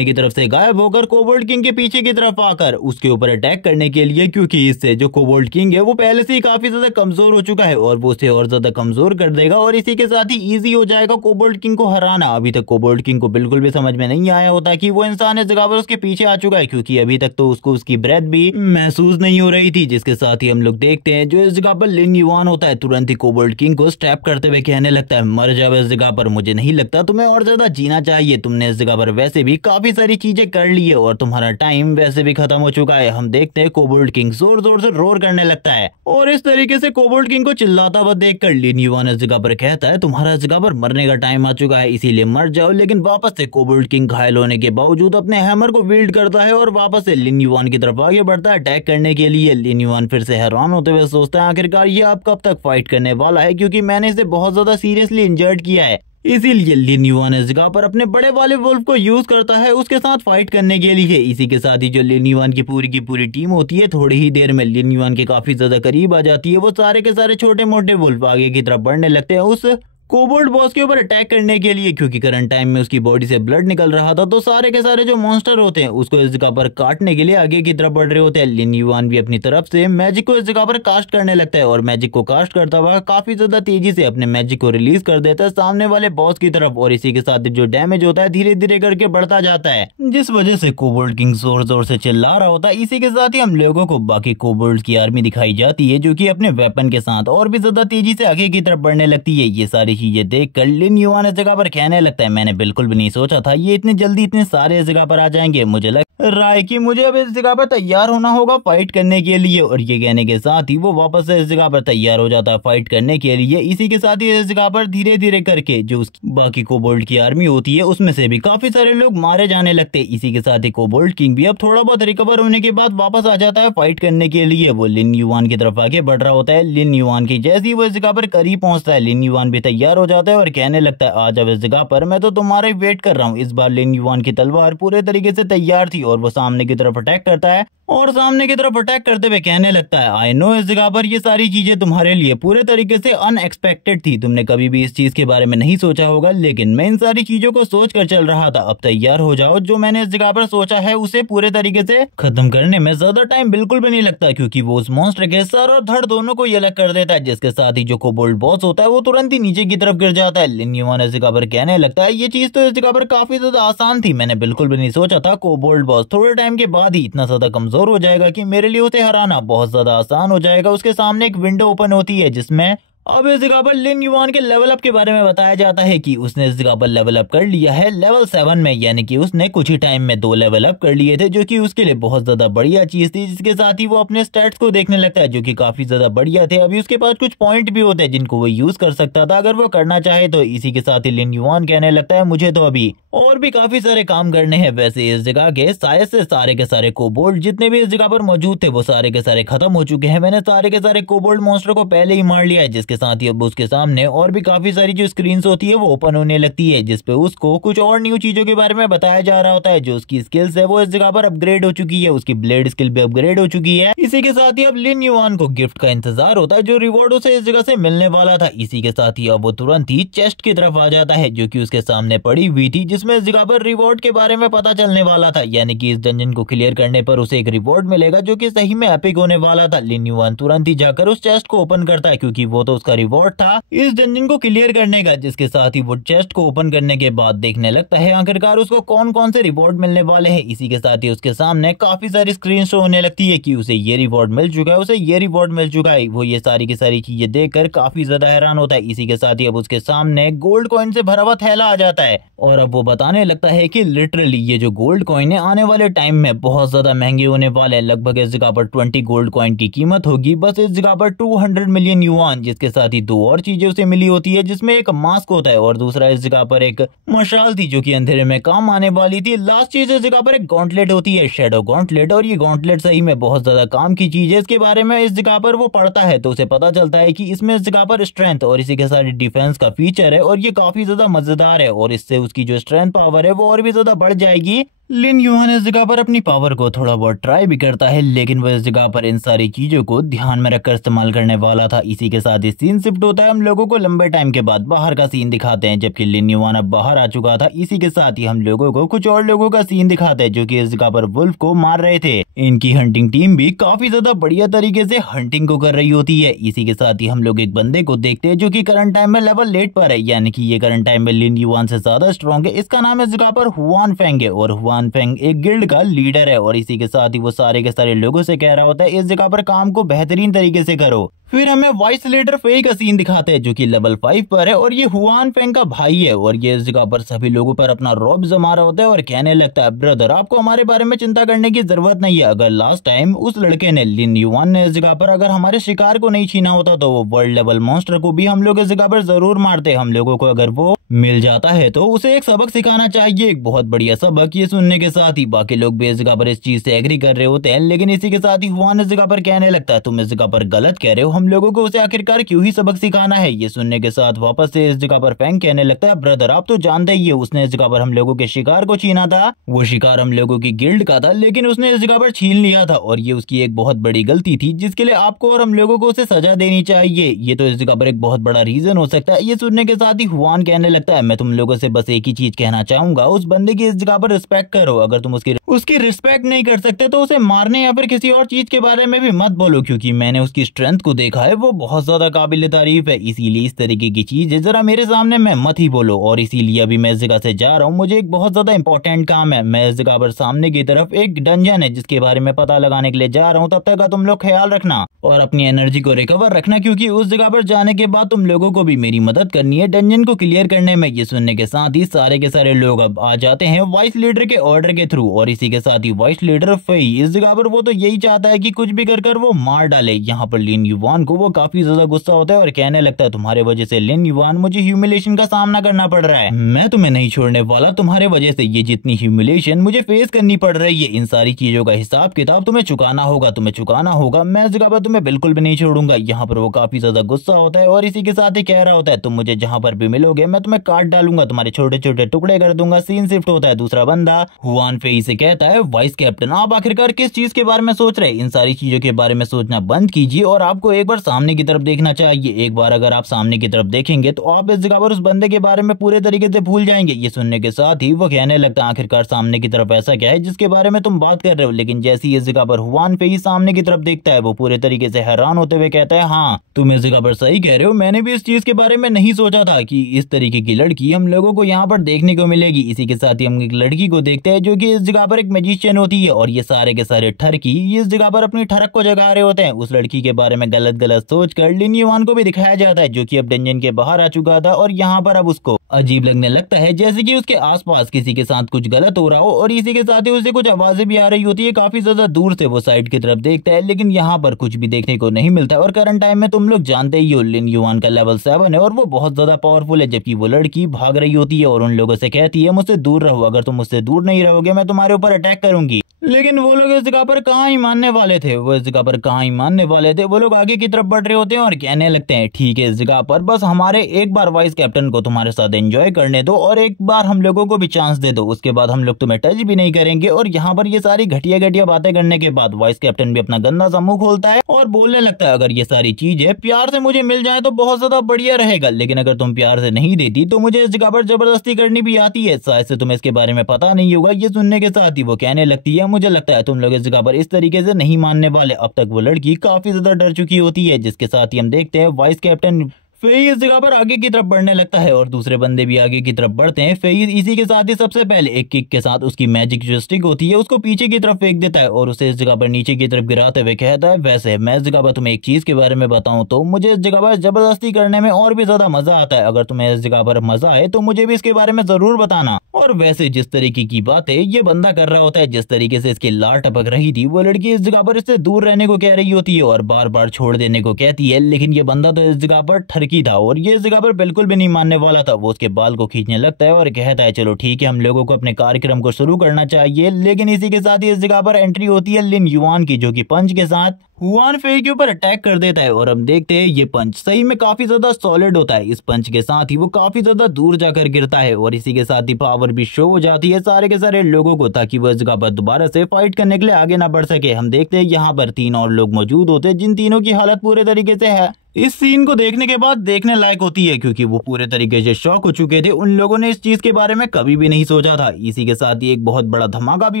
तरफ से गायब होकर कोबोल्ड किंग के पीछे की तरफ आकर उसके ऊपर अटैक करने के लिए, क्योंकि इससे जो कोबोल्ड किंग है वो पहले से ही काफी ज्यादा कमजोर हो चुका है और वो उसे और ज्यादा कमजोर कर देगा और इसी के साथ ही इजी हो जाएगा कोबोल्ड किंग को हराना। अभी तक कोबोल्ड किंग को बिल्कुल भी समझ में नहीं आया होता कि वो इंसान इस जगह पर उसके पीछे आ चुका है, क्योंकि अभी तक तो उसको उसकी ब्रेथ भी महसूस नहीं हो रही थी। जिसके साथ ही हम लोग देखते हैं जो इस जगह पर लिन युआन होता है तुरंत ही कोबोल्ड किंग को स्टैप करते हुए कहने लगता है मर जाओ इस जगह पर, मुझे नहीं लगता तुम्हें और ज्यादा जीना चाहिए। तुमने इस जगह पर वैसे भी काफी सारी चीजें कर ली है और तुम्हारा टाइम वैसे भी खत्म हो चुका है। हम देखते हैं कोबोल्ड किंग जोर जोर से रोर करने लगता है और इस तरीके से कोबोल्ड किंग को चिल्लाता हुआ देखकर लिन युआन इस जगह पर कहता है तुम्हारा इस जगह पर मरने का टाइम आ चुका है, इसीलिए मर जाओ। लेकिन वापस से कोबोल्ड किंग घायल होने के बावजूद अपने हैमर को विल्ड करता है और वापस से लिन युआन की तरफ आगे बढ़ता है अटैक करने के लिए। लिन युआन फिर से हैरान होते हुए सोचता है आखिरकार ये आप कब तक फाइट करने वाला है, क्योंकि मैंने इसे बहुत ज्यादा सीरियसली इंजर्ड किया है। इसीलिए लिन युआन इस जगह पर अपने बड़े वाले वुल्फ को यूज करता है उसके साथ फाइट करने के लिए। इसी के साथ ही जो लिन युआन की पूरी टीम होती है थोड़ी ही देर में लिन युआन के काफी ज्यादा करीब आ जाती है। वो सारे के सारे छोटे मोटे वुल्फ आगे की तरफ बढ़ने लगते हैं उस कोबोल्ट बॉस के ऊपर अटैक करने के लिए, क्योंकि करंट टाइम में उसकी बॉडी से ब्लड निकल रहा था। तो सारे के सारे जो मॉन्स्टर होते हैं उसको इस जगह पर काटने के लिए आगे की तरफ बढ़ रहे होते हैं। लिन युआन भी अपनी तरफ से मैजिक को इस जगह पर कास्ट करने लगता है और मैजिक को कास्ट करता हुआ काफी ज्यादा तेजी से अपने मैजिक को रिलीज कर देता है सामने वाले बॉस की तरफ, और इसी के साथ जो डैमेज होता है धीरे धीरे करके बढ़ता जाता है, जिस वजह से कोबोल्ट किंग जोर जोर से चिल्ला रहा होता है। इसी के साथ ही हम लोगों को बाकी कोबोल्ट की आर्मी दिखाई जाती है जो कि अपने वेपन के साथ और भी ज्यादा तेजी से आगे की तरफ बढ़ने लगती है। ये सारी चीजें देखकर लिन युआन इस जगह पर कहने लगता है, मैंने बिल्कुल भी नहीं सोचा था ये इतनी जल्दी इतने सारे इस जगह पर आ जाएंगे। मुझे लग रहा है कि मुझे अब इस जगह पर तैयार होना होगा फाइट करने के लिए। और ये कहने के साथ ही वो वापस से इस जगह पर तैयार हो जाता है फाइट करने के लिए। इसी के साथ ही इस जगह पर धीरे धीरे करके जो बाकी कोबोल्ट की आर्मी होती है उसमें से भी काफी सारे लोग मारे जाने लगते हैं। इसी के साथ ही कोबोल्ट किंग भी अब थोड़ा बहुत रिकवर होने के बाद वापस आ जाता है फाइट करने के लिए। वो लिन युआन की तरफ आगे बढ़ रहा होता है। लिन युआन की जैसे ही वो इस जगह पर करीब पहुंचता है, लिन युआन भी तैयार हो जाता है और कहने लगता है, आज अब इस जगह पर मैं तो तुम्हारा ही वेट कर रहा हूँ। इस बार लिन युआन की तलवार पूरे तरीके से तैयार थी और वो सामने की तरफ अटैक करता है और सामने की तरफ अटैक करते हुए कहने लगता है, आई नो इस जगह पर ये सारी चीजें तुम्हारे लिए पूरे तरीके से अनएक्सपेक्टेड थी। तुमने कभी भी इस चीज के बारे में नहीं सोचा होगा, लेकिन मैं इन सारी चीजों को सोच कर चल रहा था। अब तैयार हो जाओ, जो मैंने इस जगह पर सोचा है उसे पूरे तरीके से खत्म करने में ज्यादा टाइम बिल्कुल भी नहीं लगता, क्योंकि वो उस मॉन्स्टर के सर और धड़ दोनों को ये अलग कर देता है, जिसके साथ ही जो कोबोल्ट बॉस होता है वो तुरंत ही नीचे की तरफ गिर जाता है। लिन युआन इस जगह पर कहने लगता है, ये चीज तो इस जगह पर काफी ज्यादा आसान थी, मैंने बिल्कुल भी नहीं सोचा था कोबोल्ट बॉस थोड़े टाइम के बाद ही इतना ज्यादा कमजोर हो जाएगा कि मेरे लिए उसे हराना बहुत ज्यादा आसान हो जाएगा। उसके सामने एक विंडो ओपन होती है जिसमें अब इस जगह पर लिन युआन के लेवल अप के बारे में बताया जाता है कि उसने इस जगह पर लेवल अप कर लिया है लेवल 7 में, यानी कि उसने कुछ ही टाइम में 2 लेवल अप कर लिए थे, जो कि उसके लिए बहुत ज्यादा बढ़िया चीज थी। जिसके साथ ही वो अपने स्टैट्स को देखने लगता है जो कि काफी ज्यादा बढ़िया थे। अभी उसके पास कुछ पॉइंट भी होते हैं जिनको वो यूज कर सकता था अगर वो करना चाहे तो। इसी के साथ ही लिन युआन कहने लगता है, मुझे तो अभी और भी काफी सारे काम करने हैं। वैसे इस जगह के शायद से सारे के सारे कोबोल्ट जितने भी इस जगह पर मौजूद थे वो सारे के सारे खत्म हो चुके हैं। मैंने सारे के सारे कोबोल्ट मॉन्स्टर को पहले ही मार लिया है। जिसके साथ ही अब उसके सामने और भी काफी सारी जो स्क्रीन्स होती है वो ओपन होने लगती है, जिसपे उसको कुछ और न्यू चीजों के बारे में बताया जा रहा होता है। जो उसकी स्किल्स है वो इस जगह पर अपग्रेड हो चुकी है, उसकी ब्लेड स्किल भी अपग्रेड हो चुकी है। इसी के साथ ही अब लिन युआन को गिफ्ट का इंतजार होता है जो रिवॉर्ड उसे इस जगह से मिलने वाला था। इसी के साथ ही अब वो तुरंत ही चेस्ट की तरफ आ जाता है जो कि उसके सामने पड़ी हुई थी, जिसमें इस जगह पर रिवॉर्ड के बारे में पता चलने वाला था, यानी कि इस डंजन को क्लियर करने पर उसे एक रिवॉर्ड मिलेगा जो कि सही में एपिक होने वाला था। लिन युआन तुरंत ही जाकर उस चेस्ट को ओपन करता है क्योंकि वो तो उसका रिवॉर्ड था इस डंजन को क्लियर करने का। जिसके साथ ही वो चेस्ट को ओपन करने के बाद देखने लगता है आखिरकार उसको कौन कौन से रिवॉर्ड मिलने वाले हैं। इसी के साथ ही उसके सामने काफी सारी स्क्रीन शो होने लगती है कि उसे ये रिवॉर्ड मिल चुका है, उसे ये रिवॉर्ड मिल चुका है। वो ये सारी की सारी चीजें देखकर काफी ज्यादा हैरान होता है। इसी के साथ ही अब उसके सामने गोल्ड कॉइन से भरा हुआ थैला आ जाता है और अब वो बताने लगता है कि लिटरली ये जो गोल्ड कॉइन है आने वाले टाइम में बहुत ज्यादा महंगे होने वाले हैं। लगभग इस जगह पर 20 गोल्ड कॉइन की कीमत होगी बस इस जगह पर 200 मिलियन युआन। जिसके साथ ही 2 और चीजें उसे मिली होती है, जिसमें एक मास्क होता है और दूसरा इस जगह पर एक मशाल थी जो कि अंधेरे में काम आने वाली थी। लास्ट चीज इस जगह पर एक गॉन्टलेट होती है, शेडो गॉन्टलेट, और ये गॉन्टलेट सही में बहुत ज्यादा काम की चीज है। इसके बारे में इस जगह पर वो पढ़ता है तो उसे पता चलता है कि इसमें इस जगह पर स्ट्रेंथ और इसी के साथ डिफेंस का फीचर है और ये काफी ज्यादा मजेदार है और इससे उसकी जो स्ट्रेंथ पावर है वो और भी ज्यादा बढ़ जाएगी। लिन युआन इस जगह पर अपनी पावर को थोड़ा बहुत ट्राई भी करता है, लेकिन वह इस जगह पर इन सारी चीजों को ध्यान में रखकर इस्तेमाल करने वाला था। इसी के साथ ही सीन शिफ्ट होता है, हम लोगों को लंबे टाइम के बाद बाहर का सीन दिखाते हैं जबकि लिन युआन अब बाहर आ चुका था। इसी के साथ ही हम लोगों को कुछ और लोगों का सीन दिखाते हैं जो कि इस जगह पर वुल्फ को मार रहे थे। इनकी हंटिंग टीम भी काफी ज्यादा बढ़िया तरीके से हंटिंग को कर रही होती है। इसी के साथ ही हम लोग एक बंदे को देखते हैं जो कि करंट टाइम में लेवल 8 पर है, यानी कि ये करंट टाइम में लिन युआन से ज्यादा स्ट्रॉन्ग है। इसका नाम इस जगह पर हुआन फेंग है और हुआन फेंग एक गिल्ड का लीडर है और इसी के साथ ही वो सारे के सारे लोगों से कह रहा होता है इस जगह पर काम को बेहतरीन तरीके से करो। फिर हमें वाइस लीडर फेई का सीन दिखाते हैं जो कि लेवल 5 पर है और ये हुआन फेंग का भाई है और ये इस जगह पर सभी लोगों पर अपना रौब जमा रहा होता है और कहने लगता है, ब्रदर आपको हमारे बारे में चिंता करने की जरूरत नहीं है। अगर लास्ट टाइम उस लड़के ने लिन युआन ने इस जगह पर अगर हमारे शिकार को नहीं छीना होता तो वो वर्ल्ड लेवल मॉन्स्टर को भी हम लोग इस जगह पर जरूर मारते। हम लोगों को अगर वो मिल जाता है तो उसे एक सबक सिखाना चाहिए, एक बहुत बढ़िया सबक। ये सुनने के साथ ही बाकी लोग भी इस जगह पर इस चीज से एग्री कर रहे होते हैं, लेकिन इसी के साथ ही हुआन इस जगह पर कहने लगता है, तुम इस जगह पर गलत कह रहे हो, हम लोगों को उसे आखिरकार क्यों ही सबक सिखाना है। ये सुनने के साथ वापस से इस जगह पर फैंग कहने लगता है, ब्रदर आप तो जानते ही है उसने इस जगह पर हम लोगों के शिकार को छीना था। वो शिकार हम लोगों की गिल्ड का था, लेकिन उसने इस जगह पर छीन लिया था और ये उसकी एक बहुत बड़ी गलती थी, जिसके लिए आपको और हम लोगों को उसे सजा देनी चाहिए। ये तो इस जगह पर एक बहुत बड़ा रीजन हो सकता है। ये सुनने के साथ ही हुआन कहने लगता है, मैं तुम लोगों से बस एक ही चीज कहना चाहूंगा, उस बंदे की इस जगह पर रिस्पेक्ट करो। अगर तुम उसकी रिस्पेक्ट नहीं कर सकते तो उसे मारने या फिर किसी और चीज के बारे में भी मत बोलो, क्योंकि मैंने उसकी स्ट्रेंथ को देखा है, वो बहुत ज्यादा काबिल तारीफ है। इसीलिए इस तरीके की चीज जरा मेरे सामने मैं मत ही बोलो। और इसीलिए अभी मैं इस जगह से जा रहा हूँ, मुझे एक बहुत ज्यादा इंपॉर्टेंट काम है। मैं इस जगह पर सामने की तरफ एक डंजन है जिसके बारे में पता लगाने के लिए जा रहा हूँ। तब तक का तुम लोग ख्याल रखना और अपनी एनर्जी को रिकवर रखना, क्योंकि उस जगह पर जाने के बाद तुम लोगों को भी मेरी मदद करनी है डंजन को क्लियर करने में। ये सुनने के साथ ही सारे के सारे लोग अब आ जाते हैं वाइस लीडर के ऑर्डर के थ्रू। और इसी के साथ ही वाइस लीडर फेई इस जगह पर वो तो यही चाहता है कि कुछ भी कर वो मार डाले। यहाँ पर लिन युवान को वो काफी ज्यादा गुस्सा होता है और कहने लगता है, तुम्हारे वजह से लिन युवान मुझे ह्यूमिलेशन का सामना करना पड़ रहा है, मैं तुम्हें नहीं छोड़ने वाला। तुम्हारे वजह से ये जितनी ह्यूमिलेशन मुझे फेस करनी पड़ रही है, इन सारी चीजों का हिसाब किताब तुम्हें चुकाना होगा, तुम्हें चुकाना होगा। मैं इस जगह पर तुम्हें बिल्कुल भी नहीं छोड़ूंगा। यहाँ पर वो काफी ज्यादा गुस्सा होता है और इसी के साथ ही कह रहा होता है, तुम मुझे जहाँ पर भी मिलोगे मैं तुम्हें काट डालूंगा, तुम्हारे छोटे छोटे टुकड़े कर दूंगा। सीन शिफ्ट होता है दूसरा बंदा हुआन फेई से कहता है, वाइस कैप्टन आप आखिरकार किस चीज के बारे में सोच रहे हैं? इन सारी चीजों के बारे में सोचना बंद कीजिए और आपको एक बार सामने की तरफ देखना चाहिए। एक बार अगर आप सामने की तरफ देखेंगे तो आप इस जगह पर उस बंदे के बारे में पूरे तरीके से भूल जाएंगे। ये सुनने के साथ ही वो कहने लगता है, आखिरकार सामने की तरफ ऐसा क्या है जिसके बारे में तुम बात कर रहे हो? लेकिन जैसे ही इस जगह पर हुआन फेई सामने की तरफ देखता है वो पूरे तरीके से हैरान होते हुए कहता है, हाँ तुम इस जगह पर सही कह रहे हो, मैंने भी इस चीज के बारे में नहीं सोचा था कि इस तरीके की लड़की हम लोगों को यहाँ पर देखने को मिलेगी। इसी के साथ ही हम एक लड़की को देखते हैं जो कि इस जगह पर एक मैजिशियन होती है और ये सारे के सारे ठरकी इस जगह पर अपनी ठरक को जगा रहे होते हैं। उस लड़की के बारे में गलत गलत सोच कर लिन युवान को भी दिखाया जाता है जो कि अब डंजन के बाहर आ चुका था और यहाँ पर अब उसको अजीब लगने लगता है, जैसे कि उसके आसपास किसी के साथ कुछ गलत हो रहा हो। और इसी के साथ ही उसे कुछ आवाजें भी आ रही होती है काफी ज्यादा दूर से। वो साइड की तरफ देखता है लेकिन यहाँ पर कुछ भी देखने को नहीं मिलता। और करंट टाइम में तुम लोग जानते ही हो लिन युवान का लेवल 7 है और वो बहुत ज्यादा पावरफुल है, जबकि वो लड़की भाग रही होती है और उन लोगों से कहती है, मुझसे दूर रहो, अगर तुम मुझसे दूर नहीं रहोगे मैं तुम्हारे ऊपर अटैक करूंगी। लेकिन वो लोग इस जगह पर कहाँ ही मानने वाले थे, वो इस जगह पर कहाँ ही मानने वाले थे। वो लोग आगे की तरफ बढ़ रहे होते हैं और कहने लगते हैं, ठीक है इस जगह पर बस हमारे एक बार वाइस कैप्टन को तुम्हारे साथ एंजॉय करने दो और एक बार हम लोगों को भी चांस दे दो, उसके बाद हम लोग तुम्हें टच भी नहीं करेंगे। और यहाँ पर ये सारी घटिया घटिया बातें करने के बाद वाइस कैप्टन भी अपना गंदा सा मुंह खोलता है और बोलने लगता है, अगर ये सारी चीजें प्यार से मुझे मिल जाए तो बहुत ज्यादा बढ़िया रहेगा, लेकिन अगर तुम प्यार से नहीं देती तो मुझे इस जगह पर जबरदस्ती करनी भी आती है, शायद से तुम्हें इसके बारे में पता नहीं होगा। ये सुनने के साथ ही वो कहने लगती है, मुझे लगता है तुम लोग इस जगह पर इस तरीके से नहीं मानने वाले। अब तक वो लड़की काफी ज्यादा डर चुकी होती है, जिसके साथ ही हम देखते हैं वाइस कैप्टन फेई इस जगह पर आगे की तरफ बढ़ने लगता है और दूसरे बंदे भी आगे की तरफ बढ़ते हैं। फेई इसी के साथ ही सबसे पहले एक किक के साथ उसकी मैजिक जो स्टिक होती है उसको पीछे की तरफ फेंक देता है और उसे इस जगह पर नीचे की तरफ गिराते हुए कहता है, वैसे मैं इस जगह पर तुम्हें एक चीज के बारे में बताऊं तो मुझे इस जगह पर जबरदस्ती करने में और भी ज्यादा मजा आता है। अगर तुम्हें इस जगह पर मजा आए तो मुझे भी इसके बारे में जरूर बताना। और वैसे जिस तरीके की बातें ये बंदा कर रहा होता है, जिस तरीके से इसकी लार टपक रही थी, वो लड़की इस जगह पर इससे दूर रहने को कह रही होती है और बार बार छोड़ देने को कहती है, लेकिन ये बंदा तो इस जगह पर ठरकी था और ये पर बिल्कुल भी नहीं मानने वाला था। वो उसके बाल को खींचने लगता है और कहता है, चलो ठीक है हम लोगों को अपने कार्यक्रम को शुरू करना चाहिए। लेकिन इसी के साथ ही इस जगह पर एंट्री होती है लिन युवान की, जो कि पंच के साथ हुआन फेई के ऊपर अटैक कर देता है। और हम देखते हैं ये पंच सही में काफी ज्यादा सॉलिड होता है। इस पंच के साथ ही वो काफी ज्यादा दूर जाकर गिरता है और इसी के साथ ही पावर भी शो हो जाती है सारे के सारे लोगों को, ताकि वो इस जगह पर दोबारा से फाइट करने के लिए आगे ना बढ़ सके। हम देखते हैं यहाँ पर 3 और लोग मौजूद होते हैं, जिन तीनों की हालत पूरे तरीके से है इस सीन को देखने के बाद देखने लायक होती है, क्योंकि वो पूरे तरीके से शॉक हो चुके थे। उन लोगों ने इस चीज के बारे में कभी भी नहीं सोचा था। इसी के साथ ही एक बहुत बड़ा धमाका भी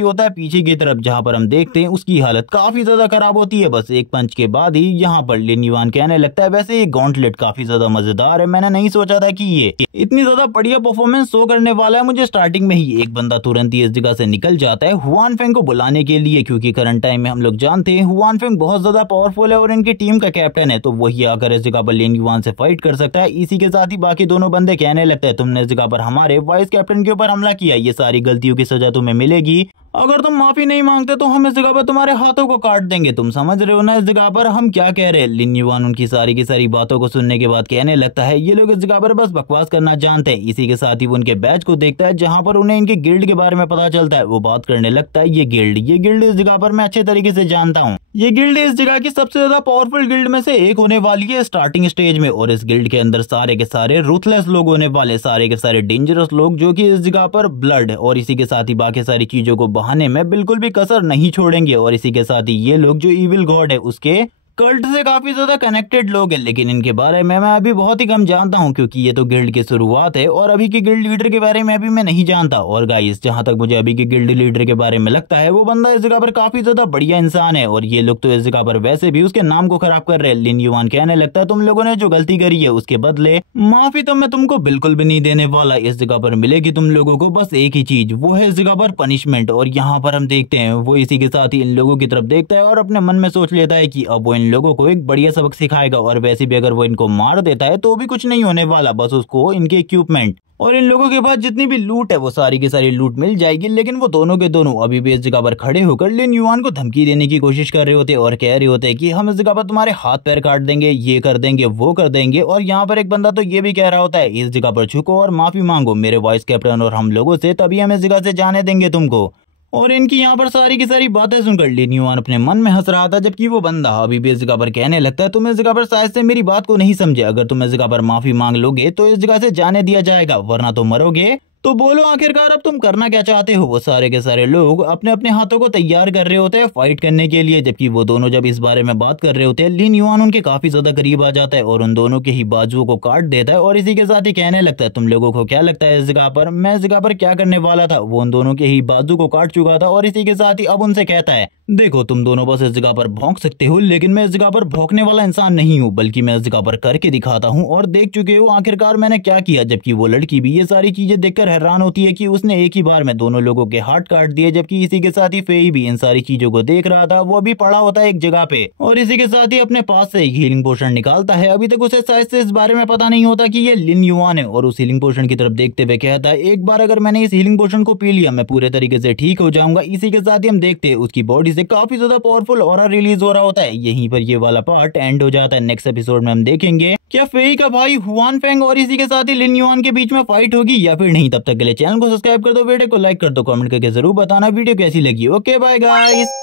होता है पीछे की तरफ, जहां पर हम देखते हैं उसकी हालत काफी ज्यादा खराब होती है। बस एक पंच के बाद ही यहाँ पर लिन युवान कहने लगता है, वैसे ये गॉन्टलेट काफी ज्यादा मजेदार है, मैंने नहीं सोचा था कि ये इतनी ज्यादा बढ़िया परफॉर्मेंस शो करने वाला है। मुझे स्टार्टिंग में ही एक बंदा तुरंत ही इस जगह से निकल जाता है हुआन फेंग को बुलाने के लिए, क्योंकि करंट टाइम में हम लोग जानते हैं हुआन फेंग बहुत ज्यादा पावरफुल है और इनकी टीम का कैप्टन है, तो वही आकर इस जगह पर लिन युवान से फाइट कर सकता है। इसी के साथ ही बाकी दोनों बंदे कहने लगते हैं, तुमने इस जगह पर हमारे वाइस कैप्टन के ऊपर हमला किया, ये सारी गलतियों की सजा तुम्हें मिलेगी। अगर तुम माफी नहीं मांगते तो हम इस जगह पर तुम्हारे हाथों को काट देंगे। तुम समझ रहे हो ना इस जगह पर हम क्या कह रहे हैं? लिन युवान उनकी सारी की सारी बातों को सुनने के बाद कहने लगता है, ये लोग इस जगह पर बस बकवास करना जानते हैं। इसी के साथ ही वो उनके बैच को देखता है, जहां पर उन्हें इनके गिल्ड के बारे में पता चलता है। वो बात करने लगता है, ये गिल्ड इस जगह पर मैं अच्छे तरीके से जानता हूँ। ये गिल्ड इस जगह की सबसे ज्यादा पावरफुल गिल्ड में से एक होने वाली है स्टार्टिंग स्टेज में, और इस गिल्ड के अंदर सारे के सारे रूथलेस लोग होने वाले, सारे के सारे डेंजरस लोग जो कि इस जगह पर ब्लड और इसी के साथ ही बाकी सारी चीजों को बहाने में बिल्कुल भी कसर नहीं छोड़ेंगे। और इसी के साथ ही ये लोग जो इविल गॉड है उसके कल्ट से काफी ज्यादा कनेक्टेड लोग हैं, लेकिन इनके बारे में मैं अभी बहुत ही कम जानता हूं क्योंकि ये तो गिल्ड की शुरुआत है और अभी की गिल्ड लीडर के बारे में अभी मैं नहीं जानता। और गाइस जहां तक मुझे अभी की गिल्ड लीडर के बारे में लगता है वो बंदा इस जगह पर काफी ज्यादा बढ़िया इंसान है, और ये लोग तो इस जगह पर वैसे भी उसके नाम को खराब कर रहे हैं। लिन युआन कहने लगता है तुम लोगों ने जो गलती करी है उसके बदले माफी तो मैं तुमको बिल्कुल भी नहीं देने वाला। इस जगह पर मिलेगी तुम लोगों को बस एक ही चीज, वो है इस जगह पर पनिशमेंट। और यहाँ पर हम देखते हैं वो इसी के साथ ही इन लोगों की तरफ देखता है और अपने मन में सोच लेता है कि अब वो इन लोगों को एक बढ़िया सबक सिखाएगा, और वैसे भी अगर वो इनको मार देता है तो भी कुछ नहीं होने वाला, बस उसको इनके इक्विपमेंट और इन लोगों के पास जितनी भी लूट है वो सारी की सारी लूट मिल जाएगी। लेकिन वो दोनों के दोनों अभी भी इस जगह पर खड़े होकर लिन युआन को धमकी देने की कोशिश कर रहे होते और कह रहे होते कि हम इस जगह पर तुम्हारे हाथ पैर काट देंगे, ये कर देंगे, वो कर देंगे। और यहाँ पर एक बंदा तो ये भी कह रहा होता है इस जगह पर झुको और माफी मांगो मेरे वाइस कैप्टन और हम लोगों से, तभी हम इस जगह से जाने देंगे तुमको। और इनकी यहाँ पर सारी की सारी बातें सुनकर लिन युआन अपने मन में हंस रहा था, जबकि वो बंदा अभी भी इस जगह पर कहने लगता है तुम इस जगह पर शायद से मेरी बात को नहीं समझे, अगर तुम इस जगह पर माफी मांग लोगे तो इस जगह से जाने दिया जाएगा वरना तो मरोगे। तो बोलो आखिरकार अब तुम करना क्या चाहते हो। वो सारे के सारे लोग अपने अपने हाथों को तैयार कर रहे होते हैं फाइट करने के लिए, जबकि वो दोनों जब इस बारे में बात कर रहे होते हैं लिन युआन उनके काफी ज्यादा करीब आ जाता है और उन दोनों के ही बाजुओं को काट देता है और इसी के साथ ही कहने लगता है तुम लोगों को क्या लगता है इस जगह पर मैं इस जगह पर क्या करने वाला था। वो उन दोनों के ही बाजू को काट चुका था और इसी के साथ ही अब उनसे कहता है देखो तुम दोनों बस इस जगह पर भौंक सकते हो, लेकिन मैं इस जगह पर भौंकने वाला इंसान नहीं हूँ, बल्कि मैं इस जगह पर करके दिखाता हूँ और देख चुके हो आखिरकार मैंने क्या किया। जबकि वो लड़की भी ये सारी चीजें देखकर हैरान होती है कि उसने एक ही बार में दोनों लोगों के हाथ काट दिए, जबकि इसी के साथ ही फेई भी इन सारी चीजों को देख रहा था। वो भी पड़ा होता है एक जगह पे और इसी के साथ ही अपने पास से एक हीलिंग पोशन निकालता है। अभी तक उसे शायद से इस बारे में पता नहीं होता कि ये लिन युआन है और उस हीलिंग पोशन की तरफ देखते हुए कहता है एक बार अगर मैंने इस हीलिंग पोशन को पी लिया मैं पूरे तरीके से ठीक हो जाऊंगा। इसी के साथ ही हम देखते हैं उसकी बॉडी से काफी ज्यादा पावरफुल ऑरा रिलीज हो रहा होता है। यहीं पर ये वाला पार्ट एंड हो जाता है। नेक्स्ट एपिसोड में हम देखेंगे क्या फेई का भाई हुआन फेंग और इसी के साथ ही लिन युआन के बीच में फाइट होगी या फिर नहीं। तब तक के लिए चैनल को सब्सक्राइब कर दो, वीडियो को लाइक कर दो, कमेंट करके जरूर बताना वीडियो कैसी लगी। Okay bye guys.